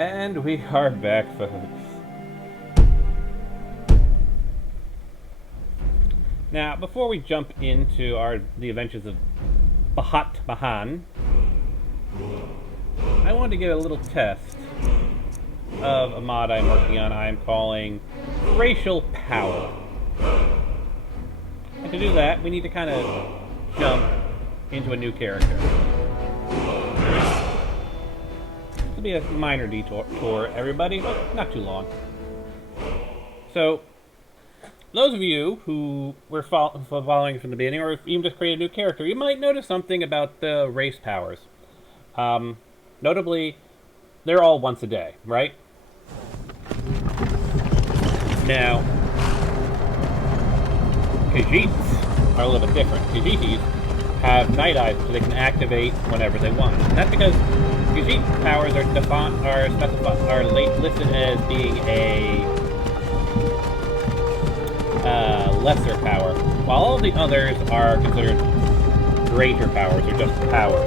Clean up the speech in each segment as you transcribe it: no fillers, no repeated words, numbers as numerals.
And we are back, folks. Now, before we jump into the adventures of Bahat Mahan, I wanted to give a little test of a mod I'm working on. I'm calling Racial Power. And to do that, we need to kind of jump into a new character. This will be a minor detour for everybody, but not too long. So, those of you who were following from the beginning, or even just created a new character, you might notice something about the race powers. Notably, they're all once a day, right? Now, Khajiits are a little bit different. Khajiits have night eyes, so they can activate whenever they want. That's because Khajiit powers are listed as being a lesser power, while all the others are considered greater powers, or just powers.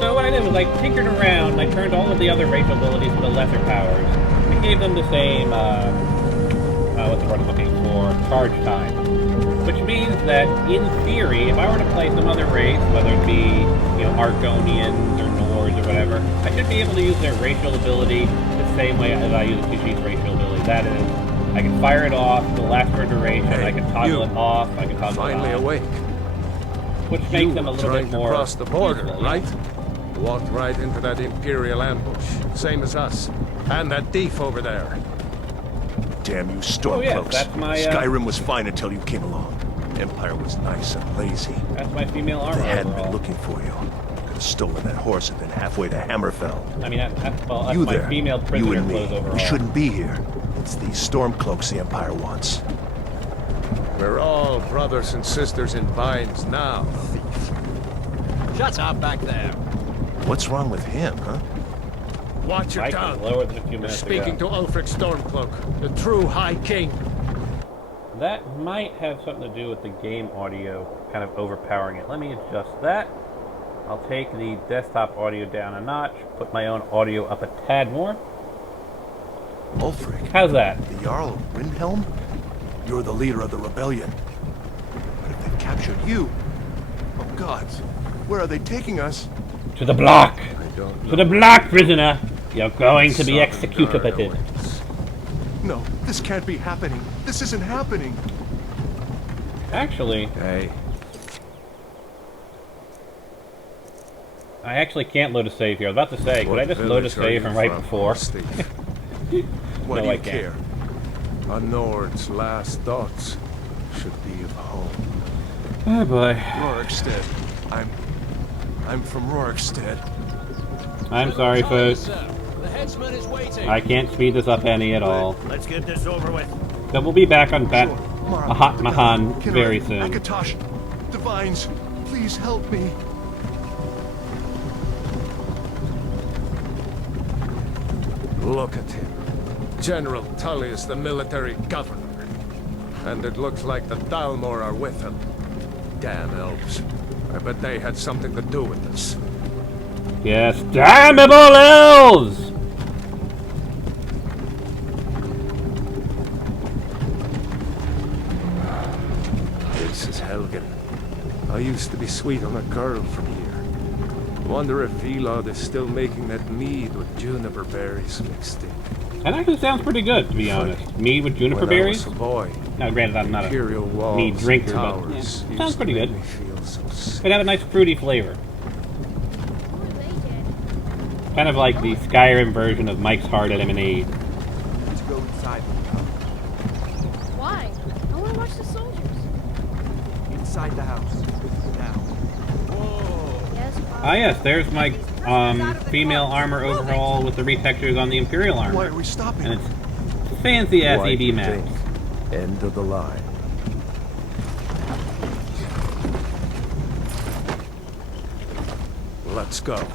So what I did was I tinkered around, I turned all of the other racial abilities into lesser powers, and gave them the same, what's the word I'm looking for, charge time. Which means that, in theory, if I were to play some other race, whether it be, Argonians, or Nords, or whatever, I should be able to use their racial ability the same way as I use Khajiit's racial ability. That is, I can fire it off, it'll last for a duration, I can toggle it off, I can toggle it on. Finally awake. Which makes them a little bit more... trying to cross the border, useful, right? Walked right into that Imperial ambush, same as us. And that thief over there. Damn you, Stormcloaks. Oh, yes, that's my, Skyrim was fine until you came along. Empire was nice and lazy. That's my female armor They hadn't overall. been looking for you. Could have stolen that horse and been halfway to Hammerfell. I mean, that's my there, female you prisoner and me, clothes overall. we shouldn't be here. It's these Stormcloaks the Empire wants. We're all brothers and sisters in binds now, thief. Shut up back there. What's wrong with him, huh? Watch your Mike was tongue. lower than a few You're minutes speaking ago. to Ulfric Stormcloak, the true High King. That might have something to do with the game audio kind of overpowering it. Let me adjust that. I'll take the desktop audio down a notch, put my own audio up a tad more. Ulfric, How's that? the Jarl of Windhelm? You're the leader of the rebellion. But if they've captured you... Oh gods, where are they taking us? To the block! I don't know. To the block, prisoner! You're going to be Southern executed. Guard awaits. No, this can't be happening. This isn't happening. Actually, Hey, I actually can't load a save here. I was about to say, could I just load a save from right before? Why No, do I you can't. care? a Nord's last thoughts should be of home. Oh boy. Rorikstead. I'm from Rorikstead. I'm sorry, folks. Sir, the headsman is waiting. I can't speed this up any at all. Let's get this over with. But we'll be back on Mara, Bahat Mahan Kinneret, very soon. Akatosh, Divines, please help me. Look at him. General Tully is the military governor. And it looks like the Dalmor are with him. Damn elves. I bet they had something to do with this. Yes, damnable elves! This is Helgen. I used to be sweet on a girl from here. Wonder if Vilod is still making that mead with juniper berries mixed in. That actually sounds pretty good, to be honest. Mead with juniper When berries? I was a boy, Now, granted, I'm not a Imperial walls mead and drinker, but towers yeah, used sounds to pretty make good. me feel so sick. It'd have a nice fruity flavor. Kind of like the Skyrim version of Mike's Hard Lemonade. To go inside Why? I want to watch the soldiers. inside the house. Now. Yes, Papa. Ah yes, there's my female armor overhaul with the retextures on the Imperial Why armor. are we stopping? And it's fancy ass Why do EB you maps. think? End of the line. Let's go.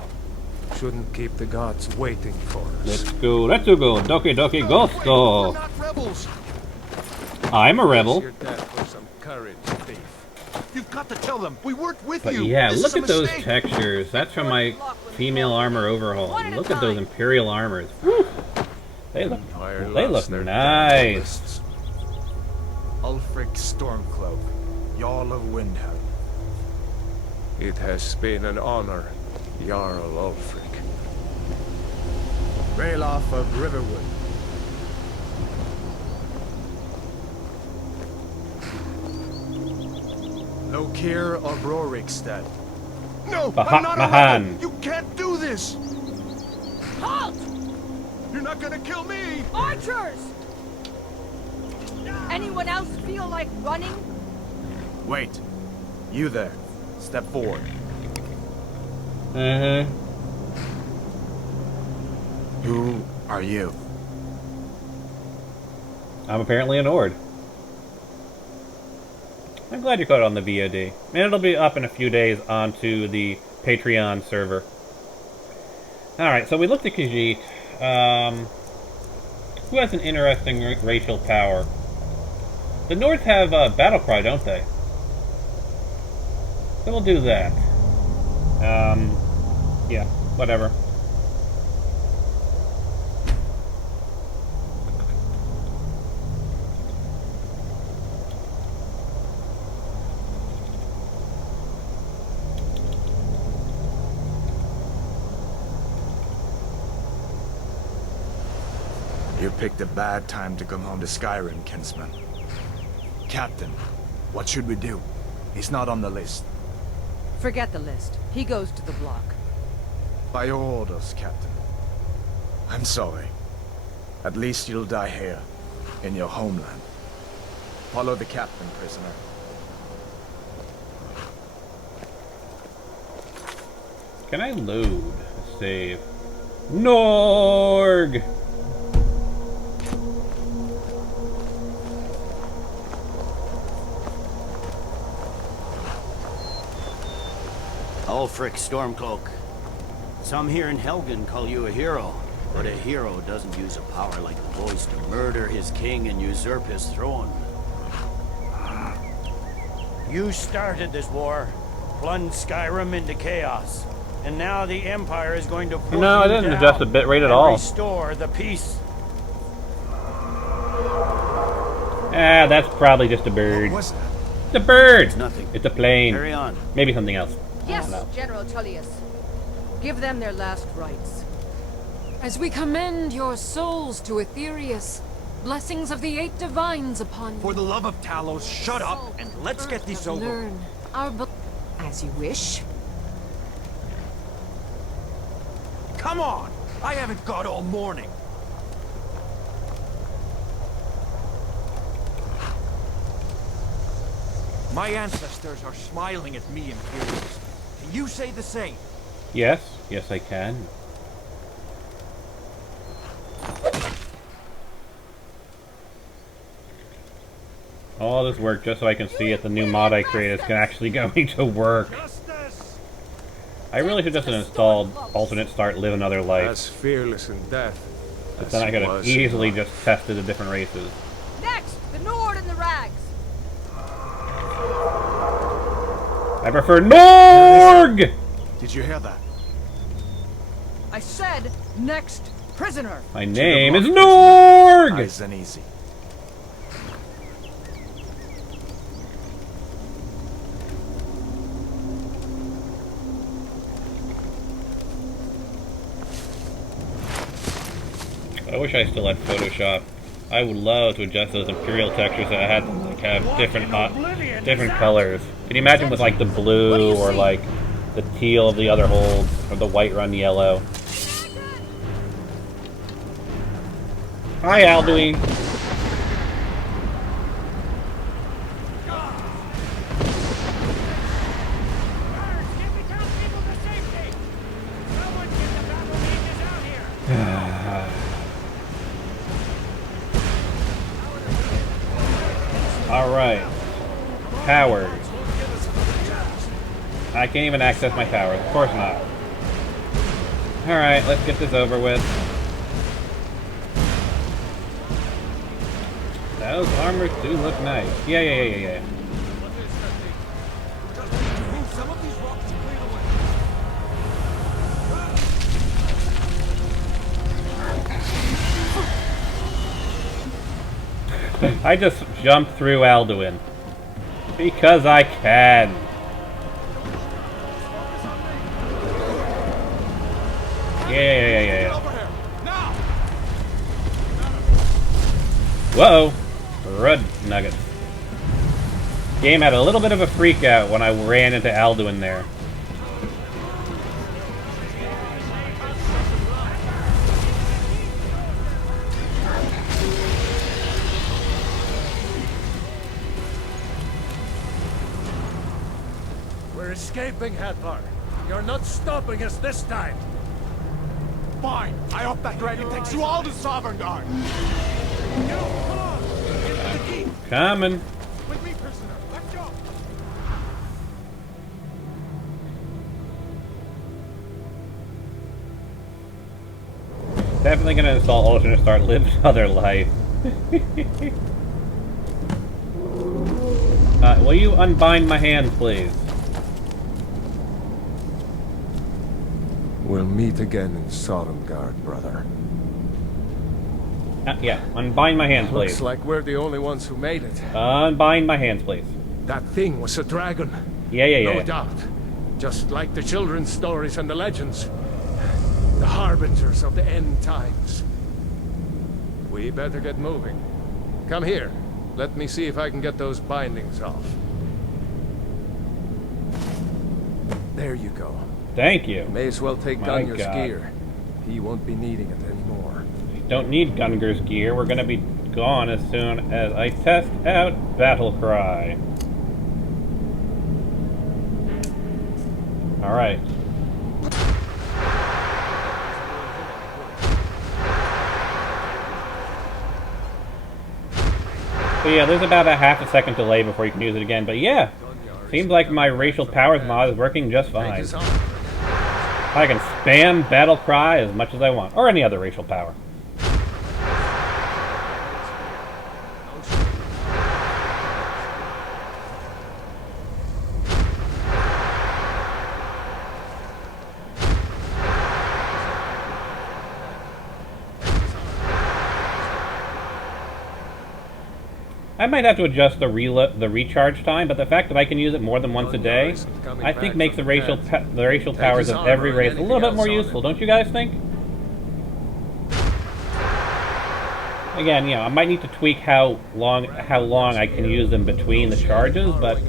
Shouldn't keep the gods waiting for us. Let's go, Doki Doki We're Gosto! not rebels. I'm a rebel. Your death for some courage, thief. You've got to tell them we weren't with But you. yeah, This look is at a those mistake. textures. That's from my female armor overhaul. One at a Look at those time. Imperial armors. Whew. They look Empire they loves look their nice. lists. Ulfric Stormcloak, Jarl of Windhelm. It has been an honor, Jarl Ulfric. Ralof of Riverwood. Lokir of Rorikstead. No, Bahat I'm not a Mahan. rebel. You can't do this. Halt! You're not gonna kill me. Archers! Anyone else feel like running? Wait. You there. Step forward. Mm-hmm. Who are you? I'm apparently an Ord. I'm glad you caught it on the VOD. And it'll be up in a few days onto the Patreon server. Alright, so we looked at Khajiit. Who has an interesting racial power? The North have battle cry, don't they? So we'll do that. Yeah, whatever. You picked a bad time to come home to Skyrim, kinsman. Captain, what should we do? He's not on the list. Forget the list. He goes to the block. By your orders, Captain. I'm sorry. At least you'll die here, in your homeland. Follow the captain, prisoner. Can I load a save? Norg! Ulfric Stormcloak. Some here in Helgen call you a hero, but a hero doesn't use a power like the voice to murder his king and usurp his throne. You started this war, plunged Skyrim into chaos, and now the Empire is going to put No, I you didn't down adjust the bitrate at and all. restore the peace. Ah, that's probably just a bird. What was that? It's a bird! It's nothing. It's a plane. Carry on. Maybe something else. Yes, No. General Tullius. Give them their last rites. As we commend your souls to Aetherius, blessings of the eight divines upon you. For the love of Talos, shut up and let's get this over. Learn our as you wish. Come on! I haven't got all morning. My ancestors are smiling at me, Imperials. Can you say the same? Yes, yes I can. All this work just so I can see if the new mod I created is actually going to work. I really should just have installed alternate start live another life. As fearless in death. But as then I he could have was in easily life. just tested the different races. Next, the Nord and the Rags. I prefer Norg! Did you hear that? I said, next prisoner. My name is block, Norg! Nice and easy. I wish I still had Photoshop. I would love to adjust those Imperial textures that I had them like have different colors. Can you imagine with like the blue or like the teal of the other holds or the white run yellow? Hi Alduin. Alright. Powers. I can't even access my powers. Of course not. Alright, let's get this over with. Those armors do look nice. Yeah. I just jumped through Alduin. Because I can. Yeah. Whoa! Rud nuggets. Game had a little bit of a freak out when I ran into Alduin there. We're escaping, Hadvar. You're not stopping us this time. Fine. I hope that dragon takes you all to Sovereign Guard. Come on. Get the key. Coming. With me, prisoner. Let's go. Definitely gonna install Ultra and start living another life. Will you unbind my hands, please? We'll meet again in Sovngarde, brother. Yeah, unbind my hands, please. Looks like we're the only ones who made it. Unbind my hands, please. That thing was a dragon. Yeah. No doubt. Just like the children's stories and the legends. The harbingers of the end times. We better get moving. Come here. Let me see if I can get those bindings off. There you go. Thank you. May as well take My Gunjar's God. gear. He won't be needing it anymore. Don't need Gungar's gear. We're gonna be gone as soon as I test out Battle Cry. Alright. So yeah, there's about a half a second delay before you can use it again, but yeah. Seems like my racial powers mod is working just fine. I can spam Battle Cry as much as I want, or any other racial power. I might have to adjust the recharge time, but the fact that I can use it more than once a day, I think makes the racial powers of every race a little bit more useful. Don't you guys think? Again, you know, I might need to tweak how long I can use them between the charges, but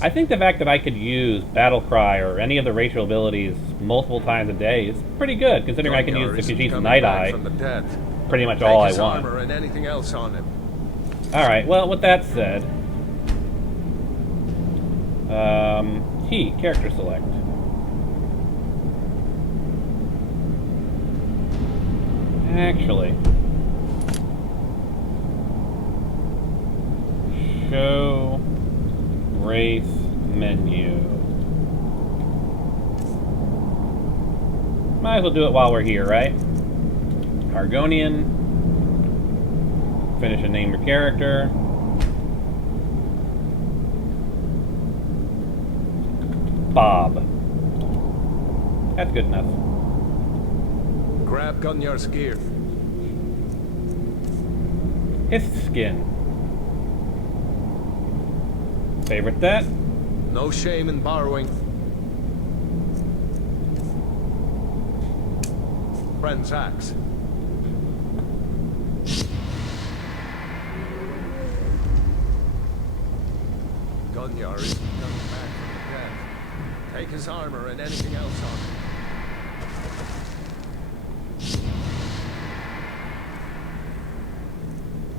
I think the fact that I could use Battle Cry or any of the racial abilities multiple times a day is pretty good, considering I can use the Khajiit's Night Eye pretty much all I want. And anything else on him. Alright, well, with that said, character select. Actually, show race menu. Might as well do it while we're here, right? Argonian. Finish and name your character. Bob. That's good enough. Grab Gunjar's gear. His skin. Favorite that. No shame in borrowing. Friend's axe. Gunjar isn't coming back from the dead. Take his armor and anything else on him.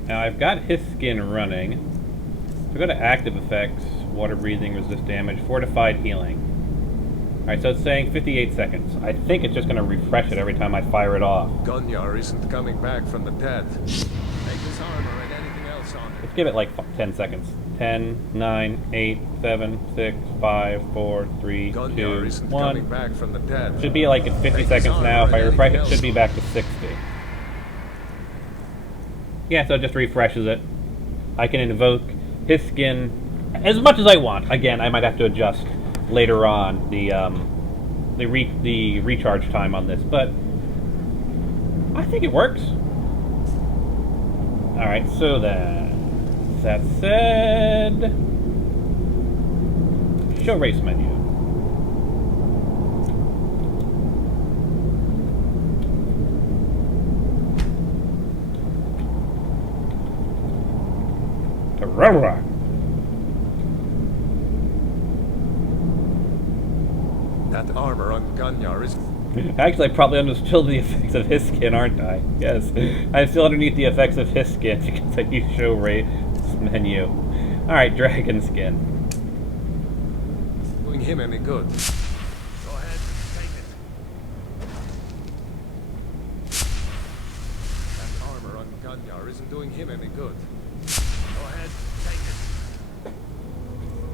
Now I've got his skin running. So go to active effects, water breathing, resist damage, fortified healing. Alright, so it's saying 58 seconds. I think it's just going to refresh it every time I fire it off. Gunjar isn't coming back from the dead. Take his armor and anything else on him. Let's give it like 10 seconds. 10, 9, 8, 7, 6, 5, 4, 3, 2, Gunjar isn't coming 1. back from the dead. Should be like at 50 seconds now. If I refresh it, it should be back to 60. Yeah, so it just refreshes it. I can invoke his skin as much as I want. Again, I might have to adjust later on the recharge time on this, but I think it works. Alright, so then that said, show race menu. Tarara. That armor on Gunyar is... Actually, I probably understood the effects of his skin, aren't I? Yes. I'm still underneath the effects of his skin because I use show race menu. Alright, dragon skin. doing him any good. Go ahead, take it. That armor on Gunyar isn't doing him any good. Go ahead, take it.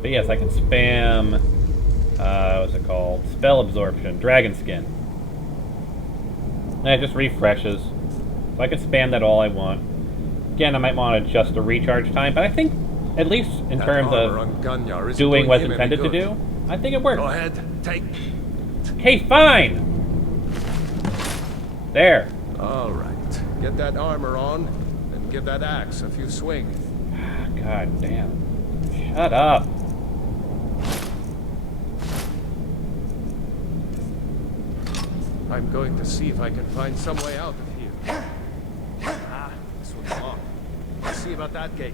But yes, I can spam, what's it called? Spell absorption, dragon skin. And it just refreshes. So I can spam that all I want. Again, I might want to adjust the recharge time, but I think, at least in That terms armor of on Gunyar isn't doing what's him any intended to good. do, I think it works. Go ahead, take. Okay, fine! There. All right, get that armor on, and give that axe a few swings. God damn. Shut up. I'm going to see if I can find some way out of here. Ah, this one's locked. Let's see about that gate.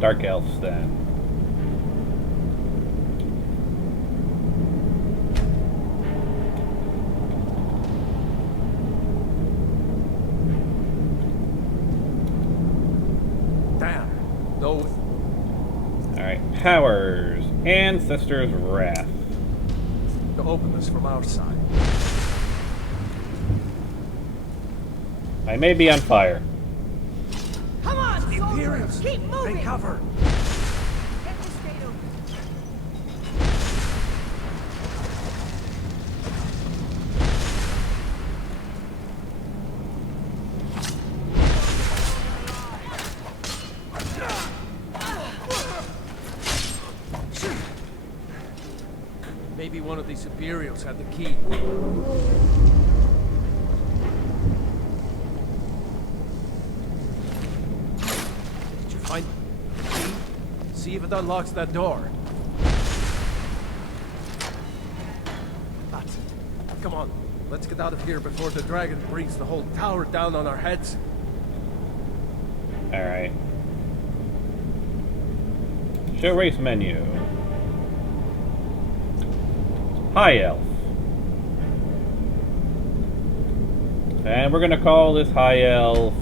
Dark elves then. Damn. No. Alright, powers. Ancestor's Wrath. To open this from our side. I may be on fire. Come on, soldiers! Imperials, Keep moving! take cover. Get this gate open. Maybe one of these Imperials had the key. Did you find the key? See if it unlocks that door. That's it. Come on, let's get out of here before the dragon brings the whole tower down on our heads. Alright. Show race menu. High Elf. And we're gonna call this High Elf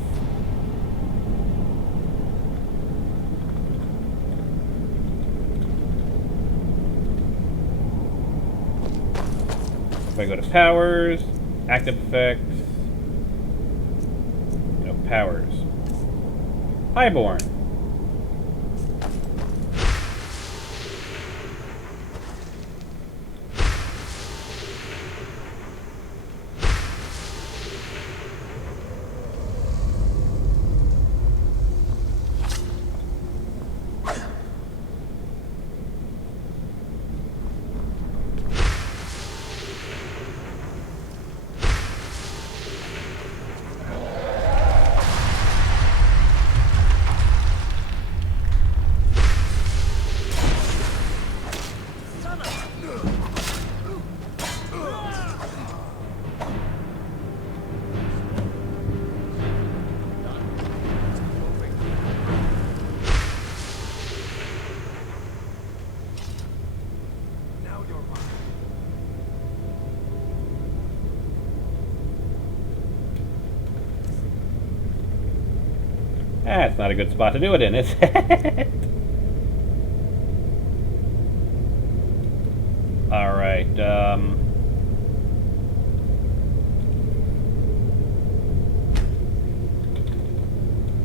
if I go to powers, active effects, no powers. Highborn. That's not a good spot to do it in, is it? Alright,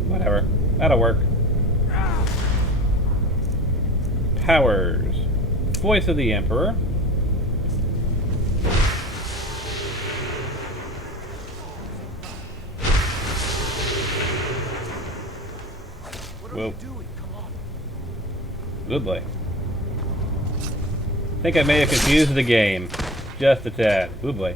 whatever. That'll work. Powers. Voice of the Emperor. Whoa. Good boy. think I may have confused the game. Just a tad. Ooh boy.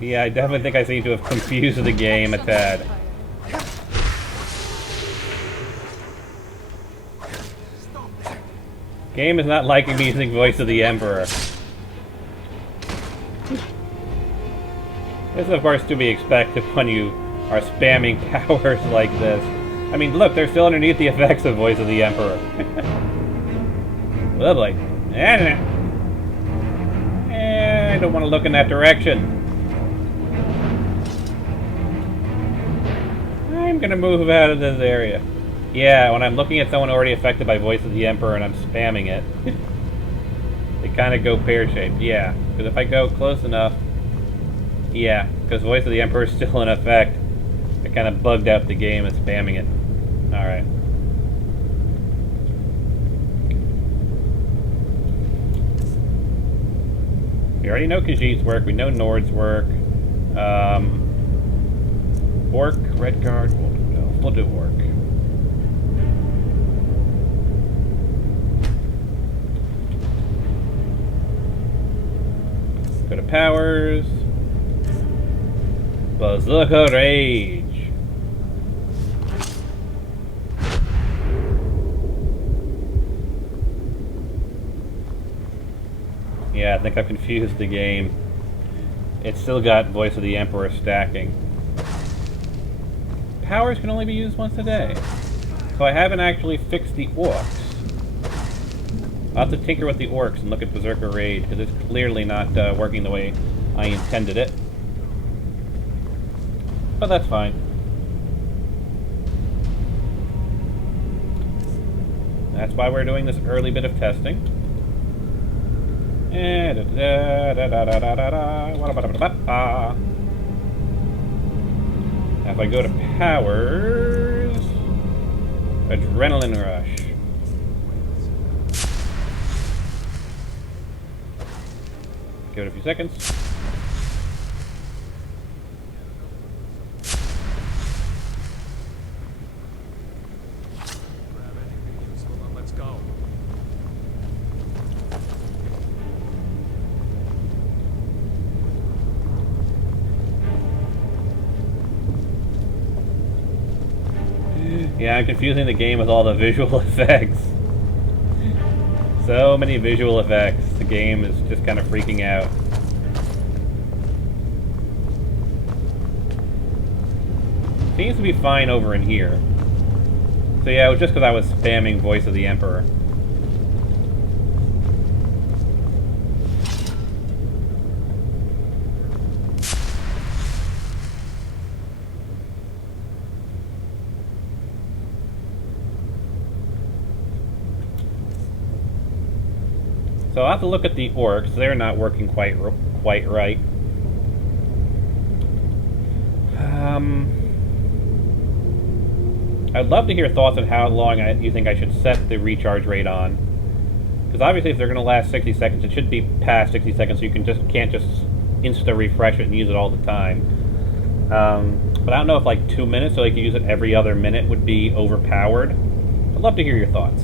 Yeah, I definitely think I seem to have confused the game a tad. Game is not liking me using Voice of the Emperor. This is of course to be expected when you are spamming powers like this. I mean, look, they're still underneath the effects of Voice of the Emperor. Lovely. I don't want to look in that direction. I'm gonna move out of this area. Yeah, when I'm looking at someone already affected by Voice of the Emperor and I'm spamming it, they kind of go pear-shaped. Yeah, because if I go close enough, yeah, because Voice of the Emperor is still in effect, I kind of bugged out the game and spamming it. Alright. We already know Khajiit's work, we know Nord's work. Orc, Redguard, we'll do Orc. Go to powers. Bazooka Rage. Yeah, I think I've confused the game. It's still got Voice of the Emperor stacking. Powers can only be used once a day. So I haven't actually fixed the orcs. I'll have to tinker with the orcs and look at Berserker Rage, because it's clearly not working the way I intended it. But that's fine. That's why we're doing this early bit of testing. If I go to powers, Adrenaline Rush. Give it a few seconds. Let's go. Yeah, I'm confusing the game with all the visual effects. So many visual effects. The game is just kind of freaking out. Seems to be fine over in here. So yeah, it was just because I was spamming Voice of the Emperor. So I'll have to look at the orcs. They're not working quite right. I'd love to hear thoughts on how long you think I should set the recharge rate on. Because obviously if they're going to last 60 seconds, it should be past 60 seconds, so you can't just insta-refresh it and use it all the time. But I don't know if like 2 minutes, so I could use it every other minute, would be overpowered. I'd love to hear your thoughts.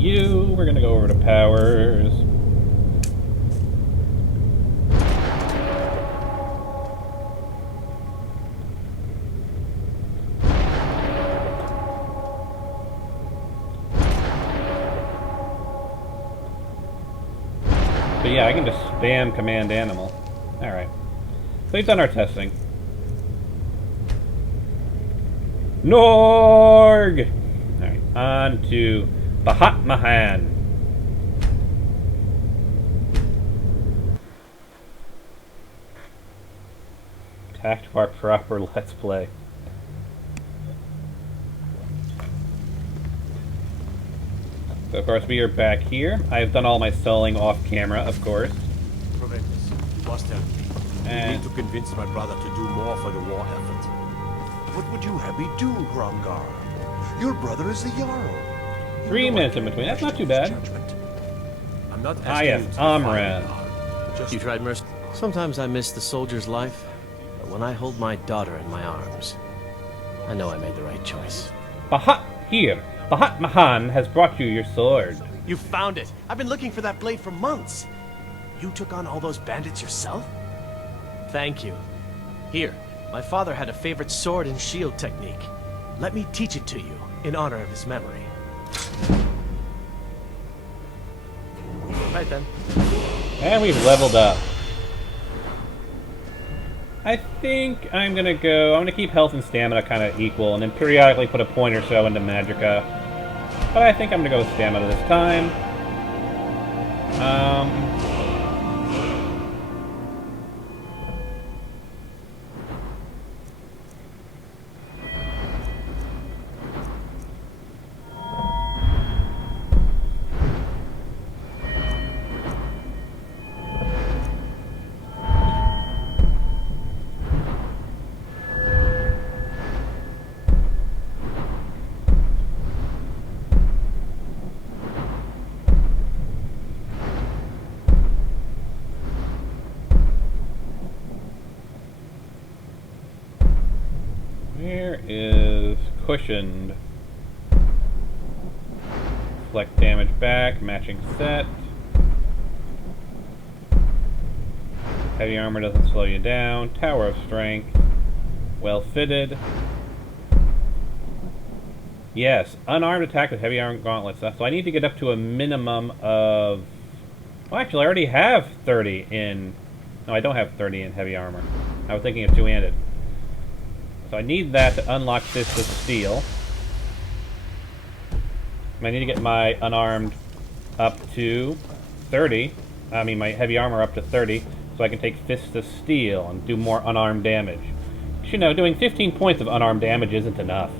We're gonna go over to powers. But yeah, I can just spam command animal. Alright. So we've done our testing. Norg! Alright, on to Bahatmahan. Tact our proper Let's Play. So of course we are back here. I've done all my soloing off camera, of course. Prevent this. Buster, you need to convince my brother to do more for the war effort. What would you have me do, Grongar? Your brother is the Jarl. 3 minutes in between. That's not too bad. Judgment. I'm not Ah, asking yes, you to be Amran. fired. Just You tried mercy? Sometimes I miss the soldier's life, but when I hold my daughter in my arms, I know I made the right choice. Bahat here. Bahat Mahan has brought you your sword. You found it. I've been looking for that blade for months. You took on all those bandits yourself? Thank you. Here, my father had a favorite sword and shield technique. Let me teach it to you, in honor of his memory. Right then. And we've leveled up. I think I'm gonna keep health and stamina kind of equal, and then periodically put a point or so into Magicka. But I think I'm gonna go with stamina this time. Where is cushioned? Deflect damage back, matching set. Heavy armor doesn't slow you down. Tower of strength. Well fitted. Yes, unarmed attack with heavy armor gauntlets. So I need to get up to a minimum of... Well, actually, I already have 30 in... No, I don't have 30 in heavy armor. I was thinking of two-handed. So I need that to unlock Fist of Steel. I need to get my unarmed up to 30. I mean, my heavy armor up to 30, so I can take Fist of Steel and do more unarmed damage. You know, doing 15 points of unarmed damage isn't enough.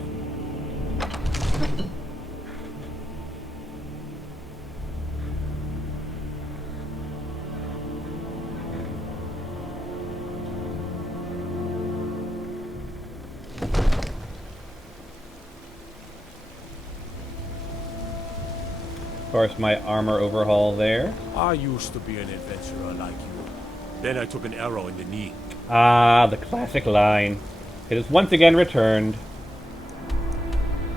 Of course, my armor overhaul there. I used to be an adventurer like you. Then I took an arrow in the knee. Ah, the classic line. It is once again returned.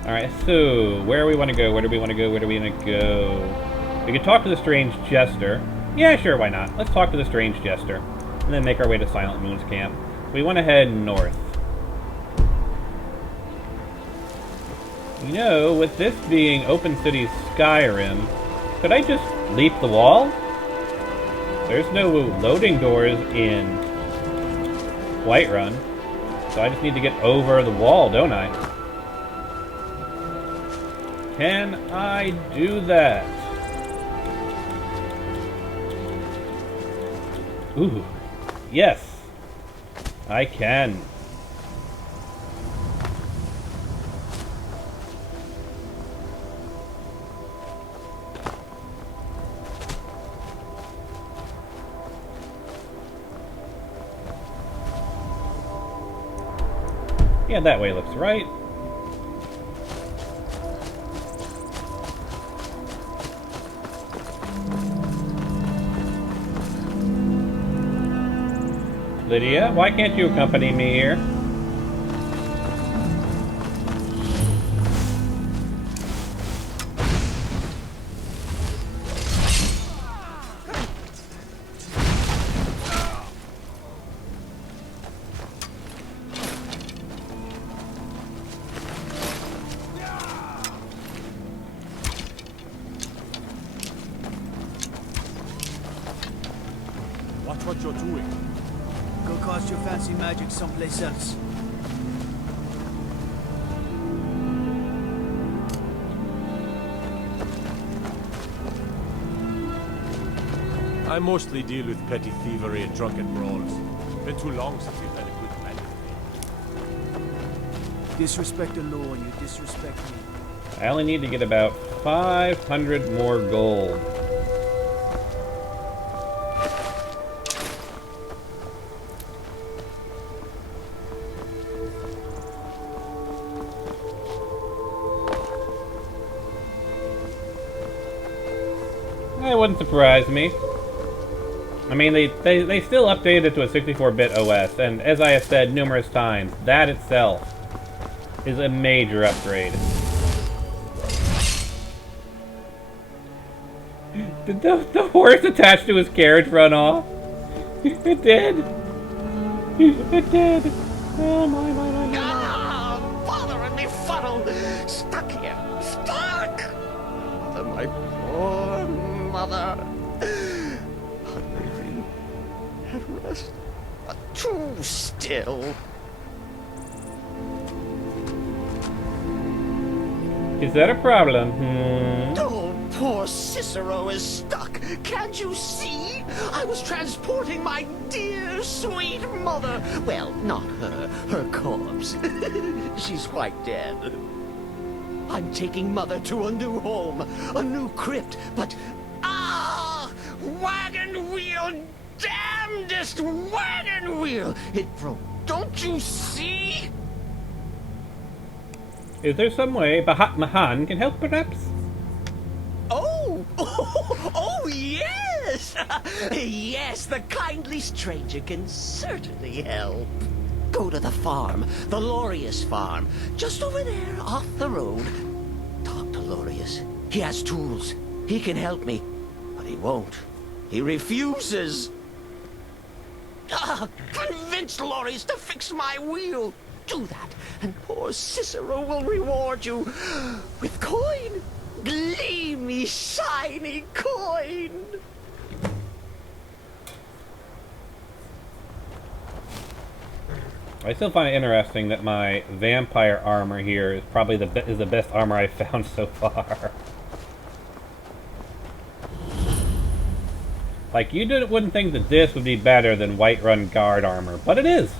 Alright, so, where do we want to go? Where do we want to go? Where do we want to go? We could talk to the Strange Jester. Yeah, sure, why not? Let's talk to the Strange Jester. And then make our way to Silent Moon's camp. We want to head north. You know, with this being Open City Skyrim, could I just leap the wall? There's no loading doors in Whiterun, so I just need to get over the wall, don't I? Can I do that? Ooh, yes, I can. Yeah, that way looks right. Lydia, why can't you accompany me here? Watch what you're doing. Go cast your fancy magic someplace else. I mostly deal with petty thievery and drunken brawls. Been too long since we've had a good man. Disrespect the law and you disrespect me. I only need to get about 500 more gold. That wouldn't surprise me. I mean, they still updated it to a 64-bit OS, and as I have said numerous times, that itself is a major upgrade. Did the horse attached to his carriage run off? It did! It did! Oh my. Ah, bothering me funnel! Stuck here! Stuck! Mother, my poor mother! Unmoving, at rest, but too still. Is that a problem? Oh, poor Cicero is stuck. Can't you see? I was transporting my dear, sweet mother. Well, not her. Her corpse. She's quite dead. I'm taking Mother to a new home, a new crypt, but... Ah! Wagon wheel! Damnedest wagon wheel! It broke. Don't you see? Is there some way Bahat Mahan can help, perhaps? Oh, yes! Yes, the kindly stranger can certainly help. Go to the farm, the Lorius farm, just over there, off the road. Talk to Lorius. He has tools. He can help me, but he won't. He refuses. Convince Lorius to fix my wheel. Do that, and poor Cicero will reward you with coin. Gleamy, shiny coin. I still find it interesting that my vampire armor here is probably the best armor I've found so far. Like, you wouldn't think that this would be better than Whiterun Guard armor, but it is.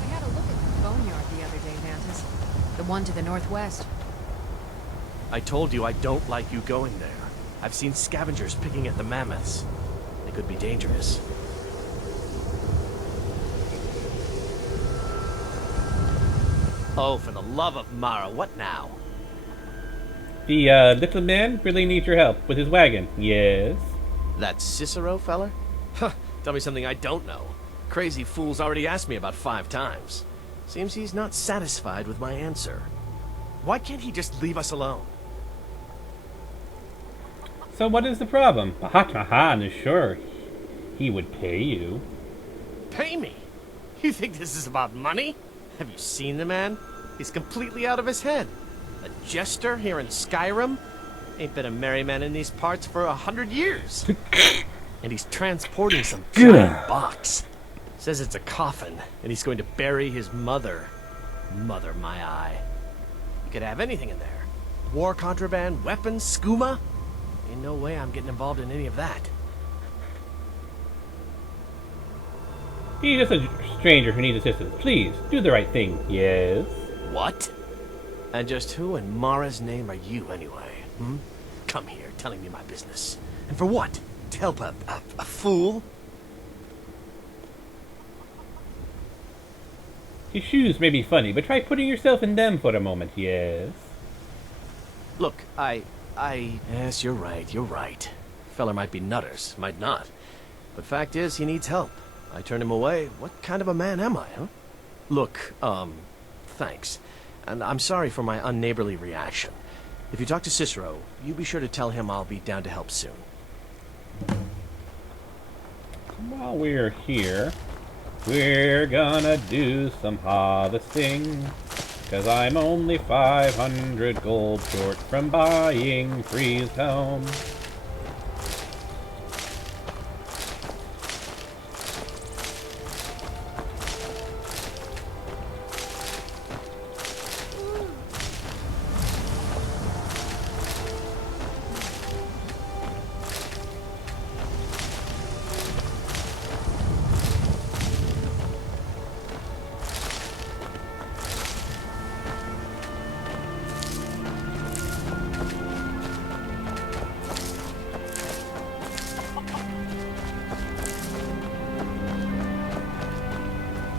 I had a look at the boneyard the other day, Mantis. The one to the northwest. I told you I don't like you going there. I've seen scavengers picking at the mammoths. They could be dangerous. Oh, for the love of Mara, what now? The little man really needs your help with his wagon. Yes. That Cicero feller? Huh, tell me something I don't know. Crazy fool's already asked me about 5 times. Seems he's not satisfied with my answer. Why can't he just leave us alone? So what is the problem? Bahat Mahan is sure he would pay you. Pay me? You think this is about money? Have you seen the man? He's completely out of his head. A jester here in Skyrim? Ain't been a merry man in these parts for 100 years. And he's transporting some giant box. Says it's a coffin, and he's going to bury his mother. Mother, my eye. You could have anything in there. War contraband, weapons, skooma. Ain't no way I'm getting involved in any of that. He's just a stranger who needs assistance. Please, do the right thing. Yes. What? And just who in Mara's name are you, anyway? Hmm? Come here, telling me my business. And for what? To help a fool? His shoes may be funny, but try putting yourself in them for a moment. Yes. Look, Yes, you're right. Feller might be nutters, might not. But fact is, he needs help. I turned him away. What kind of a man am I, huh? Look, thanks. And I'm sorry for my unneighborly reaction. If you talk to Cicero, you be sure to tell him I'll be down to help soon. While we're here, we're gonna do some harvesting. 'Cause I'm only 500 gold short from buying Freezed Home.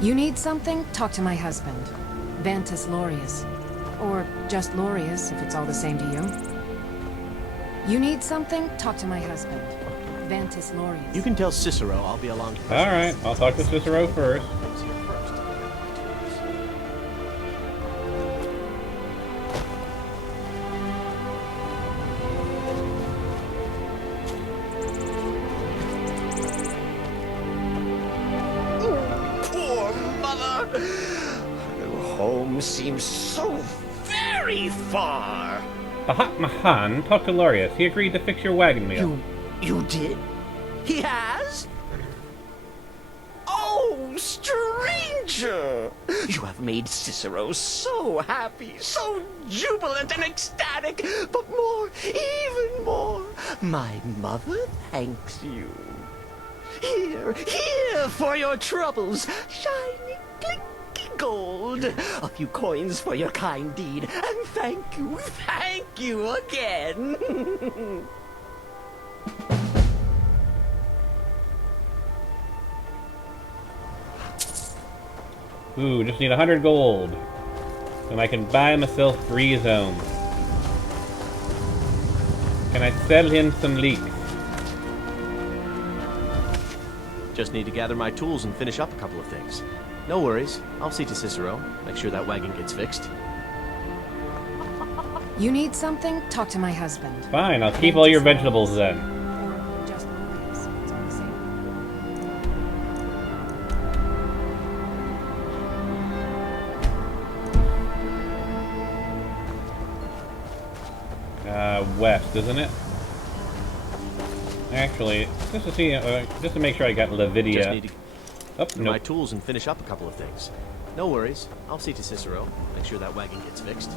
You need something? Talk to my husband, Vantus Lorius. Or just Lorius, if it's all the same to you. You need something? Talk to my husband, Vantis Lorius. You can tell Cicero I'll be along. Alright, I'll talk to Cicero first. Poor mother! Home seems so very far. Bahat Mahan talked to Lorius. He agreed to fix your wagon wheel. You did? He has? Oh, stranger! You have made Cicero so happy, so jubilant and ecstatic, but more, even more, my mother thanks you. Here for your troubles, shiny, clinky gold. A few coins for your kind deed, and thank you again. Ooh, just need 100 gold. And I can buy myself free zone. Can I sell him some leeks? Just need to gather my tools and finish up a couple of things. No worries. I'll see to Cicero. Make sure that wagon gets fixed. You need something? Talk to my husband. Fine, I'll keep all your vegetables then. Or just Lorius. It's all the same. West, isn't it? Actually, just to see, just to make sure I got Lavidia. Just need to Oh, gather my tools and finish up a couple of things. No worries. I'll see to Cicero. Make sure that wagon gets fixed.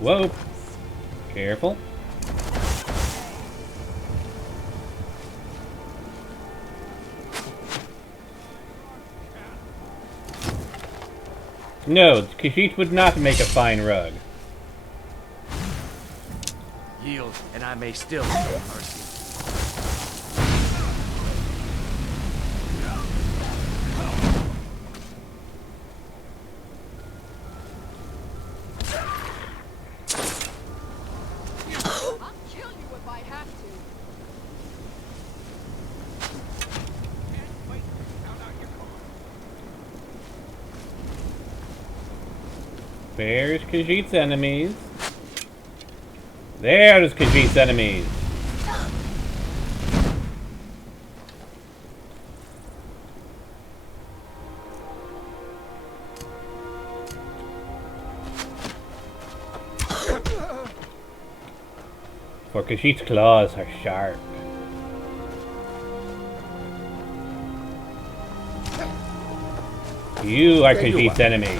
Whoa. Careful. No, Khajiit would not make a fine rug. Yield, and I may still show mercy. I'll kill you if I have to. There's Khajiit's enemies. There's Khajiit's enemies. For Khajiit's claws are sharp. You are Khajiit's enemy.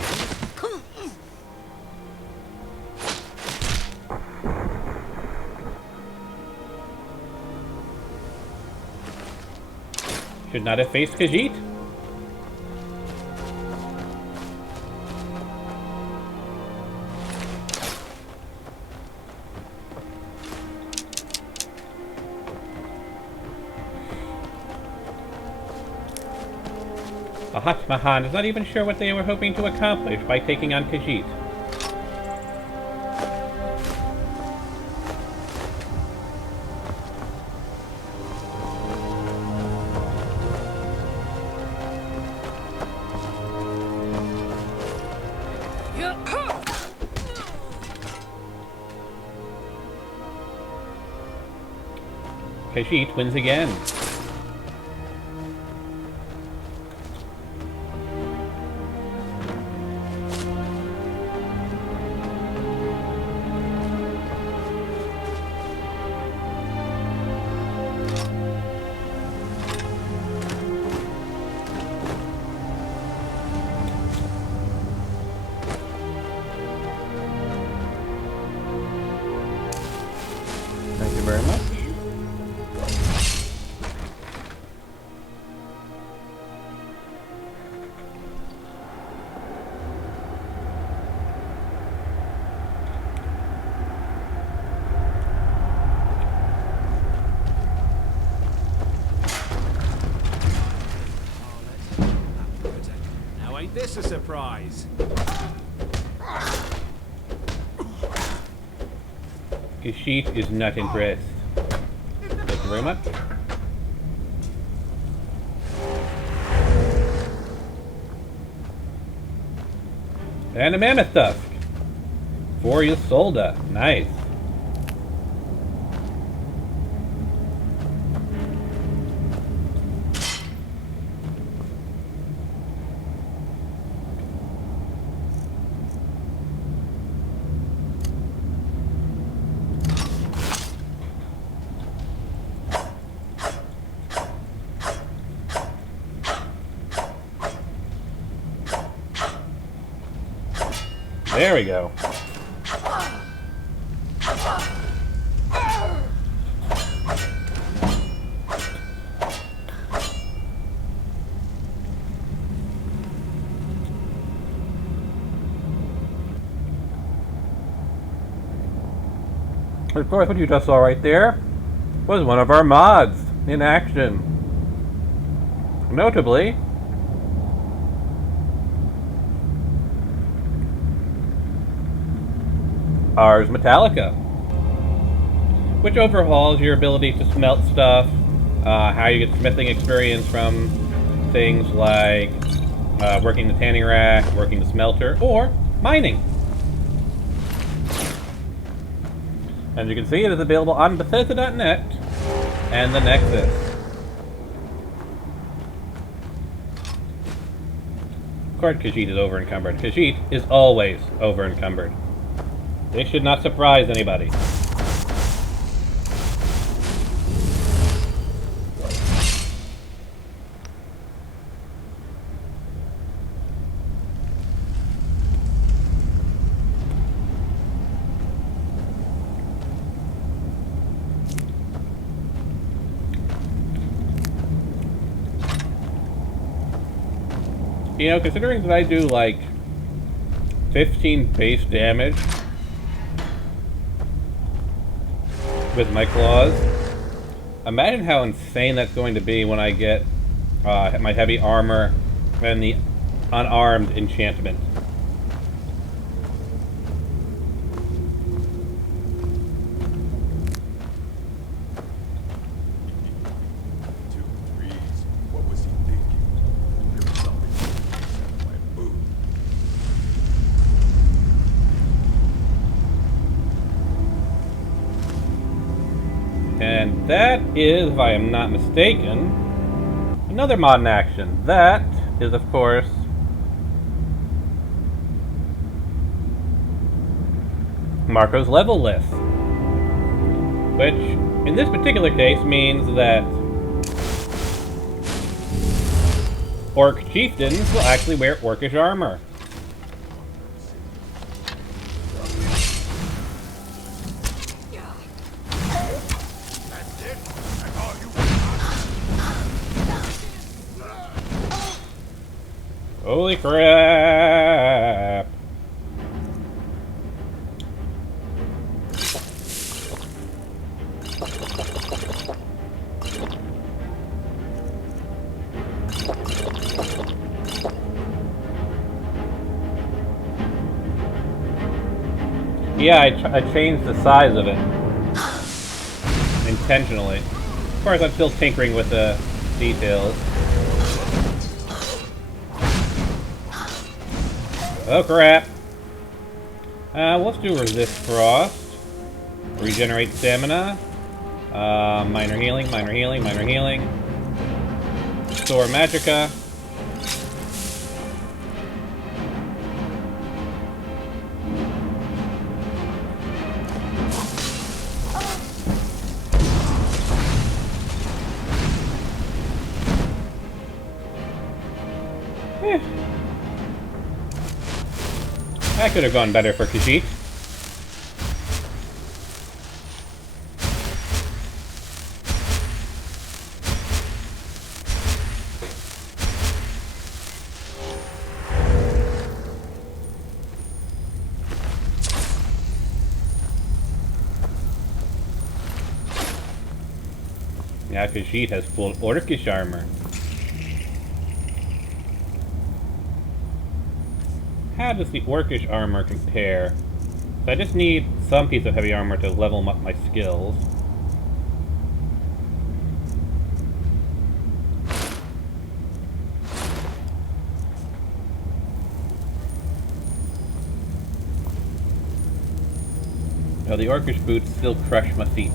Should not have faced Khajiit. Ahatmahan is not even sure what they were hoping to accomplish by taking on Khajiit. Khajiit wins again. Thank you very much. Now ain't this a surprise? Khajiit is not impressed. Thank you very much. And a mammoth tusk. For Ysolda. Nice. There we go. Of course, what you just saw right there was one of our mods in action. Notably, Ars Metallica, which overhauls your ability to smelt stuff, how you get smithing experience from things like working the tanning rack, working the smelter, or mining. As you can see, it is available on Bethesda.net and the Nexus. Of course, Khajiit is over-encumbered. Khajiit is always over-encumbered. This should not surprise anybody. You know, considering that I do like 15 base damage with my claws, imagine how insane that's going to be when I get my heavy armor and the unarmed enchantment. What was he thinking? There was something in my mood. And that is, if I am not mistaken, another mod in action. That is, of course, Marco's level list. Which, in this particular case, means that Orc chieftains will actually wear orcish armor. Holy crap! Yeah, I changed the size of it. Intentionally. Of course, I'm still tinkering with the details. Oh crap! Let's do resist frost. Regenerate stamina. Minor healing, minor healing, minor healing. Store magicka. That could have gone better for Khajiit. Yeah, Khajiit has full Orcish armor. How does the Orcish armor compare? So I just need some piece of heavy armor to level up my skills. No, the Orcish boots still crush my feet.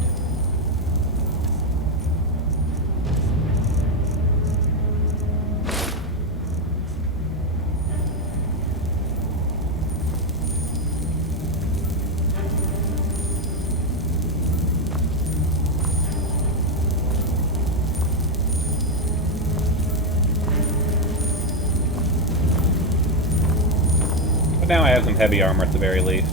But now I have some heavy armor at the very least.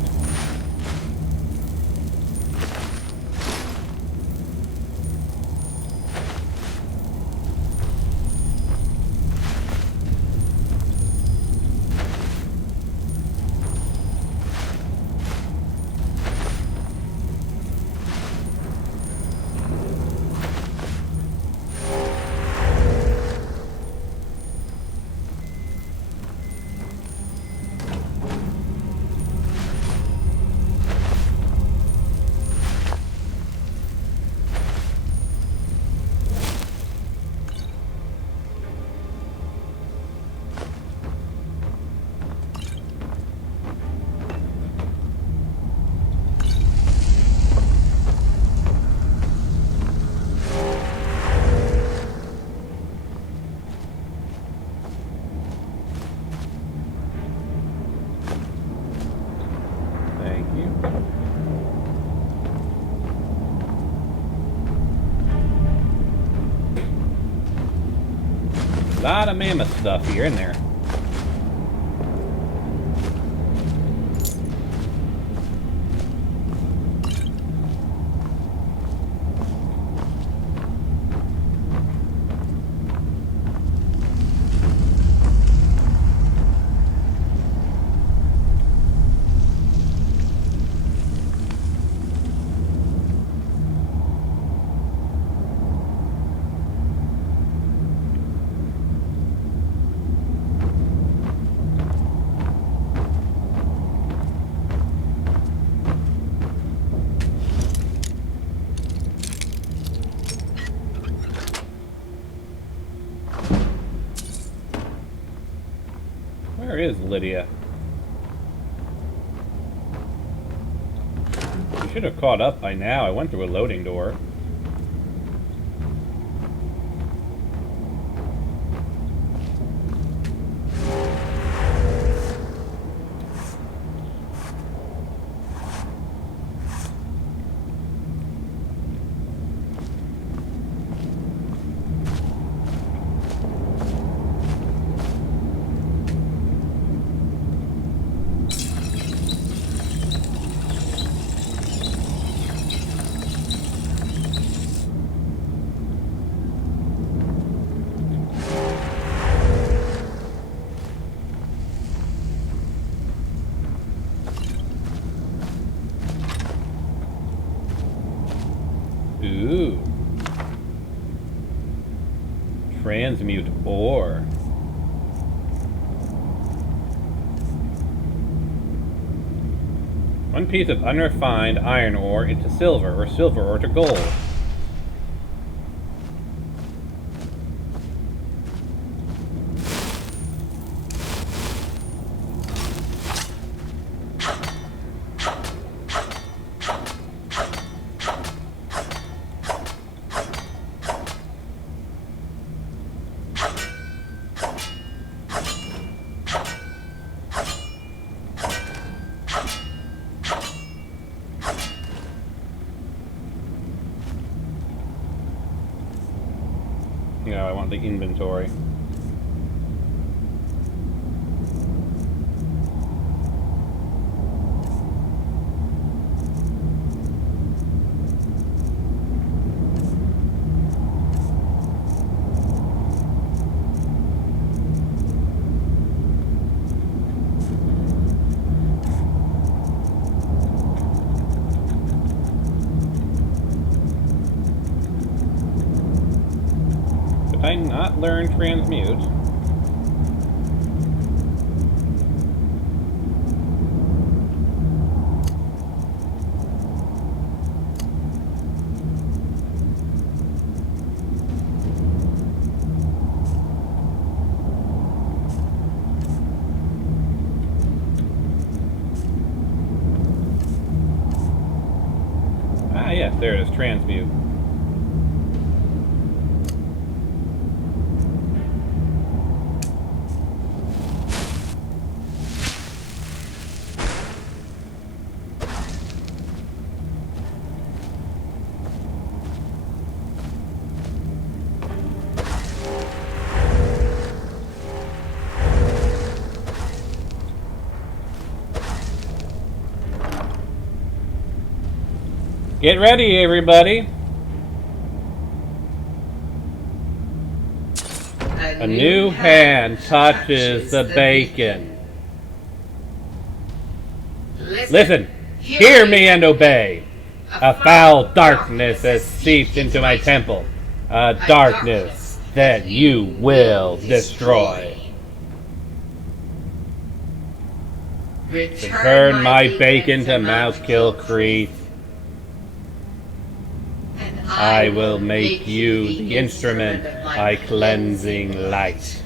Thank you. A lot of mammoth stuff here in there. Where is Lydia? We should have caught up by now. I went through a loading door. Ooh. Transmute ore. One piece of unrefined iron ore into silver, or silver ore to gold. No, I want the inventory. Did I not learn transmute? Ah, yes, there it is, transmute. Get ready, everybody! A new hand touches the bacon. Listen, hear me and obey. A foul darkness has seeped into my temple. A darkness that you will destroy. Return my bacon to Mouthkill Crete. I will make you the instrument of my cleansing light.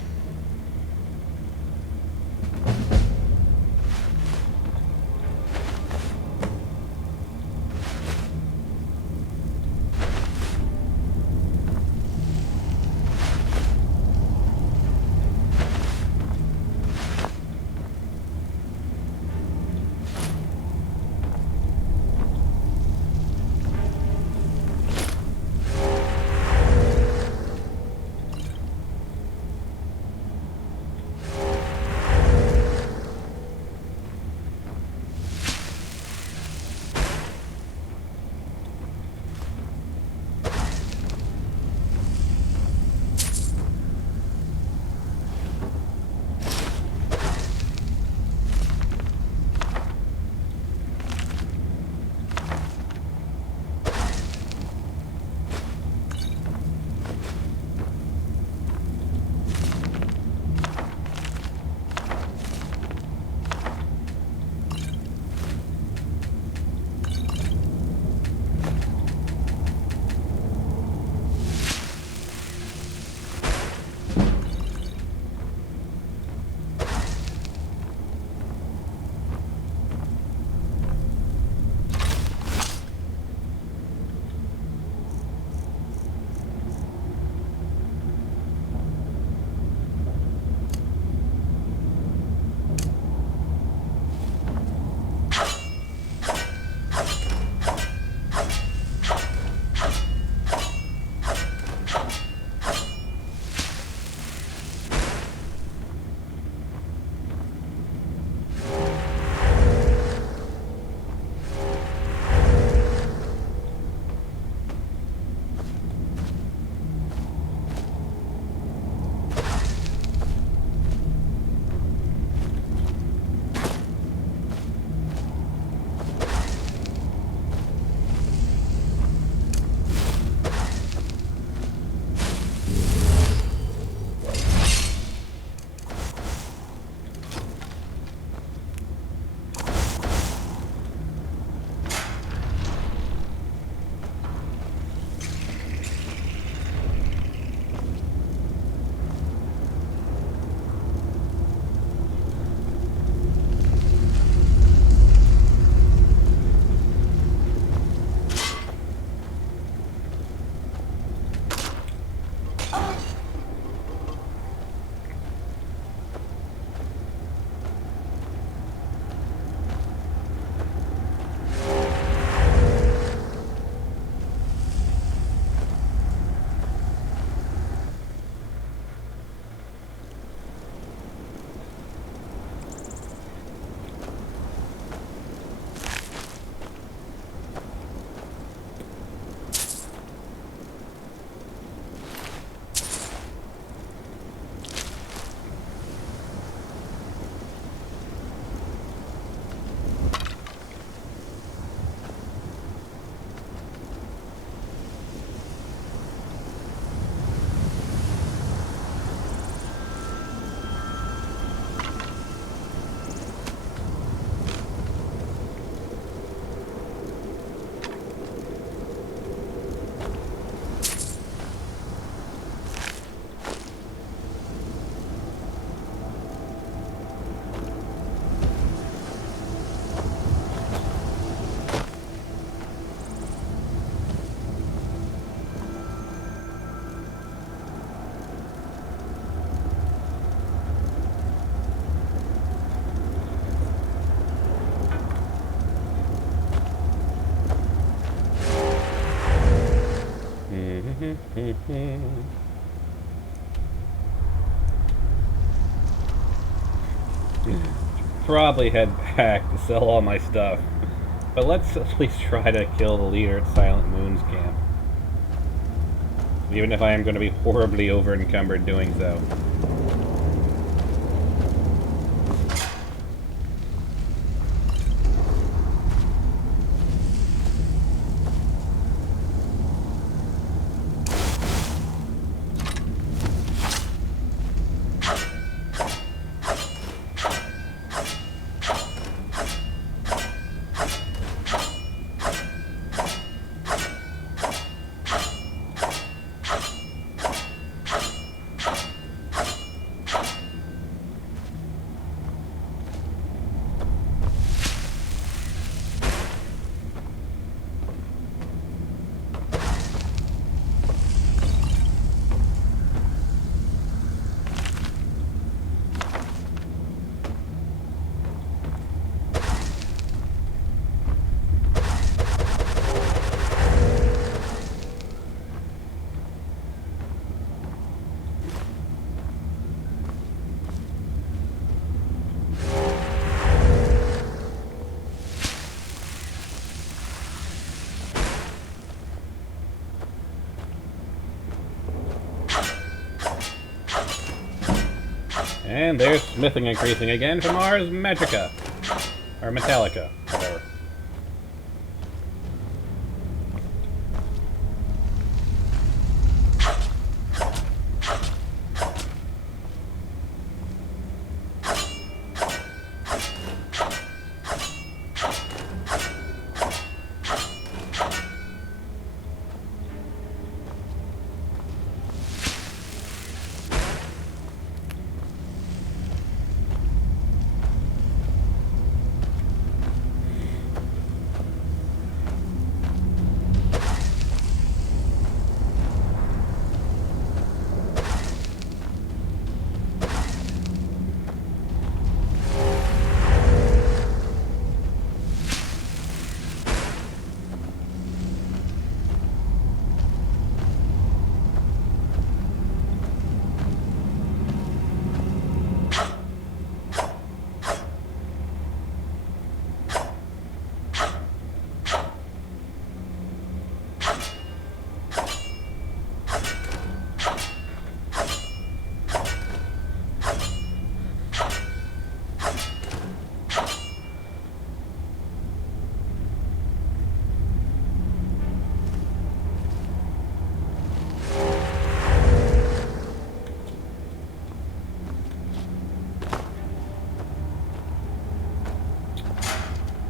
Probably head back to sell all my stuff. But let's at least try to kill the leader at Silent Moon's camp. Even if I am going to be horribly over-encumbered doing so. And there's smithing increasing again from Ars Magica. Or Metallica, whatever.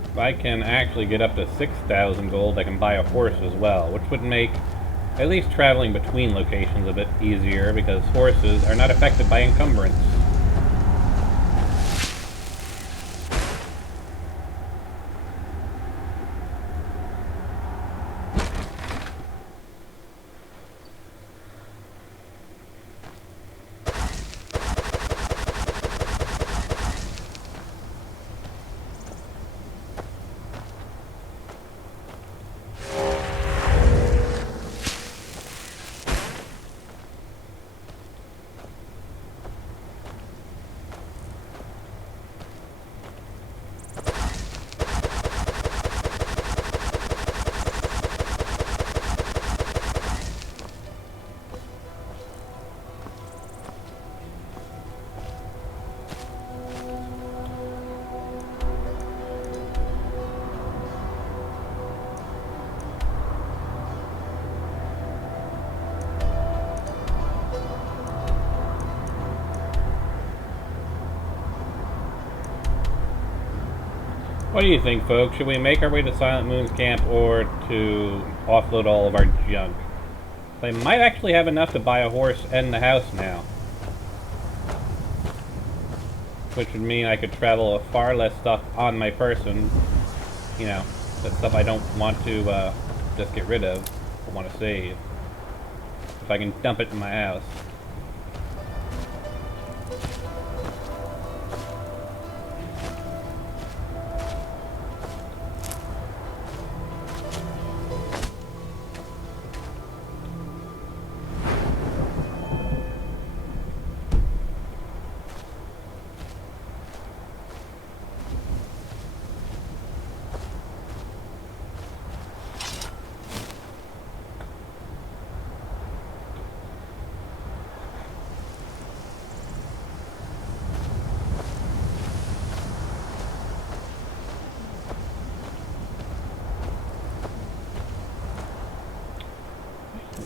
If I can actually get up to 6,000 gold, I can buy a horse as well, which would make at least traveling between locations a bit easier, because horses are not affected by encumbrance. What do you think, folks? Should we make our way to Silent Moon's camp or to offload all of our junk? I might actually have enough to buy a horse and the house now. Which would mean I could travel with far less stuff on my person. You know, the stuff I don't want to just get rid of, I want to save. If I can dump it in my house.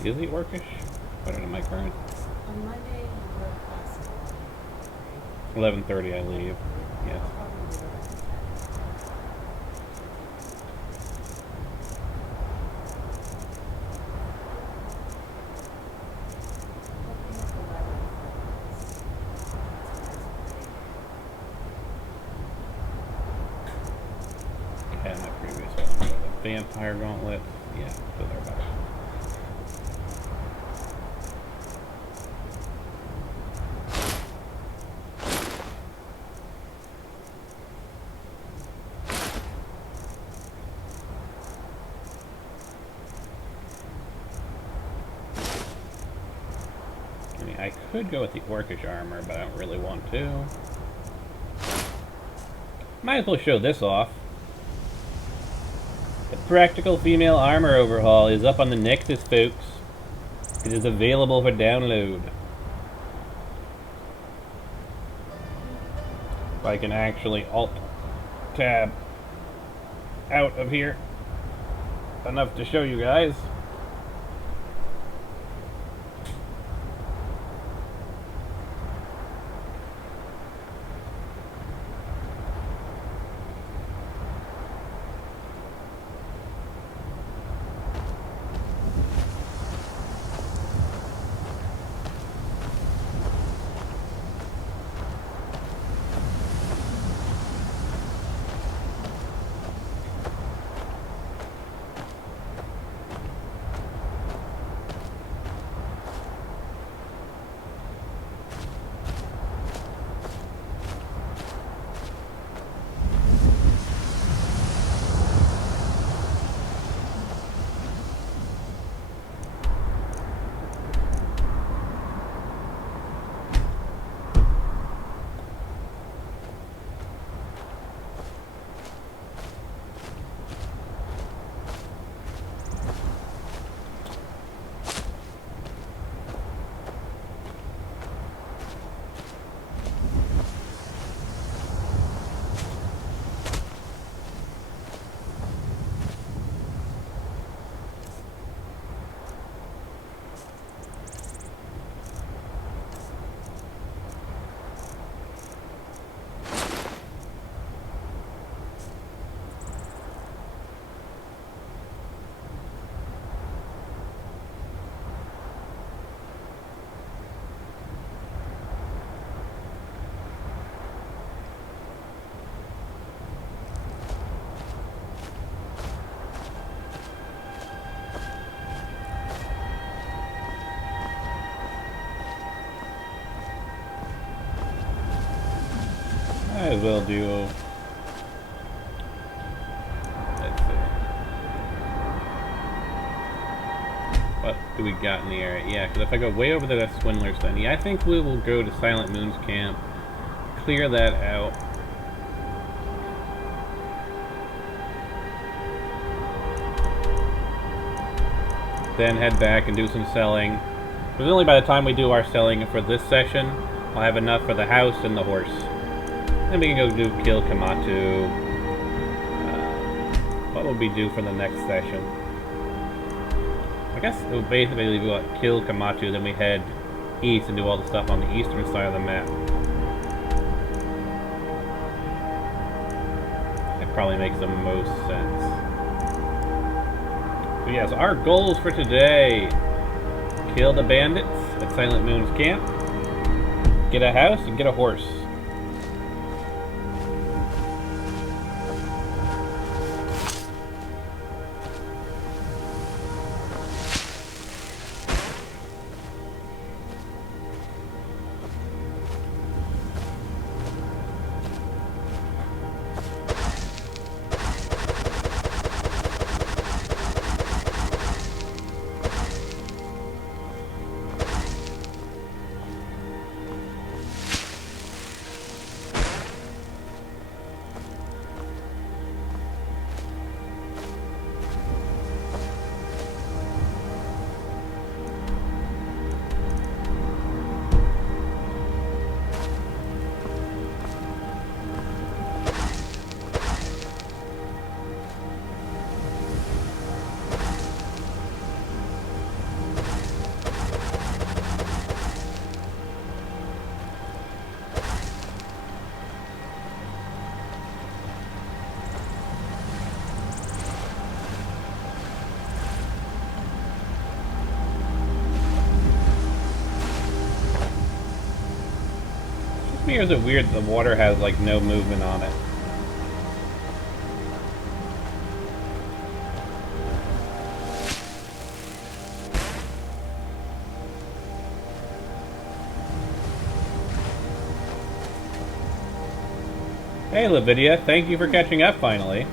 Is he orcish? Better than my current. On Monday, you go to class at 11:30 I leave. Yes. Yeah, my previous one was a vampire gauntlet. Yeah, so they're about. I mean, I could go with the orcish armor, but I don't really want to. Might as well show this off. The practical female armor overhaul is up on the Nexus, folks. It is available for download. If I can actually Alt-Tab out of here enough to show you guys. Might as well do. Let's see. What do we got in the area? Yeah, because if I go way over to that Swindler's Den, yeah, I think we will go to Silent Moon's camp, clear that out. Then head back and do some selling. Because only by the time we do our selling for this session, I'll have enough for the house and the horse. Then we can go do kill Kamatu. What would we do for the next session? I guess it would basically be what, kill Kamatu, then we head east and do all the stuff on the eastern side of the map. That probably makes the most sense. So yes, our goals for today: kill the bandits at Silent Moon's camp, get a house, and get a horse. me, or is it weird that the water has, like, no movement on it? Hey, Lavidia, thank you for catching up finally.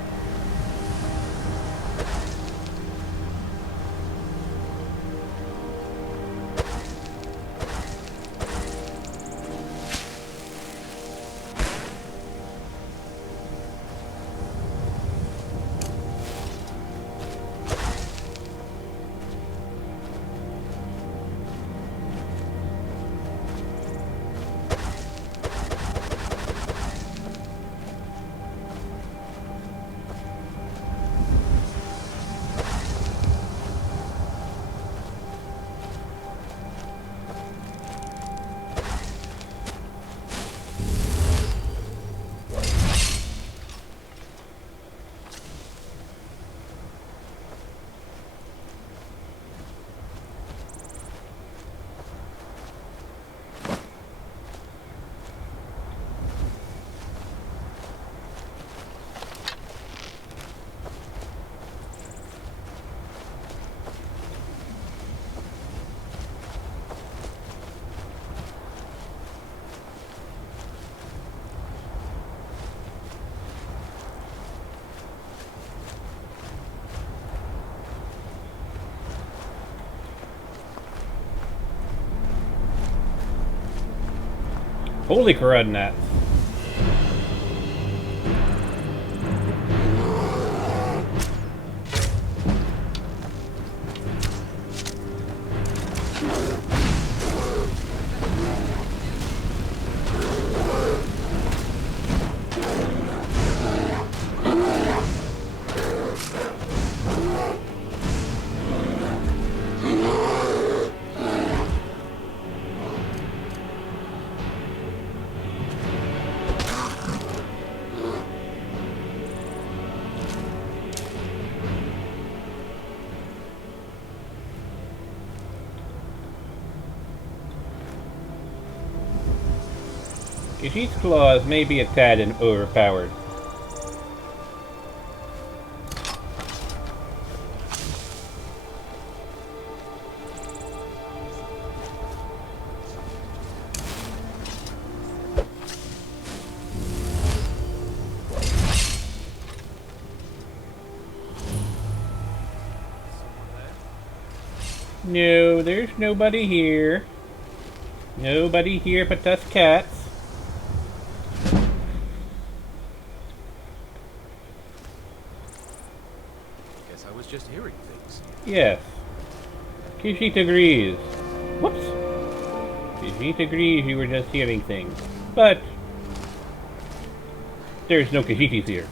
Holy coordinates. Khajiit's claws may be a tad overpowered. No, there's nobody here. Nobody here but us cats. Guess I was just hearing things. Yes. Khajiit agrees. Whoops. Khajiit agrees you were just hearing things. But there's no Khajiitis here.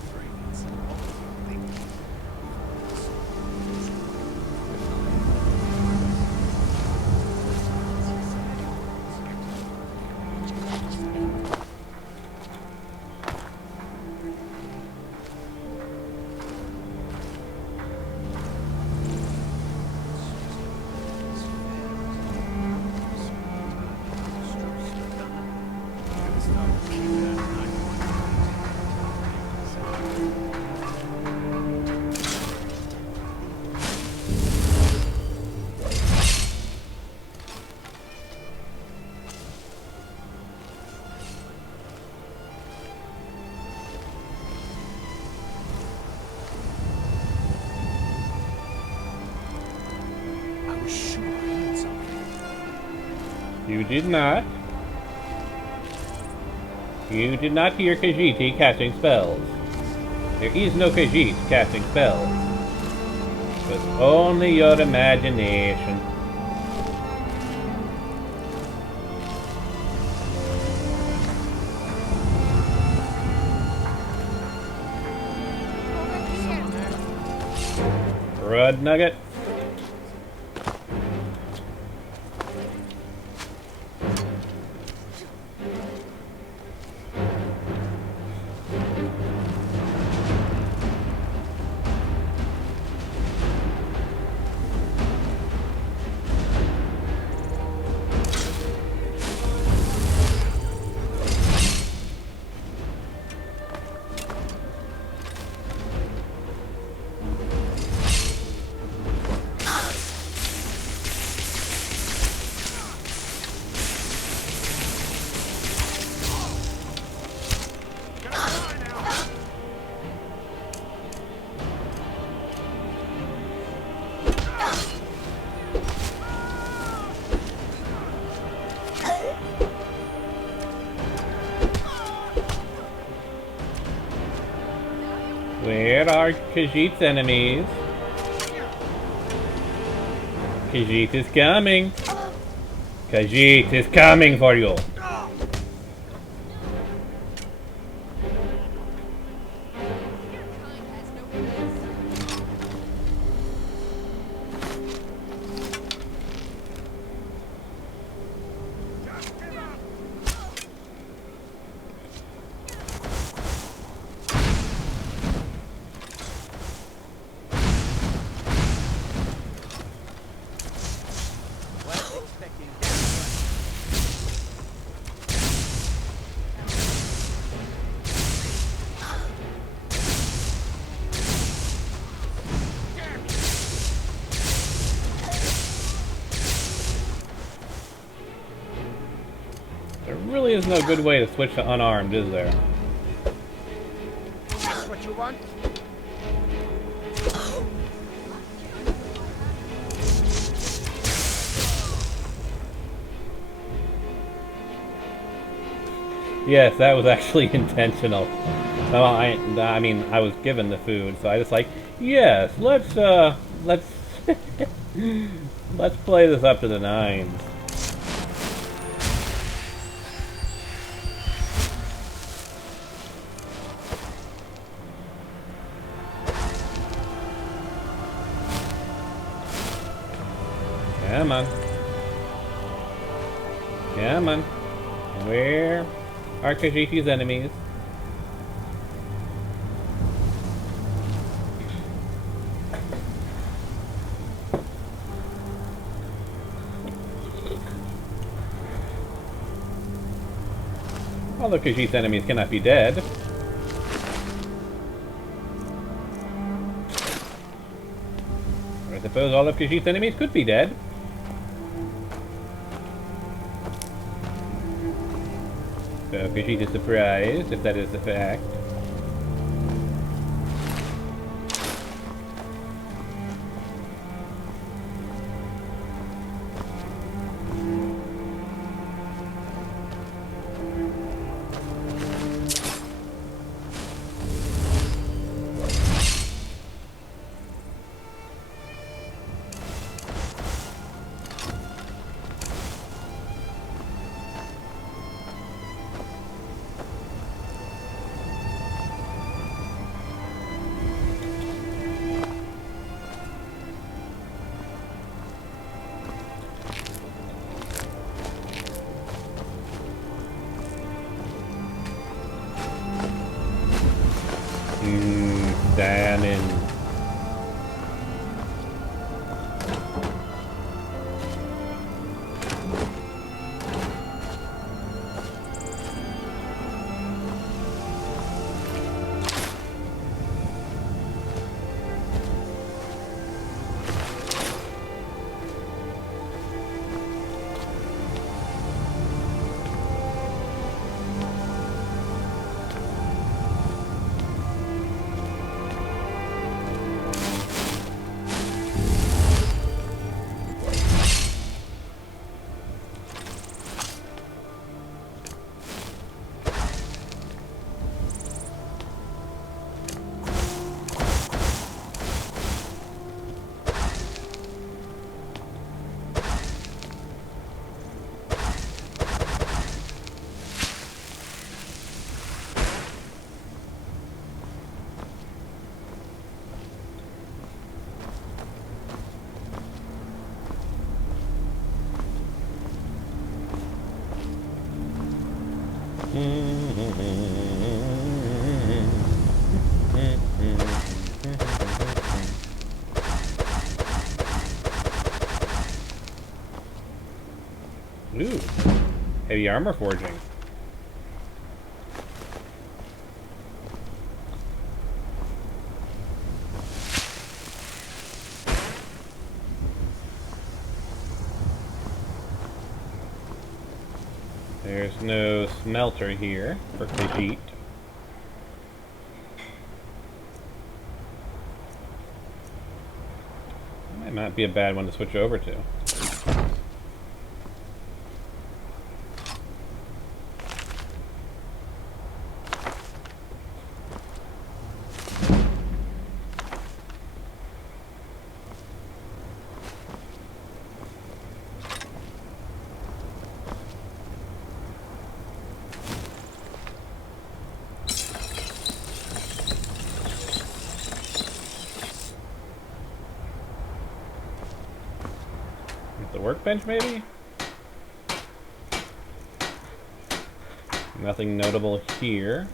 I was sure I heard something. You did not. You did not hear Khajiit casting spells. There is no Khajiit casting spells. It was only your imagination. Rud Nugget. Where are Khajiit's enemies? Khajiit is coming. Khajiit is coming for you. There really is no good way to switch to unarmed, is there? That's what you want? Yes, that was actually intentional. No, I mean, I was given the food, so I just like, yes, let's let's play this up to the nines. Come on. Come on. Where are Khajiit's enemies? Although Khajiit's enemies cannot be dead. I suppose all of Khajiit's enemies could be dead. So Khajiit is surprised, if that is the fact. Salmon. Ooh, heavy armor forging. There's no smelter here for Khajiit. Might not be a bad one to switch over to. workbench, maybe? Nothing notable here.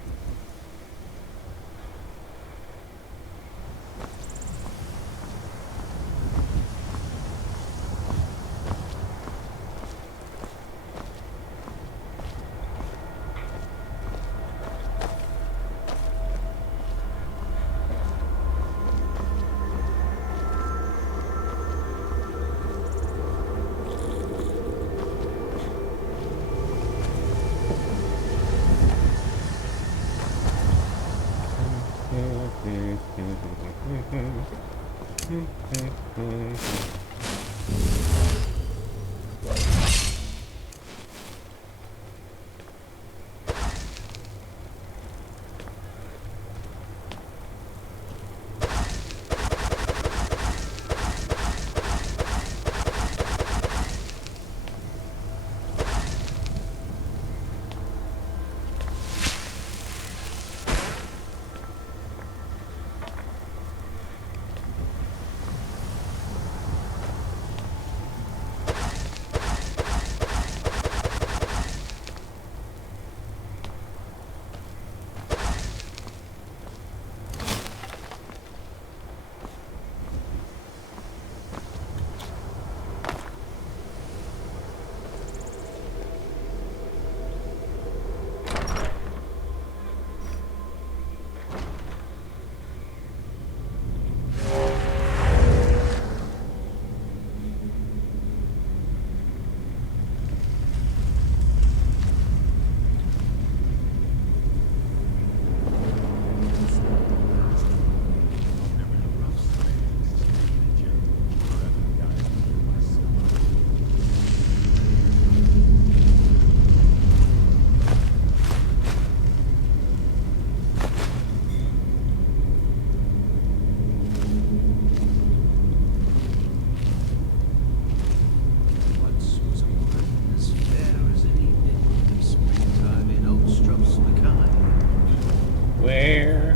Where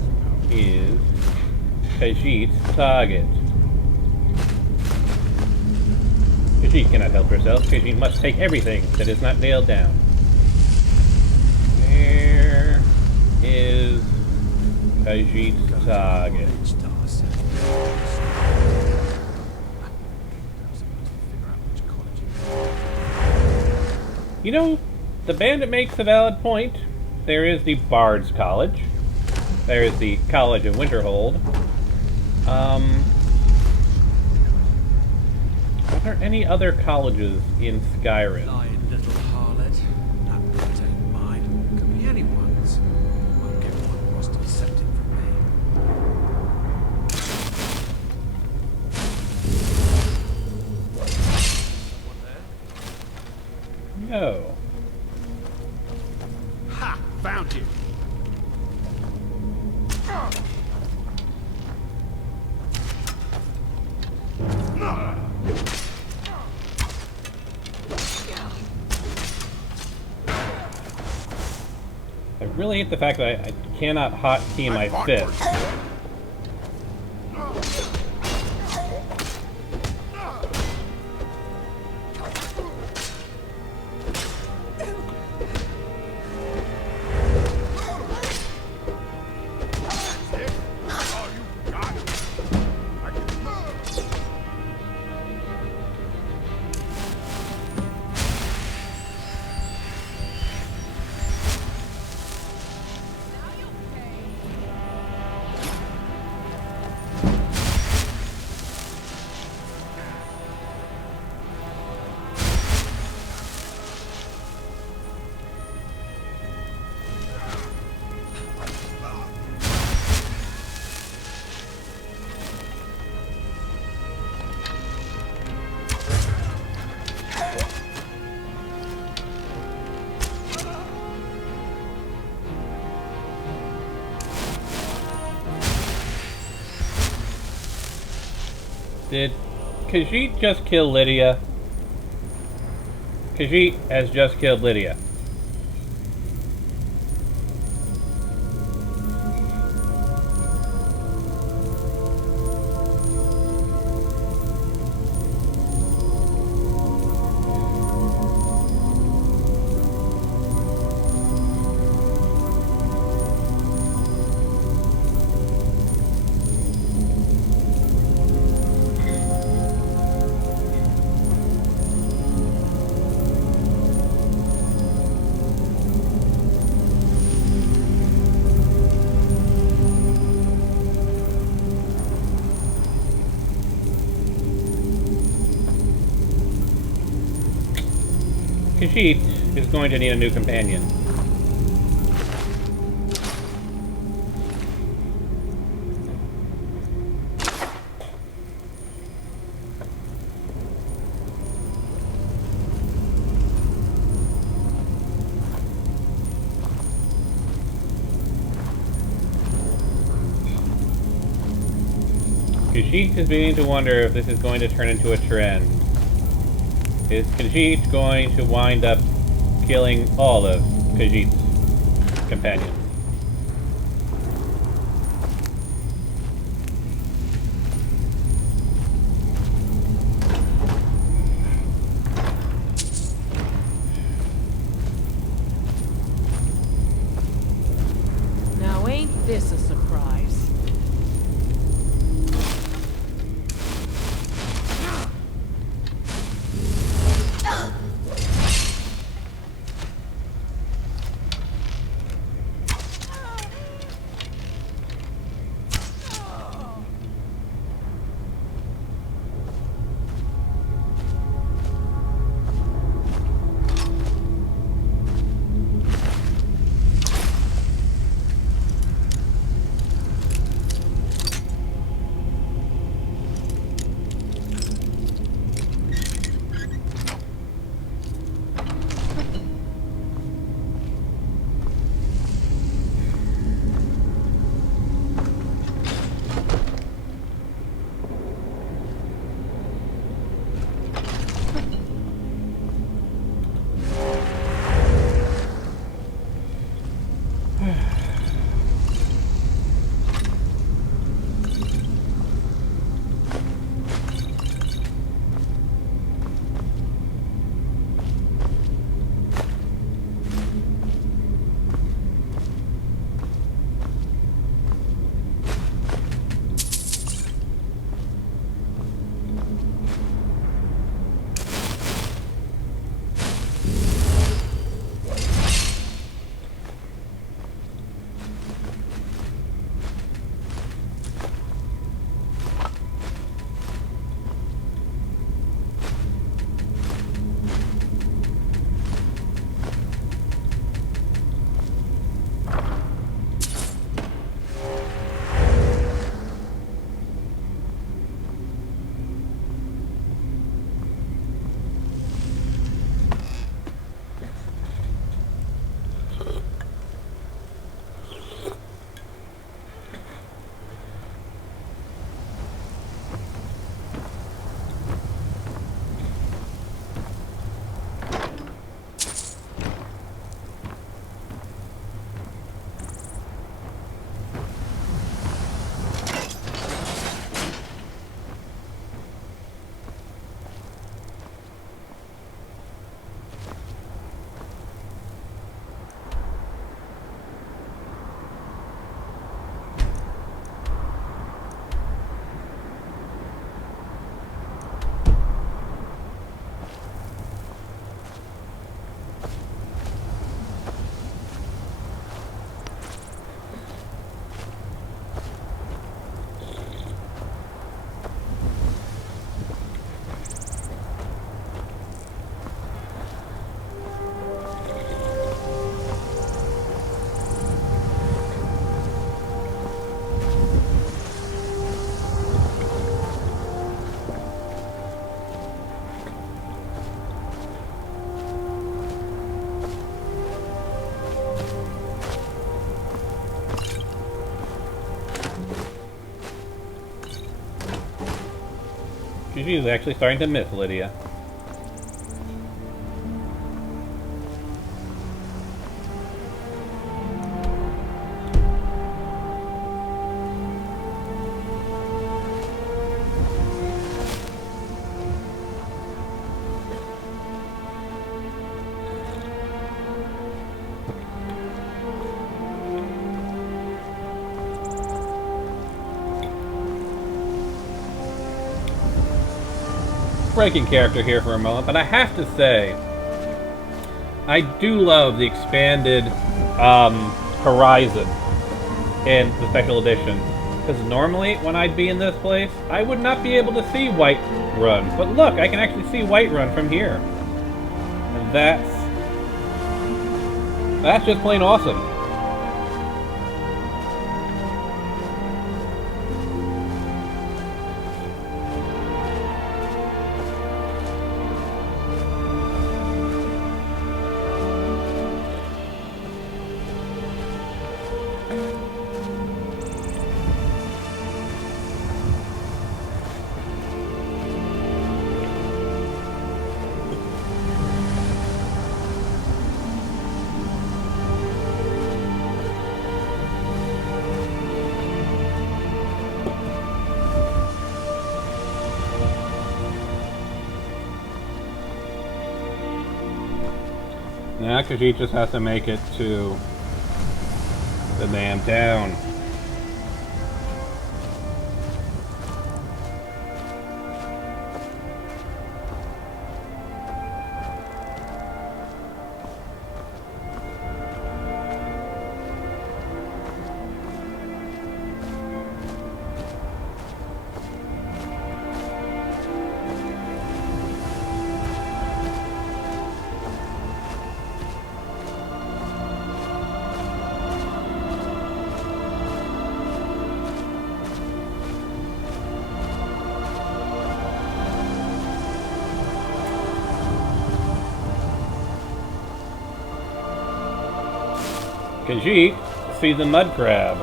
is Khajiit's target? Khajiit cannot help herself. Khajiit must take everything that is not nailed down. Where is Khajiit's target? You know, the bandit makes a valid point. There is the Bard's College. There is the College of Winterhold. Are there any other colleges in Skyrim? Lying little harlot. That boat ain't mine. Could be anyone's. Won't get one lost to accept it from me. No. Ha! Found you. I really hate the fact that I cannot hotkey my fist. Did Khajiit just kill Lydia? Khajiit has just killed Lydia. Khajiit is going to need a new companion. Khajiit is beginning to wonder if this is going to turn into a trend. Is Khajiit going to wind up killing all of Khajiit's companions? Now ain't this a surprise? She's actually starting to miss Lydia. Breaking character here for a moment, but I have to say, I do love the expanded horizon in the special edition. Because normally, when I'd be in this place, I would not be able to see Whiterun. But look, I can actually see Whiterun from here. And that's That's just plain awesome. Now Khajiit just has to make it to the damn town. Khajiit sees a mud crab.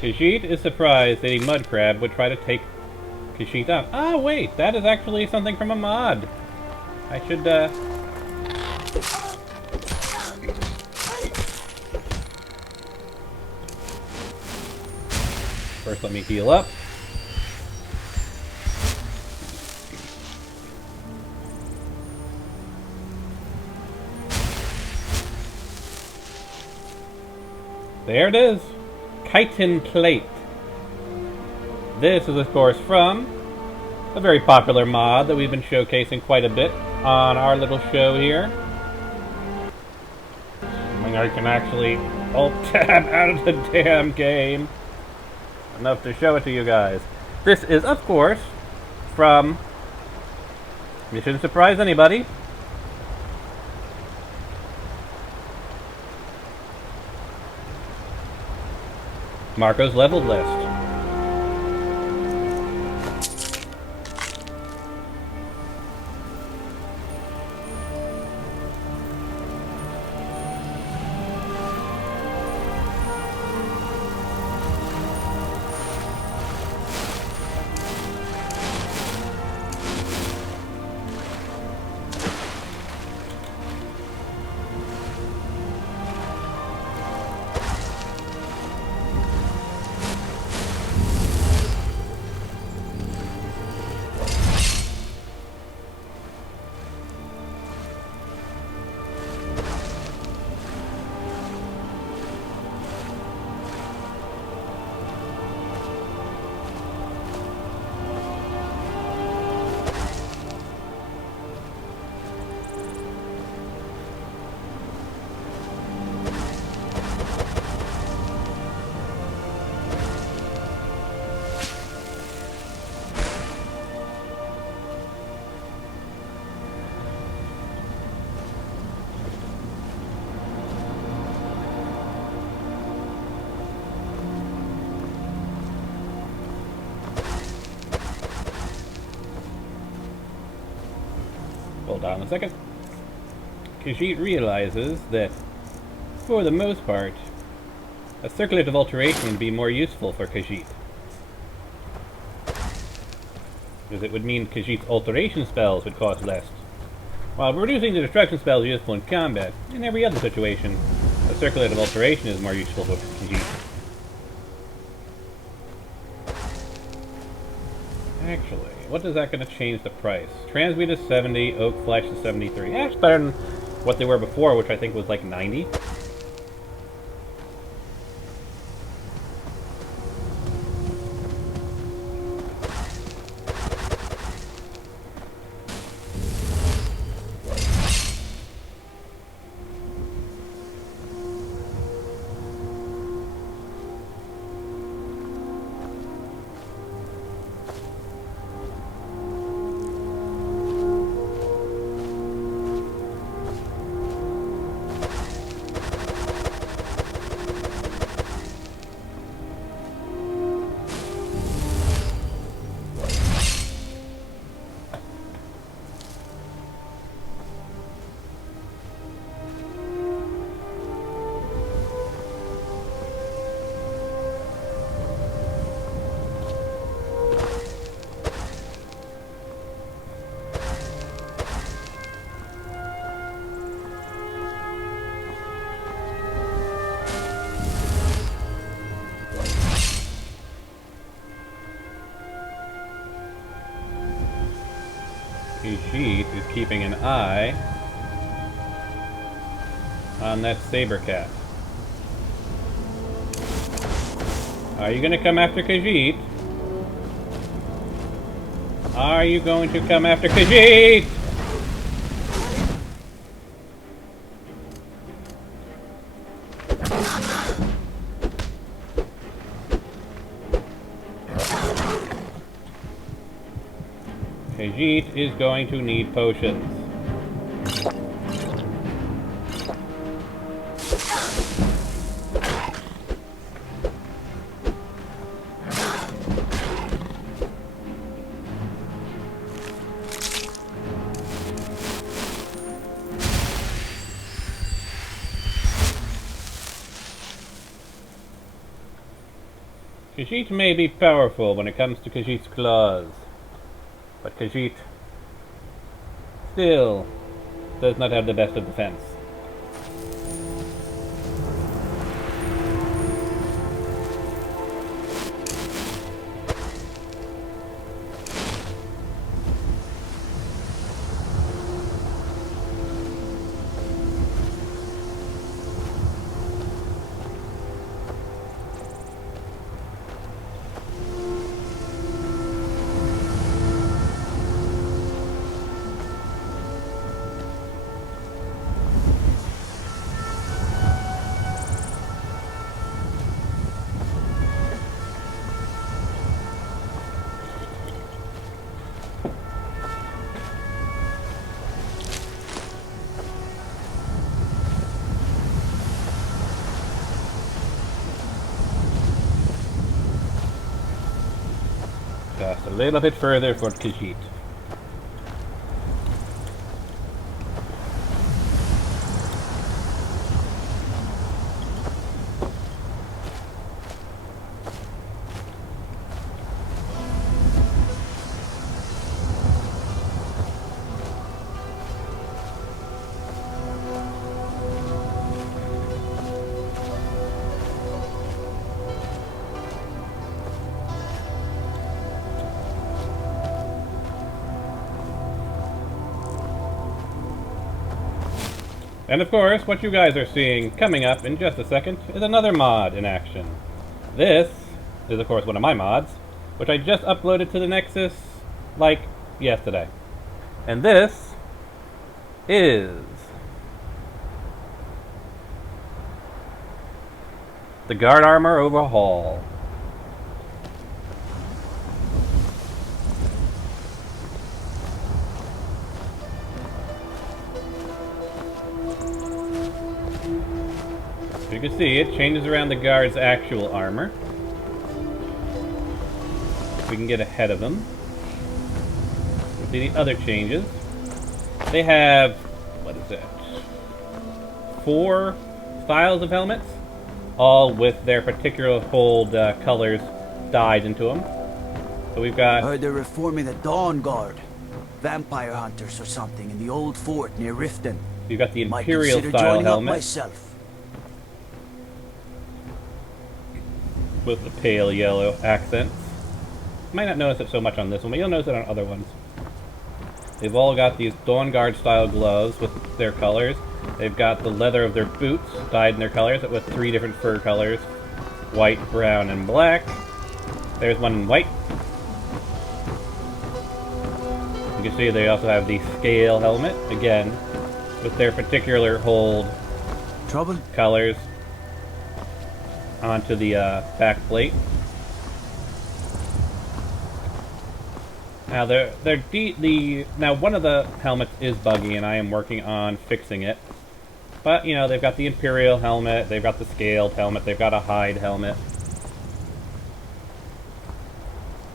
Khajiit is surprised that a mud crab would try to take Khajiit out. Ah, wait, that is actually something from a mod. I should, First, let me heal up. There it is. Chitin Plate. This is, of course, from a very popular mod that we've been showcasing quite a bit on our little show here. I can actually alt-tab out of the damn game. Enough to show it to you guys. This is, of course, from... You shouldn't surprise anybody. Marco's leveled list. Hold on a second. Khajiit realizes that, for the most part, a circlet of alteration would be more useful for Khajiit. Because it would mean Khajiit's alteration spells would cost less, while reducing the destruction spells useful in combat. In every other situation, a circlet of alteration is more useful for Khajiit. Actually, what is that going to change the price? Transmute is 70, Oak Flesh is 73. That's better than what they were before, which I think was like 90. Khajiit is keeping an eye on that saber cat. Are you gonna come after Khajiit? Are you going to come after Khajiit? Khajiit is going to need potions. Khajiit may be powerful when it comes to Khajiit's claws, but Khajiit still does not have the best of defense. Just a little bit further for Khajiit. And of course, what you guys are seeing coming up in just a second is another mod in action. This is of course one of my mods, which I just uploaded to the Nexus, like, yesterday. And this is the Guard Armor Overhaul. You can see it changes around the guard's actual armor. We can get ahead of them. See the other changes. They have, what is it? 4 styles of helmets, all with their particular hold colors dyed into them. So we've got... Heard they're reforming the Dawn Guard. Vampire hunters or something in the old fort near Riften. You've got the Might Imperial consider style joining up helmet. myself. With the pale yellow accents. You might not notice it so much on this one, but you'll notice it on other ones. They've all got these Dawn Guard style gloves with their colors. They've got the leather of their boots dyed in their colors with 3 different fur colors. White, brown, and black. There's one in white. You can see they also have the scale helmet, again, with their particular hold colors onto the back plate. Now now one of the helmets is buggy, and I am working on fixing it. But you know, they've got the Imperial helmet, they've got the scaled helmet, they've got a hide helmet.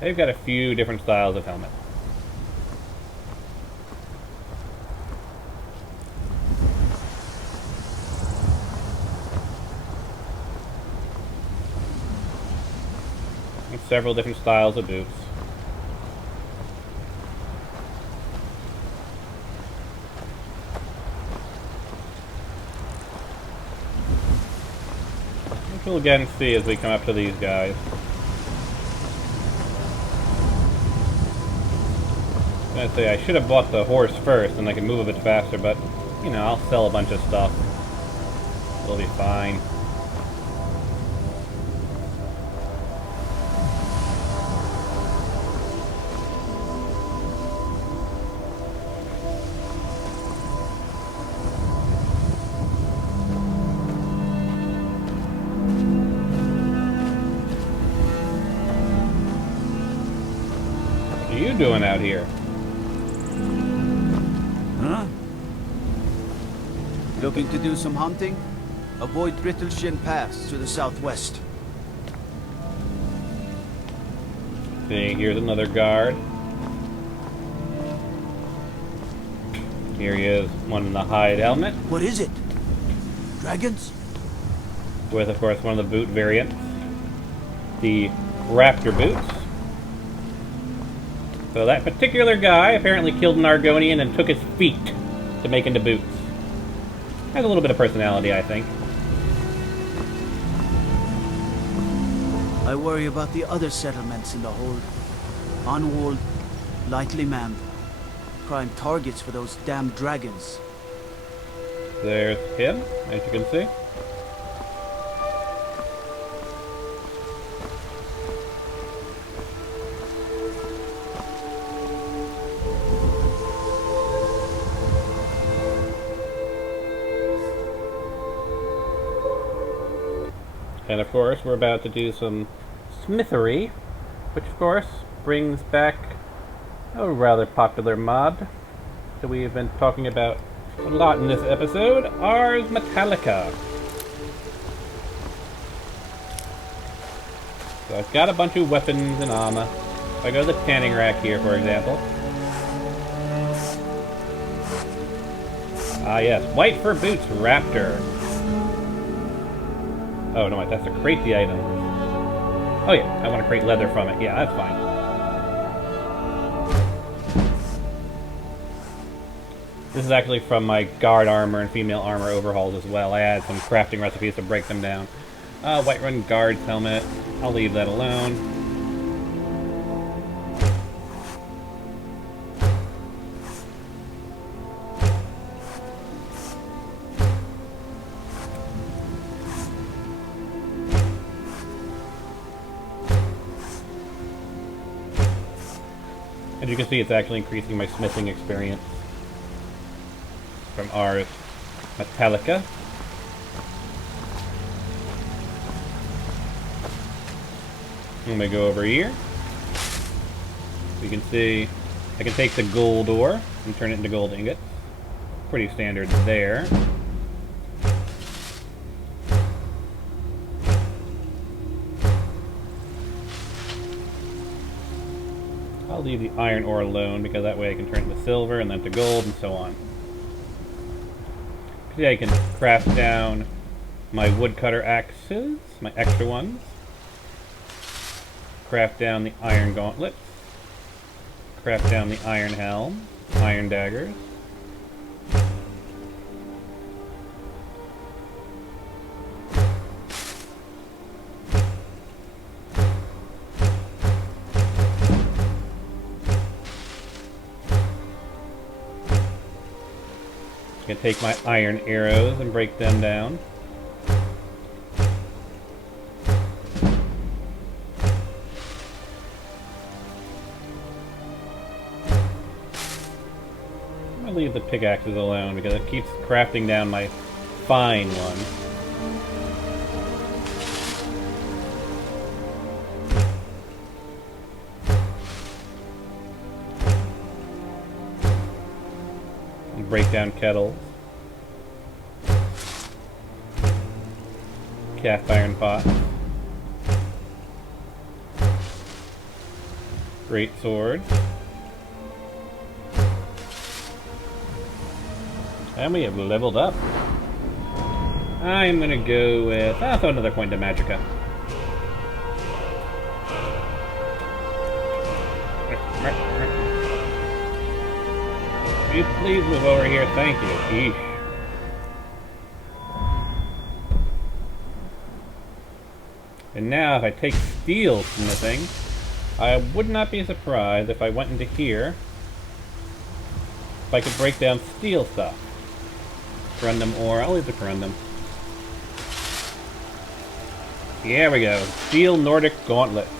They've got a few different styles of helmet. And several different styles of boots. Which we'll again see as we come up to these guys. I was gonna say, I should have bought the horse first, and I could move a bit faster, but, you know, I'll sell a bunch of stuff. It'll be fine. What are you doing out here? Huh? Looking to do some hunting? Avoid Brittleshin Pass to the southwest. See, here's another guard. Here he is, one in the hide helmet. What is it? Dragons? With, of course, one of the boot variants. The raptor boots. So that particular guy apparently killed an Argonian and took his feet to make into boots. Has a little bit of personality, I think. I worry about the other settlements in the hold. Unwalled, lightly manned. Prime targets for those damn dragons. There's him, as you can see. And of course, we're about to do some smithery, which of course brings back a rather popular mod that we've been talking about a lot in this episode, Ars Metallica. So I've got a bunch of weapons and armor. If I go to the tanning rack here, for example. Ah yes, white fur boots, raptor. Oh, no, that's to crate the item. Oh yeah, I want to crate leather from it. Yeah, that's fine. This is actually from my guard armor and female armor overhauls as well. I added some crafting recipes to break them down. Whiterun guard's helmet. I'll leave that alone. As you can see, it's actually increasing my smithing experience from Ars Metallica. I'm gonna go over here. You can see I can take the gold ore and turn it into gold ingots. Pretty standard there. I'll leave the iron ore alone because that way I can turn it to silver and then to gold and so on. See, I can craft down my woodcutter axes, my extra ones. Craft down the iron gauntlets. Craft down the iron helm, iron daggers. I can take my iron arrows and break them down. I'm gonna leave the pickaxes alone because it keeps crafting down my fine one. Break down kettles. Cast iron pot. Great sword. And we have leveled up. I'm gonna go with... I'll throw another point to Magica. Will you please move over here? Thank you. Eesh. And now, if I take steel smithing, I would not be surprised if I went into here if I could break down steel stuff. Corundum ore. I'll leave the corundum. Here we go. Steel Nordic gauntlets.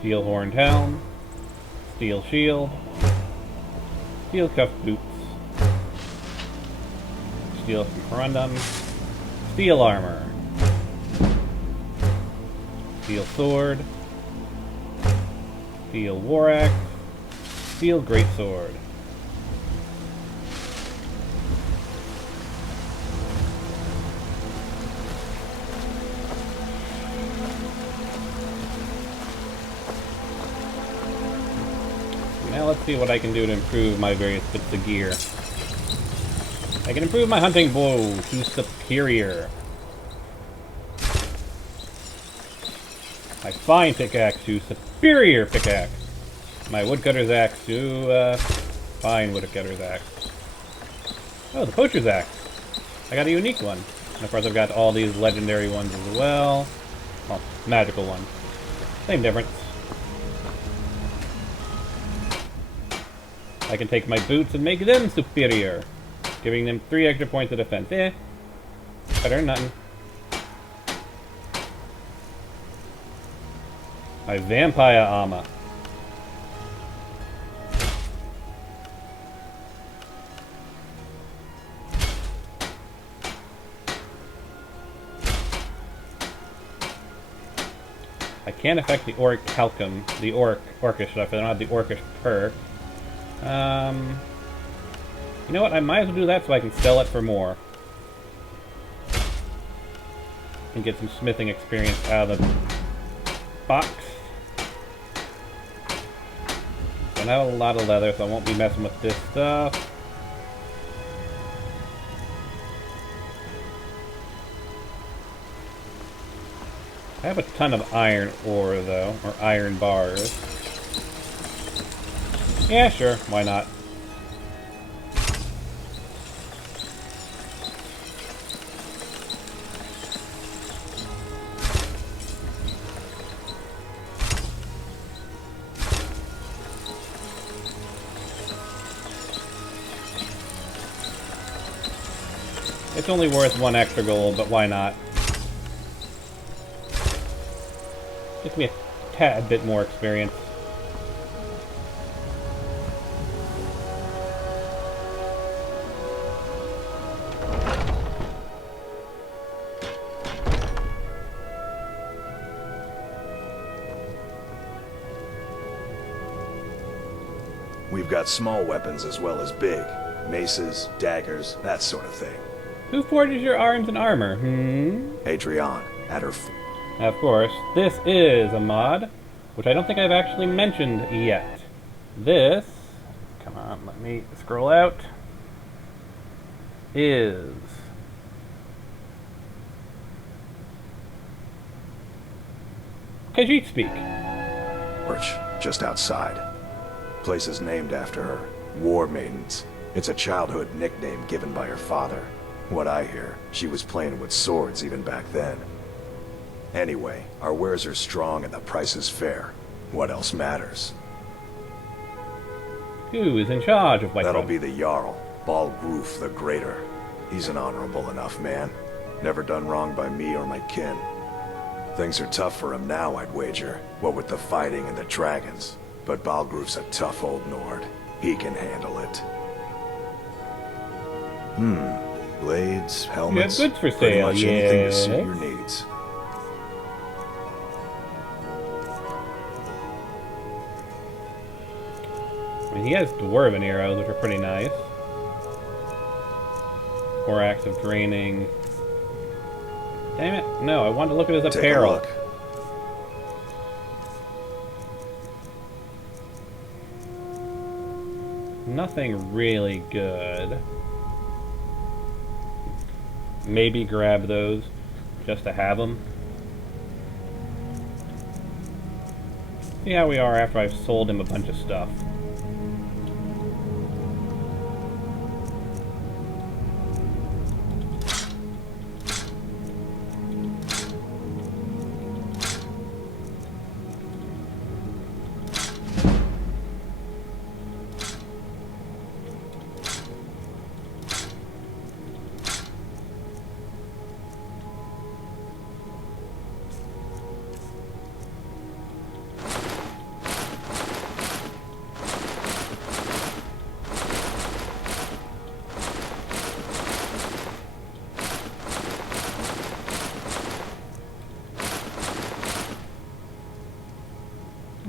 Steel horned helm. Steel shield. Steel cuffed boots. Steel corundum. Steel armor. Steel sword. Steel war axe. Steel greatsword. Now let's see what I can do to improve my various bits of gear. I can improve my hunting bow to superior. My fine pickaxe to superior pickaxe. My woodcutter's axe to fine woodcutter's axe. Oh, the poacher's axe. I got a unique one. And of course I've got all these legendary ones as well. Well, magical ones. Same difference. I can take my boots and make them superior, giving them 3 extra points of defense. Eh, better than nothing. My vampire armor. I can't affect the Auric Calcum, the Orcish stuff, I don't have the Orcish perk. You know what, I might as well do that so I can sell it for more. And get some smithing experience out of the box. I have a lot of leather, so I won't be messing with this stuff. I have a ton of iron ore, though, or iron bars. Yeah, sure, why not? It's only worth 1 extra gold, but why not? Gives me a tad bit more experience. We've got small weapons as well as big. Maces, daggers, that sort of thing. Who forges your arms and armor? Adrian, at her Of course, this is a mod, which I don't think I've actually mentioned yet. This, come on, let me scroll out, is Khajiit speak. Perch, just outside. Place is named after her. War Maidens. It's a childhood nickname given by her father. What I hear, she was playing with swords even back then. Anyway, our wares are strong and the price is fair. What else matters? Who is in charge of White That'll Run? be the Jarl, Balgruf the Greater. He's an honorable enough man. Never done wrong by me or my kin. Things are tough for him now, I'd wager. What with the fighting and the dragons. But Balgruf's a tough old Nord. He can handle it. Blades, helmets, goods for pretty sale, much anything to suit yes. your needs. I mean, he has dwarven arrows, which are pretty nice. 4 acts of draining. Damn it! No, I wanted to look at his Take a apparel. look. Nothing really good. Maybe grab those just to have them. See how we are after I've sold him a bunch of stuff.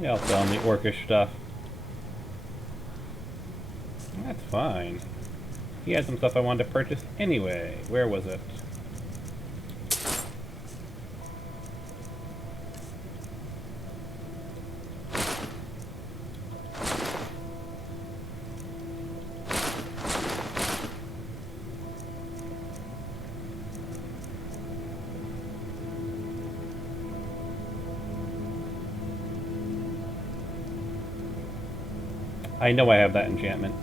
Yeah, I'll sell him the orcish stuff. That's fine. He had some stuff I wanted to purchase anyway. Where was it? I know I have that enchantment.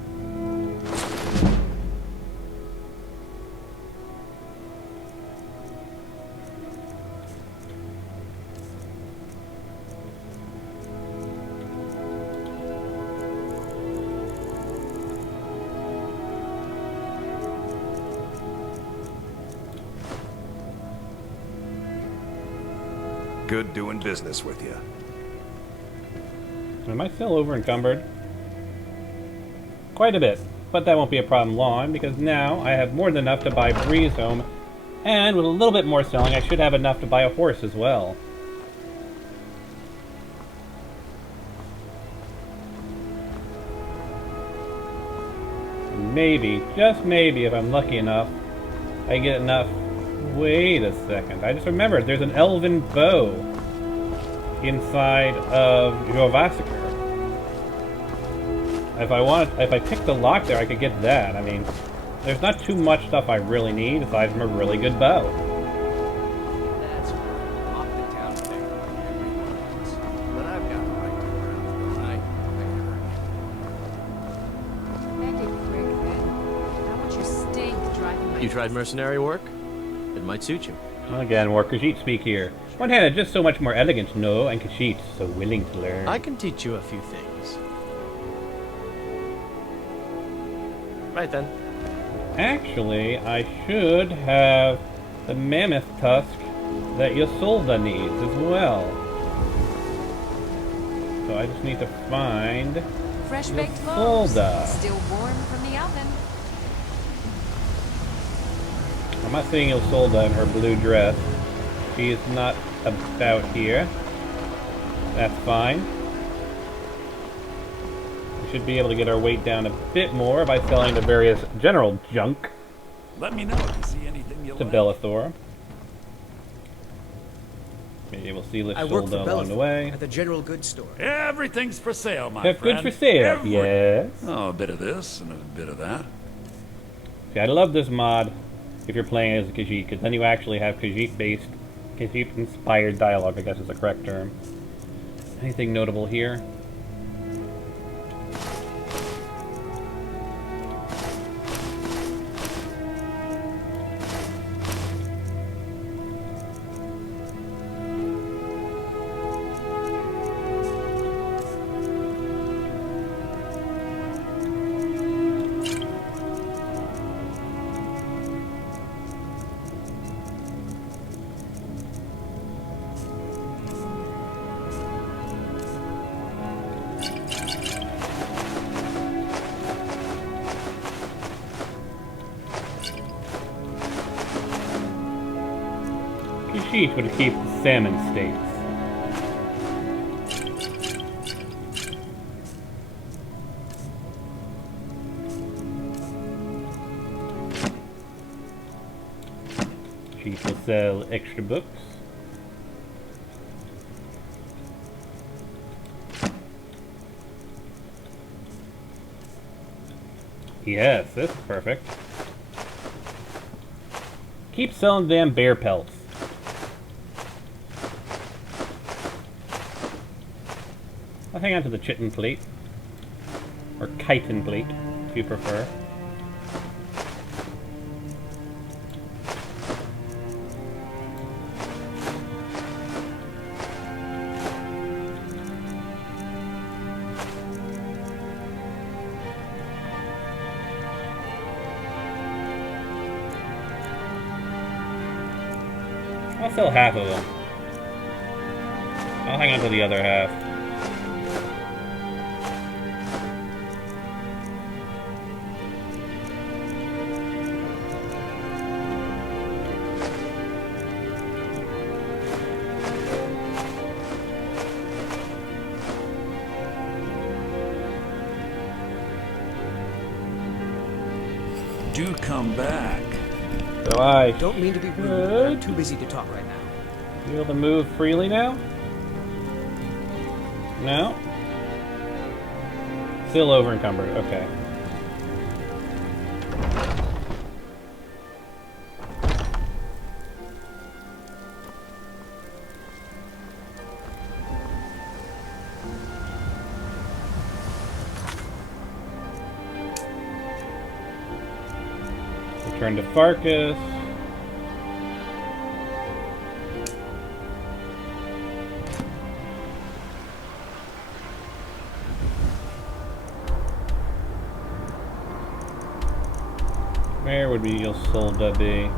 Good doing business with you. Am I still over encumbered? Quite a bit, but that won't be a problem long, because now I have more than enough to buy Breeze Home, and with a little bit more selling, I should have enough to buy a horse as well. Maybe, just maybe, if I'm lucky enough, I get enough. Wait a second, I just remembered there's an elven bow inside of Dovakiin. If I pick the lock there, I could get that. I mean, there's not too much stuff I really need aside from a really good bow. That's right. Off the town there. But I've got a right to around, don't I? Make it quick, then. I want your stink driving my... You tried mercenary work? It might suit you. Again, more Khajiit speak here. One-handed, just so much more elegant, no, and Khajiit so willing to learn. I can teach you a few things. Right then. Actually, I should have the mammoth tusk that Ysolda needs as well. So I just need to find Fresh baked loaves, Ysolda. still warm from the oven. I'm not seeing Ysolda in her blue dress. She is not about here. That's fine. We should be able to get our weight down a bit more by selling the various general junk Let me know if you see anything you to like. Bellathor. Maybe we'll see I work for Ysolda along the way. at the general goods store. Everything's for sale, my Have friend. goods for sale, Every- yes. Oh, a bit of this and a bit of that. See, I love this mod if you're playing as a Khajiit, because then you actually have Khajiit-based, Khajiit-inspired dialogue, I guess is the correct term. Anything notable here? Khajiit would keep the salmon steaks. Khajiit will sell extra books. Yes, this is perfect. Keep selling damn bear pelts. I'll hang on to the chitin plate. Or chitin plate, if you prefer. I'll sell half of them. I'll hang on to the other half. you come back. So I Don't mean to be rude, but I'm too busy to talk right now. be able to move freely now? No? Still over encumbered, okay. Return to Farkas. Where would be Isolde be?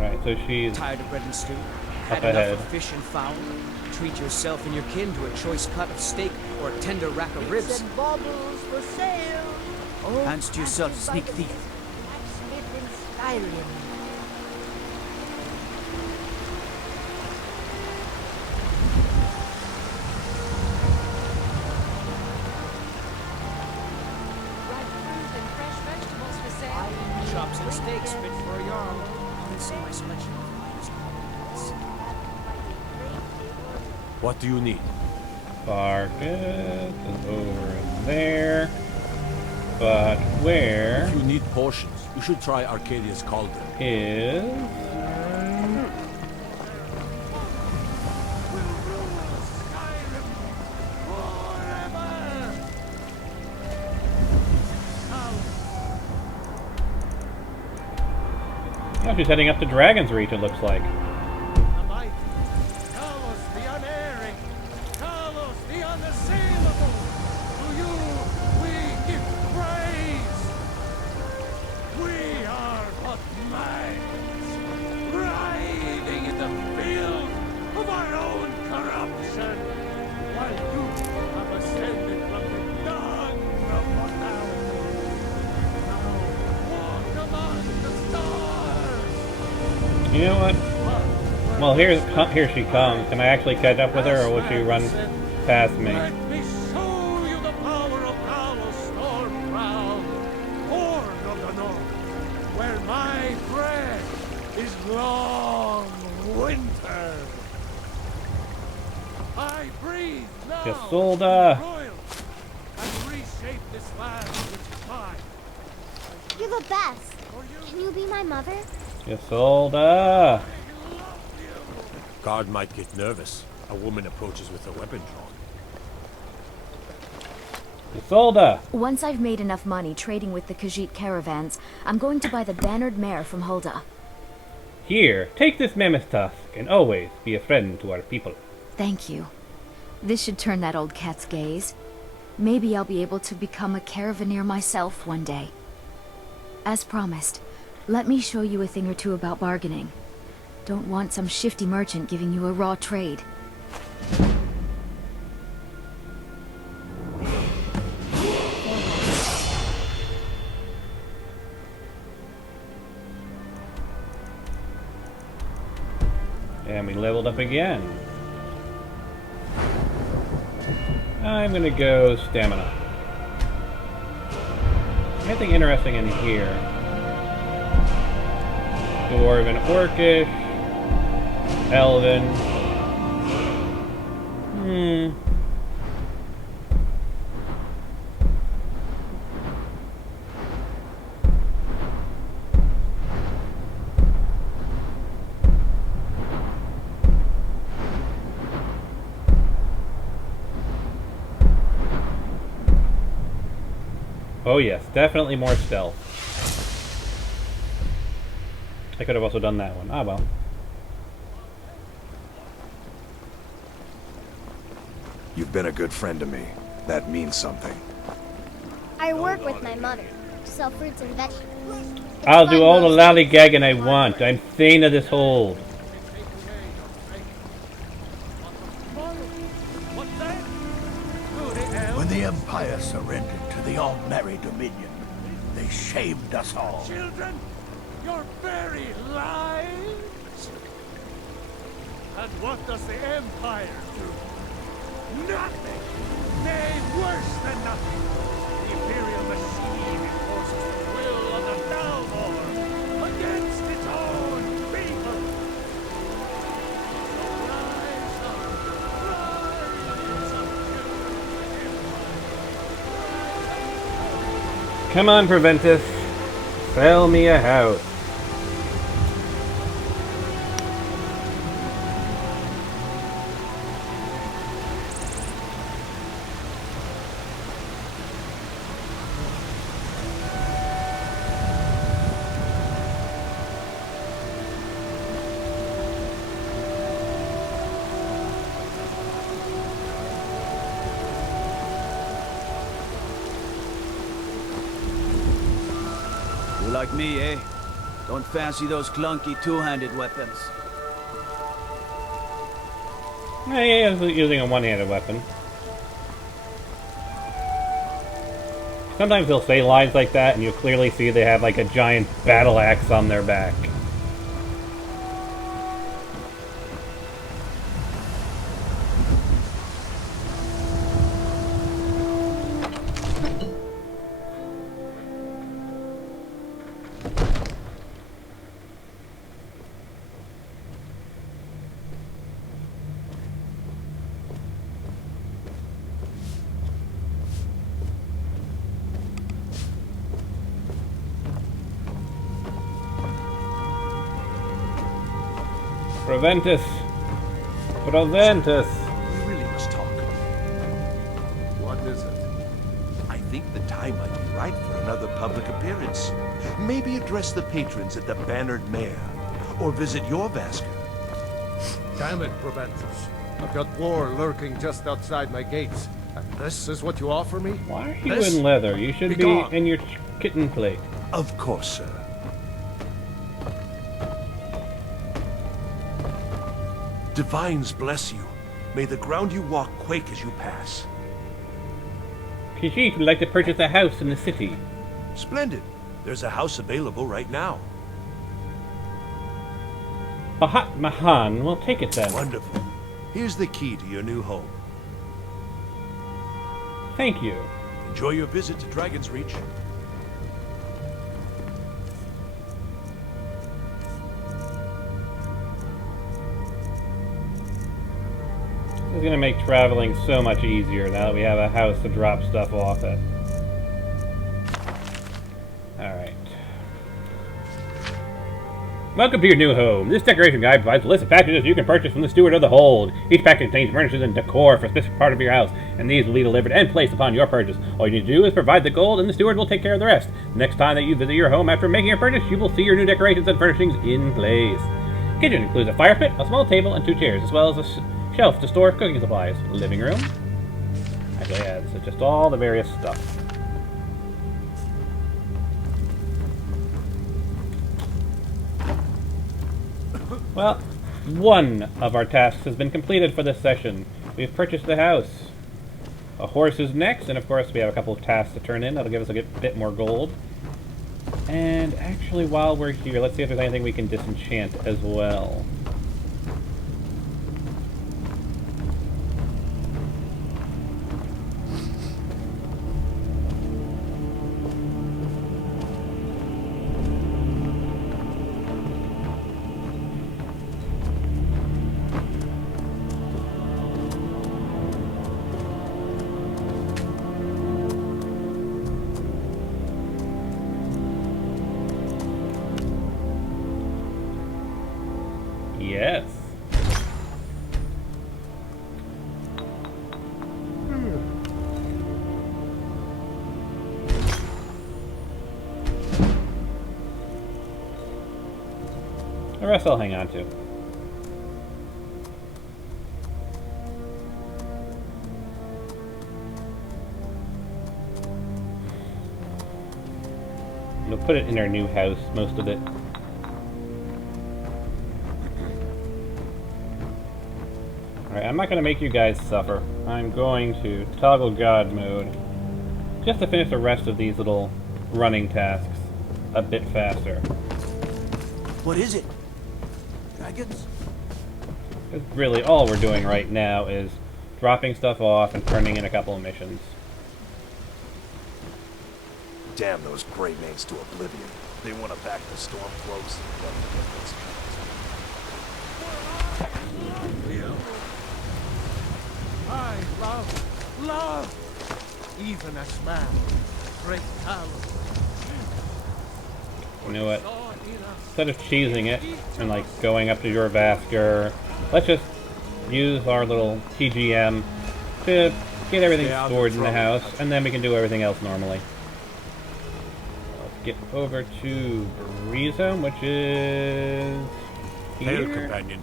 Right, so she's Tired of bread and stew? up Had enough ahead. of fish and fowl? Treat yourself and your kin to a choice cut of steak or a tender rack of ribs. And baubles for sale. Hands to yourself, sneak thief. Blacksmith in Skyrim. Ripe fruit and fresh vegetables for sale. Chops and steaks fit for a jarl. Come and see my selection of finest products. What do you need? Farkas is over in there. But where If you need potions, you should try Arcadia's Cauldron. is... Oh, she's heading up to Dragon's Reach, it looks like. You know what? Well, here she comes. Can I actually catch up with her, or will she run past me? Let me show you the power of Talos Stormcrown, Horde of the North, where my breath is long winter. I breathe now Isolde. royal and reshape this land which is mine. You're the best. Can you be my mother? Isolde. Guard might get nervous. A woman approaches with a weapon drawn. Isolde. Once I've made enough money trading with the Khajiit caravans, I'm going to buy the bannered mare from Hulda. Here, take this mammoth tusk, and always be a friend to our people. Thank you. This should turn that old cat's gaze. Maybe I'll be able to become a caravaneer myself one day. As promised, let me show you a thing or two about bargaining. Don't want some shifty merchant giving you a raw trade. And we leveled up again. I'm gonna go stamina. Anything interesting in here? Dwarven, Orcish, Elven. Oh yes, definitely more stealth. I could have also done that one. Ah well. You've been a good friend to me. That means something. I work with my mother to sell fruits and vegetables. I'll do all the lollygagging I want. I'm Thane of this hold. When the Empire surrendered to the All-Merry Dominion, they shamed us all. Children, your very lives? And what does the Empire do? Nothing! Nay, worse than nothing! Imperial machine enforces the will of the Thalmor against its own people. Come on, Preventus. Sell me a house. You like me, eh? Don't fancy those clunky two-handed weapons. Yeah, he's using a one-handed weapon. Sometimes they'll say lines like that, and you'll clearly see they have like a giant battle axe on their back. Preventus! Preventus! We really must talk. What is it? I think the time might be right for another public appearance. Maybe address the patrons at the Bannered Mare, or visit your Vasker. Damn it, Proventus. I've got war lurking just outside my gates. And this is what you offer me? Why are you in leather? You should be in your kitten plate. Of course, sir. Divines bless you. May the ground you walk quake as you pass. Khajiit would like to purchase a house in the city. Splendid. There's a house available right now. Bahat Mahan will take it then. Wonderful. Here's the key to your new home. Thank you. Enjoy your visit to Dragon's Reach. This is going to make traveling so much easier now that we have a house to drop stuff off at. Alright. Welcome to your new home. This decoration guide provides a list of packages you can purchase from the steward of the hold. Each package contains furnishings and decor for a specific part of your house, and these will be delivered and placed upon your purchase. All you need to do is provide the gold, and the steward will take care of the rest. Next time that you visit your home after making your purchase, you will see your new decorations and furnishings in place. The kitchen includes a fire pit, a small table, and 2 chairs, as well as a shelf to store cooking supplies. Living room. Actually, yeah, it's just all the various stuff. Well, one of our tasks has been completed for this session. We've purchased the house. A horse is next, and of course we have a couple of tasks to turn in. That'll give us a bit more gold. And actually, while we're here, let's see if there's anything we can disenchant as well. Yes. The rest I'll hang on to. We'll put it in our new house, most of it. Alright, I'm not going to make you guys suffer. I'm going to toggle God mode just to finish the rest of these little running tasks a bit faster. What is it? Dragons? Because really, all we're doing right now is dropping stuff off and turning in a couple of missions. Damn those Grey Manes to oblivion. They want to back the storm close. Let them get this. I love, even as man, great talent. You know what? Instead of cheesing it and like going up to your Vasker, let's just use our little TGM to get everything stored in the house, and then we can do everything else normally. Let's get over to Rhizome, which is here. Hail, companion.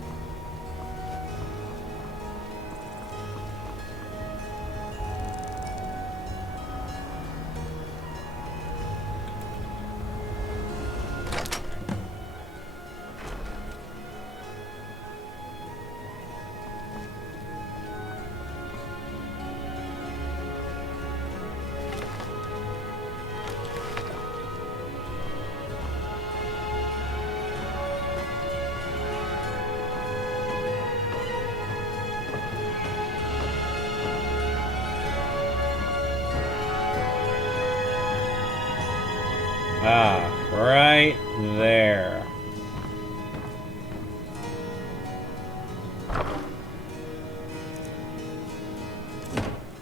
Ah, right there.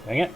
Dang it.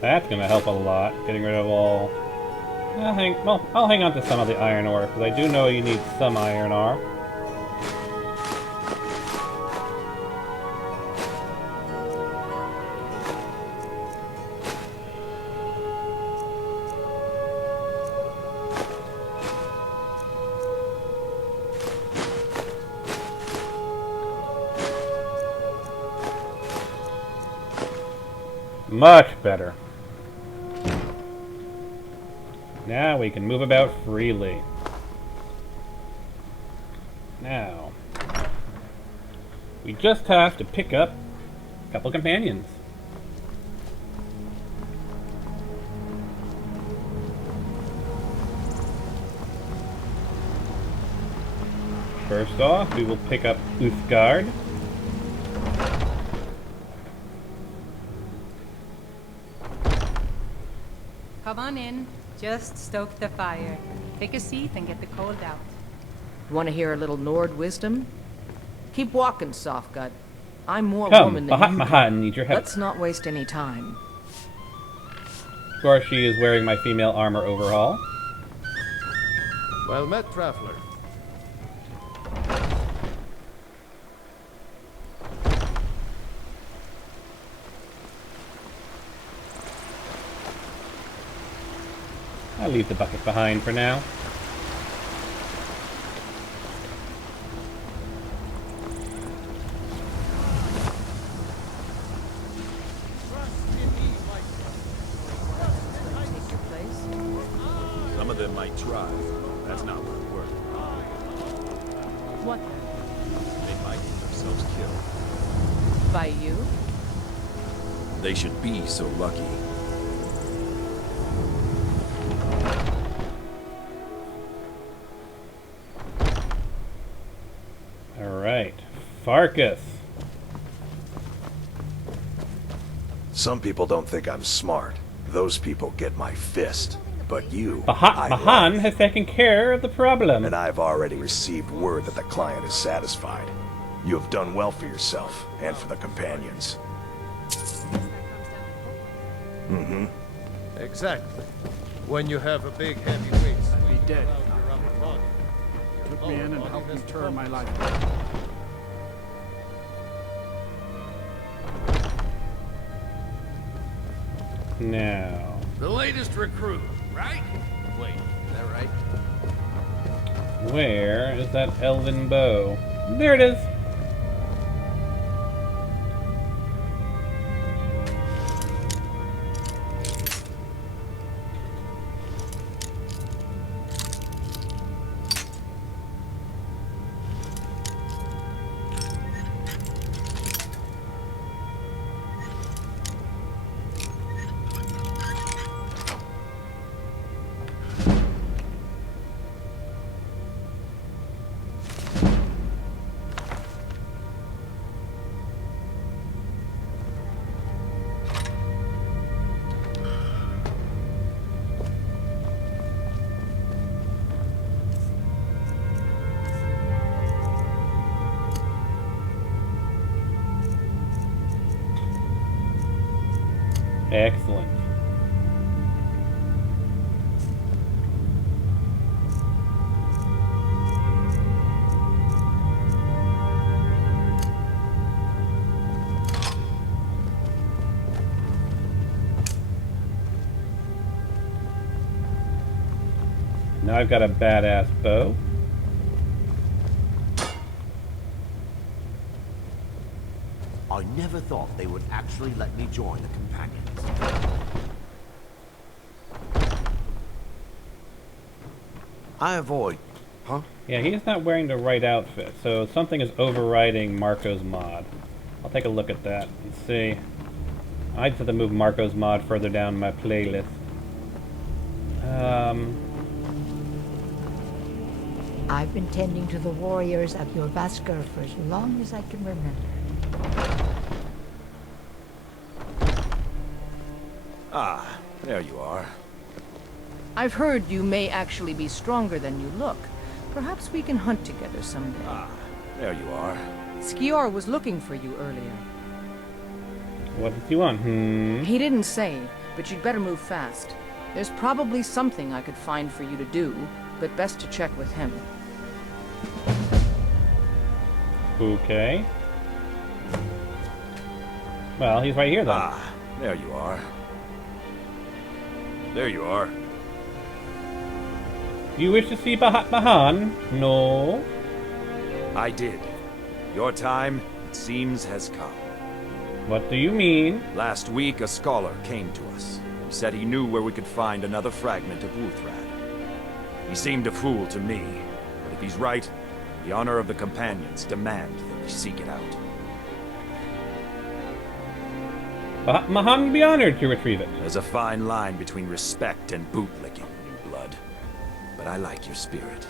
That's gonna help a lot, getting rid of all... I'll hang on to some of the iron ore, because I do know you need some iron ore. Much better. Now we can move about freely. Now, we just have to pick up a couple companions. First off, we will pick up Uthgard. Come on in. Just stoke the fire. Take a seat and get the cold out. Want to hear a little Nord wisdom? Keep walking, Softgut. I'm more Come, woman than you. Mahat needs your help. Let's not waste any time. Of course, she is wearing my female armor overhaul. Well met, traveler. I'll leave the bucket behind for now. Some of them might try. That's not what it works. What? They might get themselves killed. By you? They should be so lucky. Farkas. Some people don't think I'm smart. Those people get my fist. But you, Mahan has taken care of the problem. And I've already received word that the client is satisfied. You have done well for yourself, and for the companions. Mm-hmm. Exactly. When you have a big heavy weight, Be dead. your upper body. Took me in and helped me turn my life. Now. The latest recruit, right? Wait, is that right? Where is that elven bow? There it is. Excellent. Now I've got a badass bow. I never thought they would actually let me join the companions. I avoid, huh? Yeah, he's not wearing the right outfit, so something is overriding Marco's mod. I'll take a look at that and see. I just have to move Marco's mod further down my playlist. I've been tending to the warriors at your Vaskar for as long as I can remember. Ah, there you are. I've heard you may actually be stronger than you look. Perhaps we can hunt together someday. Ah, there you are. Skior was looking for you earlier. What does he want? He didn't say, but you'd better move fast. There's probably something I could find for you to do, but best to check with him. Okay. Well, he's right here, though. Ah, there you are. There you are. You wish to see Mahan? No. I did. Your time, it seems, has come. What do you mean? Last week, a scholar came to us. He said he knew where we could find another fragment of Wuthrad. He seemed a fool to me, but if he's right, the honor of the companions demand that we seek it out. Mahan would be honored to retrieve it. There's a fine line between respect and bootlicking, New Blood. But I like your spirit.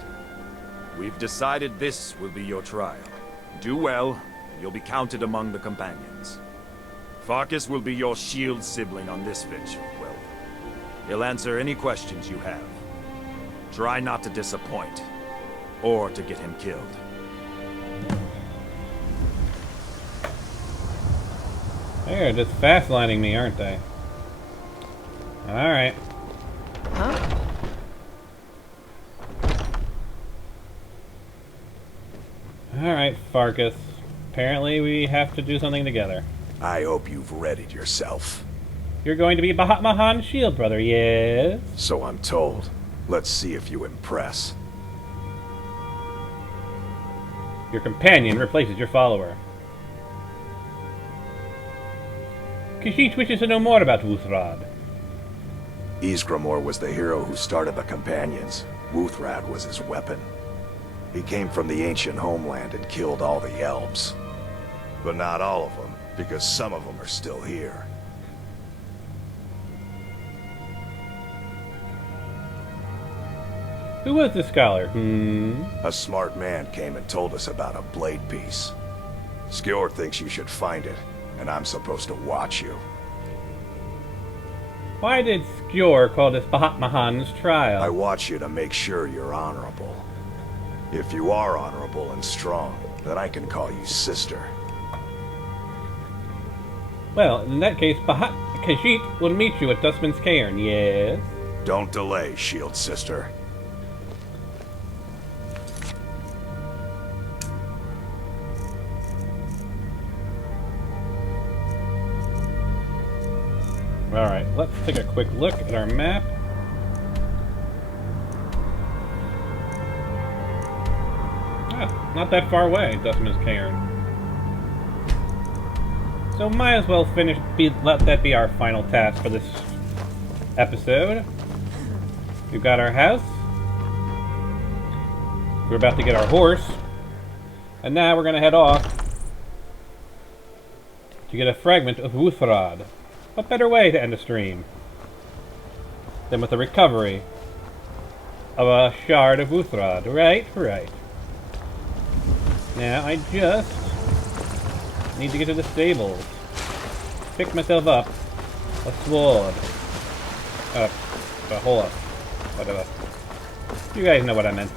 We've decided this will be your trial. Do well, and you'll be counted among the companions. Farkas will be your shield sibling on this venture, well, he'll answer any questions you have. Try not to disappoint, or to get him killed. They're just fast-lining me, aren't they? Alright. Huh? Alright, Farkas. Apparently we have to do something together. I hope you've readied yourself. You're going to be Bahat Mahan's shield brother, yes? So I'm told. Let's see if you impress. Your companion replaces your follower. Kashyyyk wishes to know more about Wuthrad. Ysgramor was the hero who started the Companions. Wuthrad was his weapon. He came from the ancient homeland and killed all the elves. But not all of them, because some of them are still here. Who was this scholar? A smart man came and told us about a blade piece. Skjor thinks you should find it, and I'm supposed to watch you. Why did Skjor call this Bahat Mahan's trial? I watch you to make sure you're honorable. If you are honorable and strong, then I can call you sister. Well, in that case, Bahat Khajiit will meet you at Dustman's Cairn, yes? Don't delay, Shield Sister. Alright, let's take a quick look at our map. Ah, not that far away, Dustman's Cairn. So might as well let that be our final task for this episode. We've got our house. We're about to get our horse. And now we're going to head off to get a fragment of Wuthrad. What better way to end a stream than with the recovery of a shard of Wuthrad, right? Right. Now, I just need to get to the stables. Pick myself up a sword. A horse. Whatever. You guys know what I meant.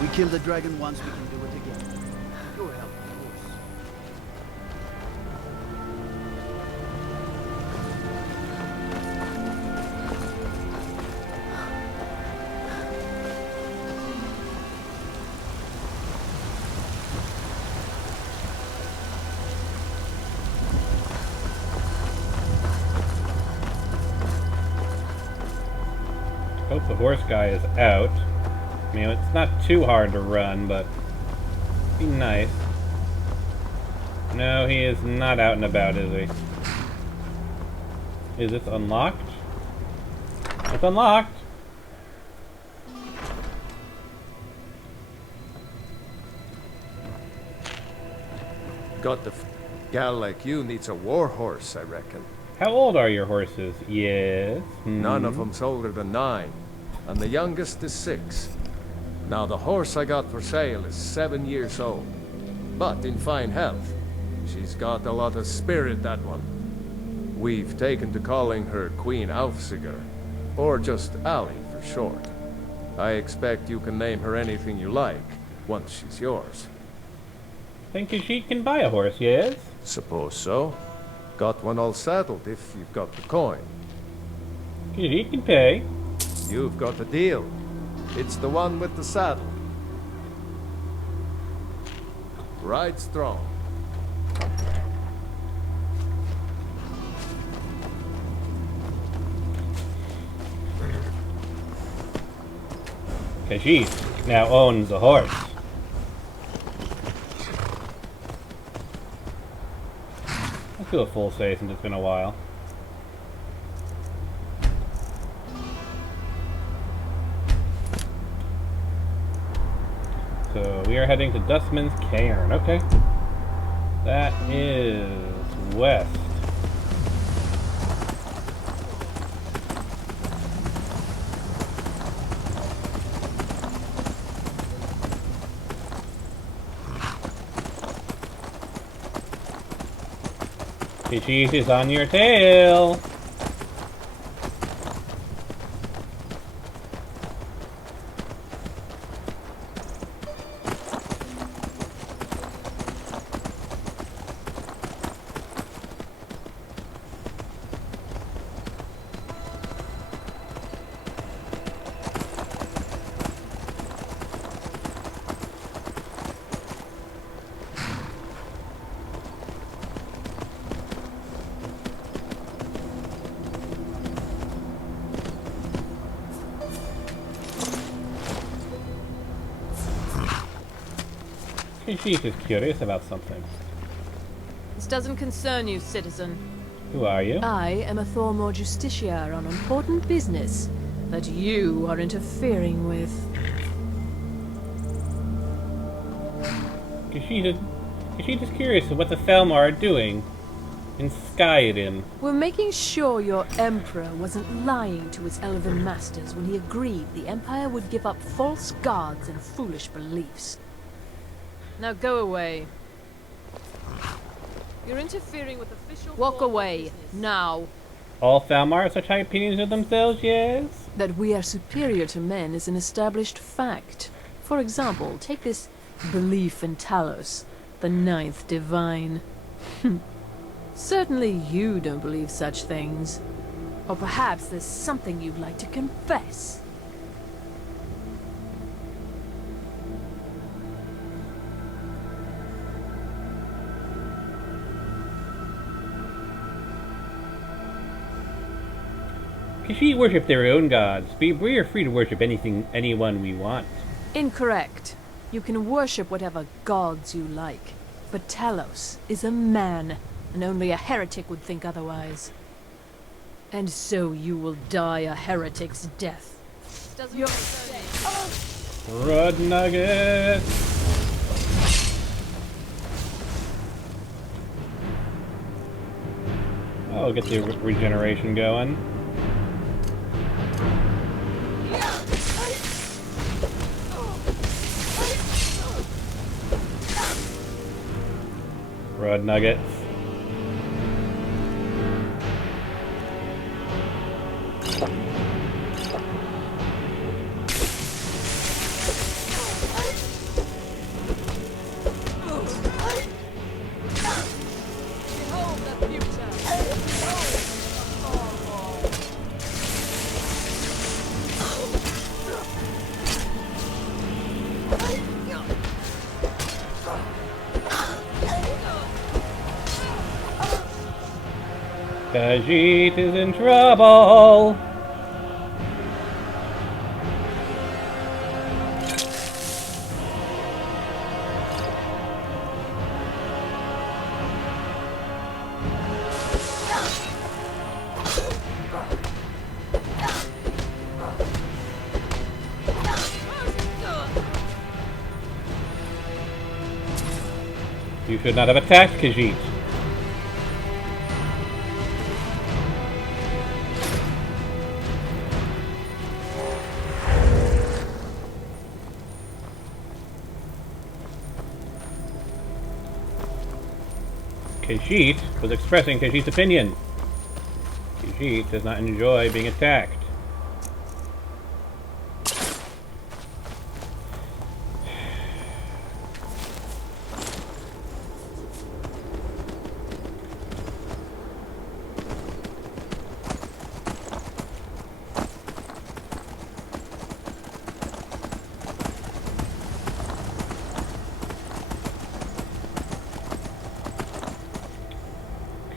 We killed the dragon once, we can do it again. Your help, of course. Hope the horse guy is out. I mean, it's not too hard to run, but be nice. No, he is not out and about, is he? Is this unlocked? It's unlocked! Got the gal like you needs a war horse, I reckon. How old are your horses? Yes. None of them's older than 9, and the youngest is 6. Now the horse I got for sale is 7 years old, but in fine health. She's got a lot of spirit, that one. We've taken to calling her Queen Aufsiger, or just Ali for short. I expect you can name her anything you like, once she's yours. Think she can buy a horse, yes? Suppose so. Got one all saddled if you've got the coin. He can pay. You've got the deal. It's the one with the saddle. Ride strong. Khajiit now owns a horse. I feel a full say since it's been a while. So we are heading to Dustman's Cairn. Okay. That is west. Khajiit is on your tail. Khajiit is curious about something. This doesn't concern you, citizen. Who are you? I am a Thormor Justiciar on important business that you are interfering with. Khajiit is curious of what the Thalmor are doing. in Skyrim. We're making sure your Emperor wasn't lying to his elven masters when he agreed the Empire would give up false gods and foolish beliefs. Now go away. You're interfering with official... Walk away, now. All Thalmar have such high opinions of themselves, yes? That we are superior to men is an established fact. For example, take this belief in Talos, the ninth divine. Certainly you don't believe such things. Or perhaps there's something you'd like to confess. Khajiit worship their own gods. We are free to worship anyone we want. Incorrect. You can worship whatever gods you like. But Talos is a man, and only a heretic would think otherwise. And so you will die a heretic's death. Rud nugget! Oh, get the regeneration going. Rud nuggets. Khajiit is in trouble! You should not have attacked Khajiit. Khajiit was expressing Khajiit's opinion. Khajiit does not enjoy being attacked.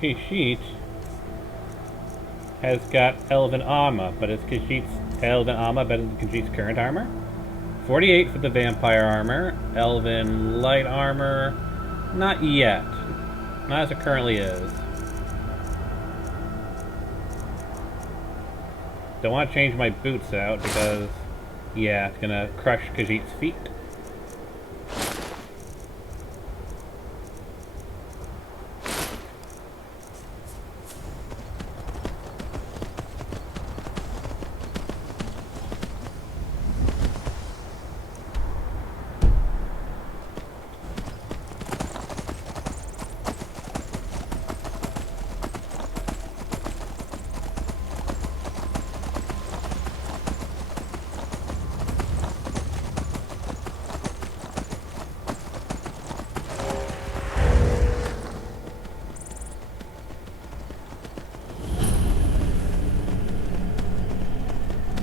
Khajiit has got elven armor, but is Khajiit's elven armor better than Khajiit's current armor? 48 for the vampire armor, elven light armor, not yet. Not as it currently is. Don't want to change my boots out because, yeah, it's gonna crush Khajiit's feet.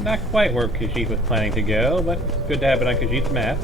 Not quite where Khajiit was planning to go, but good to have it on Khajiit's map.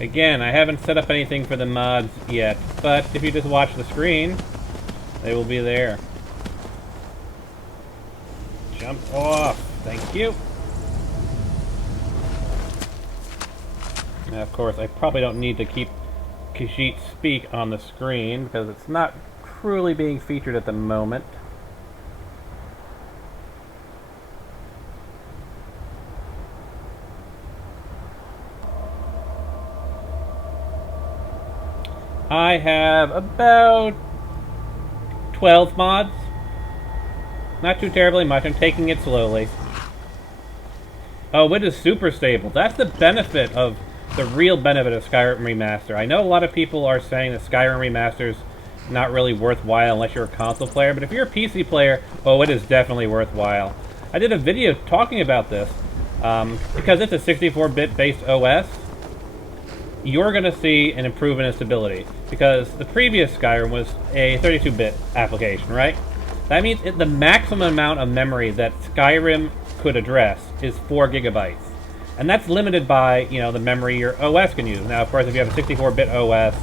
Again, I haven't set up anything for the mods yet, but if you just watch the screen, they will be there. Jump off. Thank you. Now, of course, I probably don't need to keep Khajiit speak on the screen because it's not truly being featured at the moment. I have about 12 mods. Not too terribly much. I'm taking it slowly. Oh, it is super stable. That's the benefit of the real benefit of Skyrim Remaster. I know a lot of people are saying that Skyrim Remaster's not really worthwhile unless you're a console player, but if you're a PC player, oh, it is definitely worthwhile. I did a video talking about this. Because it's a 64-bit based OS, you're going to see an improvement in stability. Because the previous Skyrim was a 32-bit application, right? That means the maximum amount of memory that Skyrim could address is 4 gigabytes. And that's limited by, you know, the memory your OS can use. Now, of course, if you have a 64-bit OS,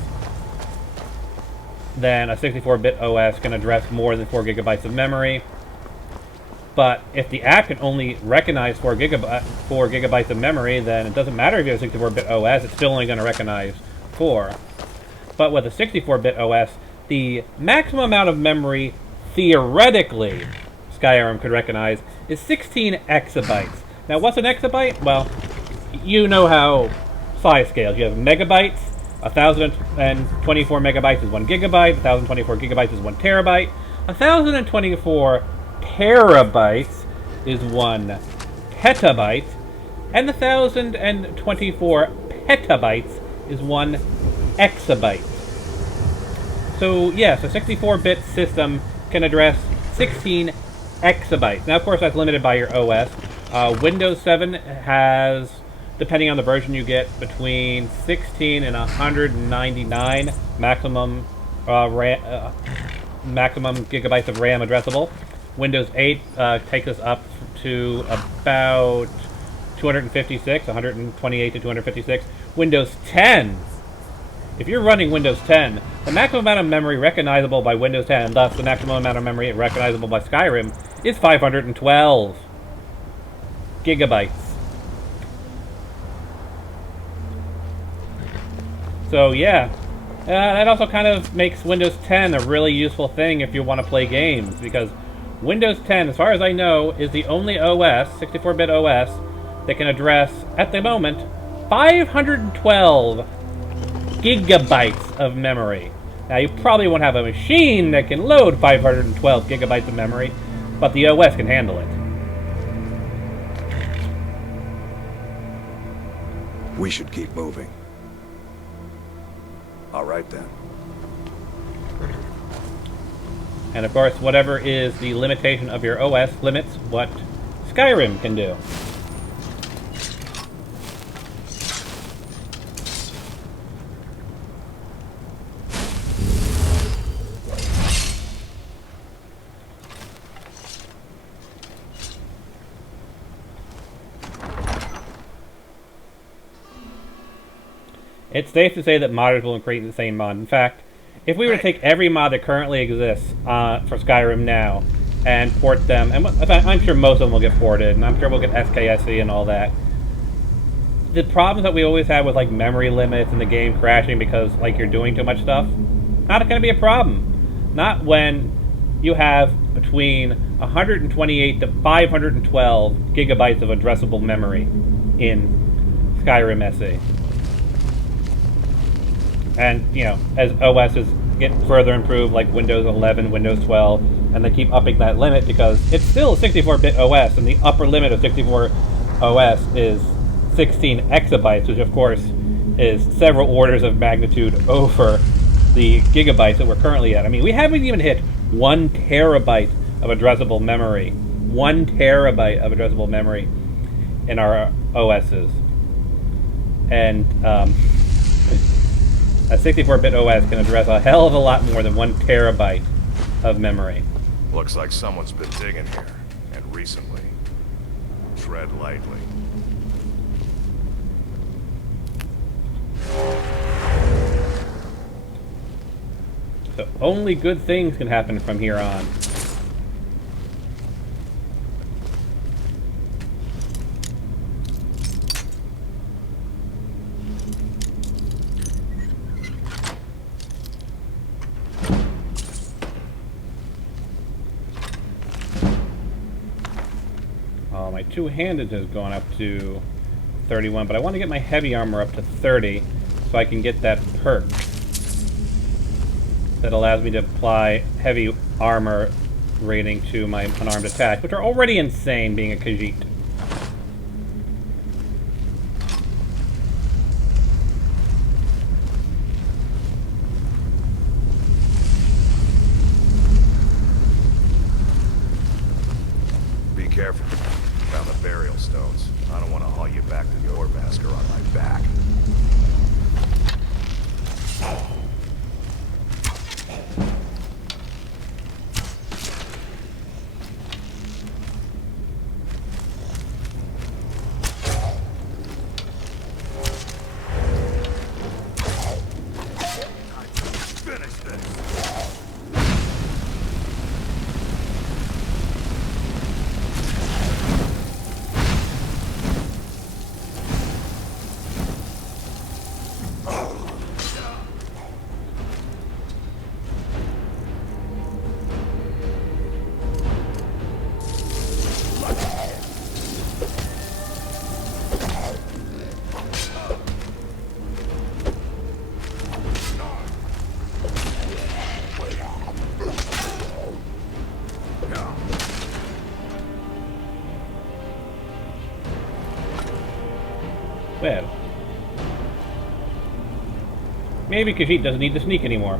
then a 64-bit OS can address more than 4 gigabytes of memory. But if the app can only recognize 4 gigabytes of memory, then it doesn't matter if you have a 64-bit OS, it's still only going to recognize 4. But with a 64-bit OS, the maximum amount of memory, theoretically, Skyrim could recognize is 16 exabytes. Now, what's an exabyte? Well, you know how size scales. You have megabytes, 1,024 megabytes is 1 gigabyte, 1,024 gigabytes is 1 terabyte, 1,024 terabytes is 1 petabyte, and 1,024 petabytes is 1 exabyte. So, yes, a 64-bit system can address 16 exabytes. Now, of course, that's limited by your OS. Windows 7 has, depending on the version you get, between 16 and 199 maximum maximum gigabytes of RAM addressable. Windows 8 takes us up to about 256, 128 to 256. Windows 10, if you're running Windows 10, the maximum amount of memory recognizable by Windows 10, and thus the maximum amount of memory recognizable by Skyrim, is 512 gigabytes. So yeah, that also kind of makes Windows 10 a really useful thing if you want to play games, because Windows 10, as far as I know, is the only OS, 64-bit OS, that can address, at the moment, 512 gigabytes of memory. Now, you probably won't have a machine that can load 512 gigabytes of memory, but the OS can handle it. We should keep moving. All right, then. And of course, whatever is the limitation of your OS limits what Skyrim can do. It's safe to say that modders will create the same mod. In fact, if we were to take every mod that currently exists for Skyrim now and port them, and I'm sure most of them will get ported, and I'm sure we'll get SKSE and all that. The problems that we always have with like memory limits and the game crashing because like you're doing too much stuff, not going to be a problem. Not when you have between 128 to 512 gigabytes of addressable memory in Skyrim SE. And, you know, as OSs get further improved, like Windows 11, Windows 12, and they keep upping that limit because it's still a 64-bit OS, and the upper limit of 64 OS is 16 exabytes, which of course is several orders of magnitude over the gigabytes that we're currently at. I mean, we haven't even hit 1 terabyte of addressable memory. 1 terabyte of addressable memory in our OSs. And, a 64-bit OS can address a hell of a lot more than 1 terabyte of memory. Looks like someone's been digging here, and recently. Tread lightly. Only good things can happen from here on. My two-handed has gone up to 31, but I want to get my heavy armor up to 30 so I can get that perk that allows me to apply heavy armor rating to my unarmed attack, which are already insane being a Khajiit. Be careful. Found the burial stones. I don't want to haul you back to your master on my back. Well, maybe Khajiit doesn't need to sneak anymore.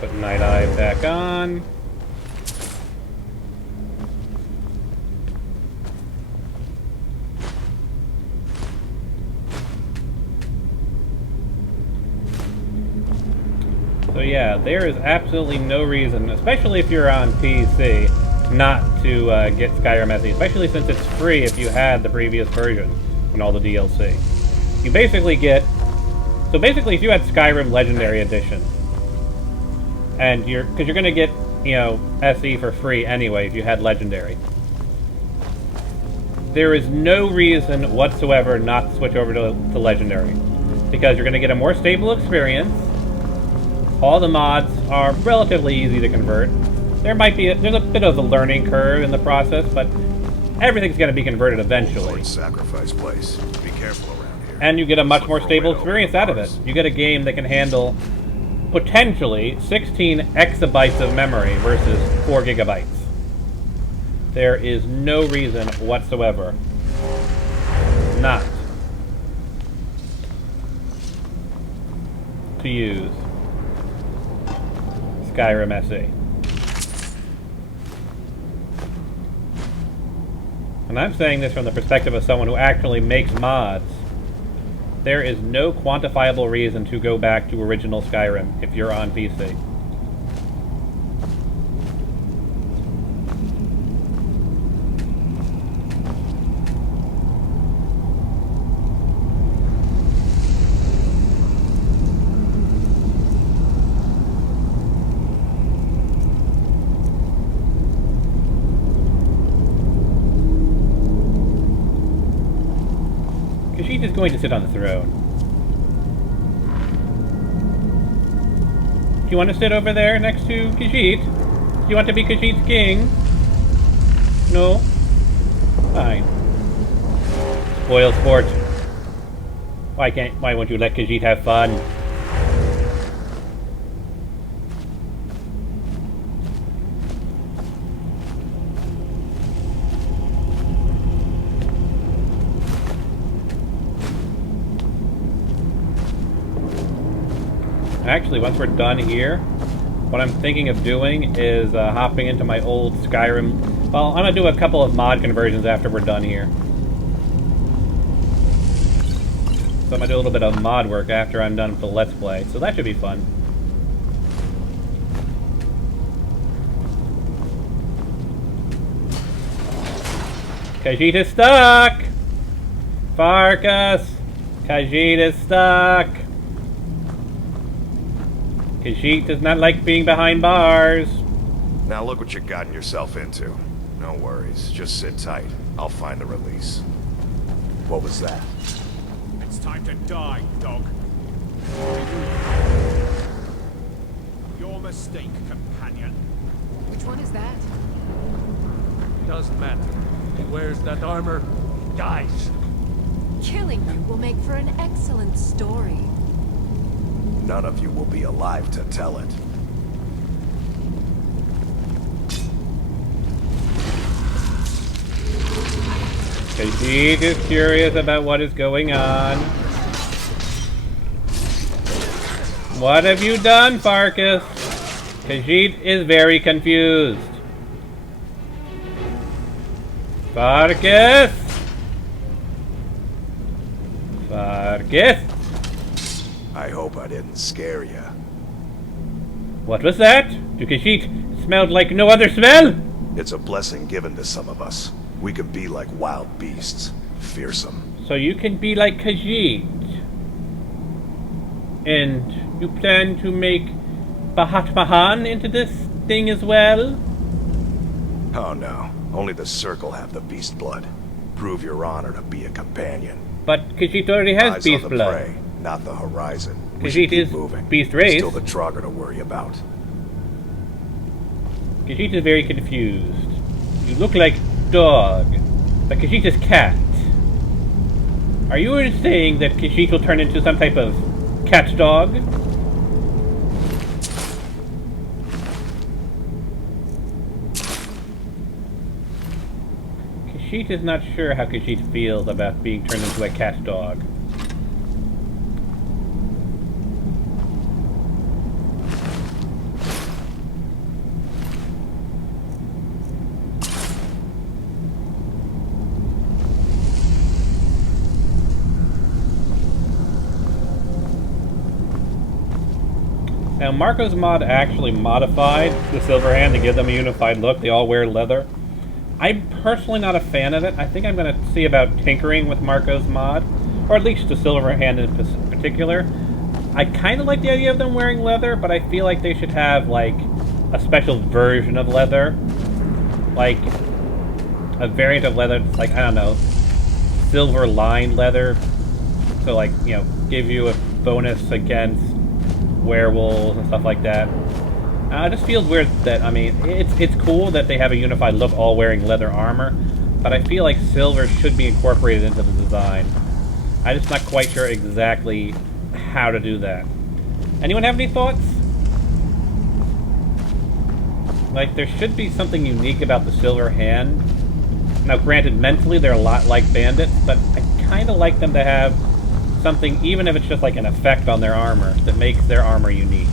Put Night Eye back on. So yeah, there is absolutely no reason, especially if you're on PC, not to get Skyrim SE, especially since it's free if you had the previous version and all the DLC. You basically get... So basically, if you had Skyrim Legendary Edition, and because you're going to get, you know, SE for free anyway if you had Legendary, there is no reason whatsoever not to switch over to Legendary, because you're going to get a more stable experience. All the mods are relatively easy to convert. There's a bit of a learning curve in the process, but everything's going to be converted eventually. Sacrifice place. Be careful around here. And you get a much more stable experience out of it. You get a game that can handle potentially 16 exabytes of memory versus 4 gigabytes. There is no reason whatsoever not to use Skyrim SE. And I'm saying this from the perspective of someone who actually makes mods. There is no quantifiable reason to go back to original Skyrim if you're on PC. Khajiit is going to sit on the throne. Do you want to sit over there next to Khajiit? Do you want to be Khajiit's king? No? Fine. Spoil sport. Why won't you let Khajiit have fun? Actually, once we're done here, what I'm thinking of doing is hopping into my old Skyrim. Well, I'm gonna do a couple of mod conversions after we're done here. So I'm gonna do a little bit of mod work after I'm done with the Let's Play, so that should be fun. Khajiit is stuck! Farkas! Khajiit is stuck! Khajiit does not like being behind bars. Now look what you've gotten yourself into. No worries, just sit tight. I'll find the release. What was that? It's time to die, dog. Your mistake, companion. Which one is that? Doesn't matter. He wears that armor, dies. Killing you will make for an excellent story. None of you will be alive to tell it. Khajiit is curious about what is going on. What have you done, Farkas? Khajiit is very confused. Farkas? Farkas? I hope I didn't scare you. What was that? To Khajiit smelled like no other smell? It's a blessing given to some of us. We can be like wild beasts. Fearsome. So you can be like Khajiit. And you plan to make Bahat Mahan into this thing as well? Oh no. Only the Circle have the beast blood. Prove your honor to be a companion. But Khajiit already has Eyes beast on the blood. prey, not the horizon. We should Khajiit keep is moving. beast race. Still the Trogger to worry about. Khajiit is very confused. You look like dog, but Khajiit is cat. Are you saying that Khajiit will turn into some type of cat dog? Khajiit is not sure how Khajiit feels about being turned into a cat dog. Now, Marco's mod actually modified the Silverhand to give them a unified look. They all wear leather. I'm personally not a fan of it. I think I'm going to see about tinkering with Marco's mod, or at least the Silverhand in particular. I kind of like the idea of them wearing leather, but I feel like they should have, like, a special version of leather. Like, a variant of leather that's, like, I don't know, silver-lined leather. So, like, you know, give you a bonus against werewolves and stuff like that. It just feels weird that, I mean, it's cool that they have a unified look all wearing leather armor, but I feel like silver should be incorporated into the design. I'm just not quite sure exactly how to do that. Anyone have any thoughts? Like, there should be something unique about the Silverhand. Now, granted, mentally they're a lot like bandits, but I kind of like them to have something, even if it's just like an effect on their armor, that makes their armor unique.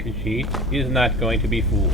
Khajiit is not going to be fooled.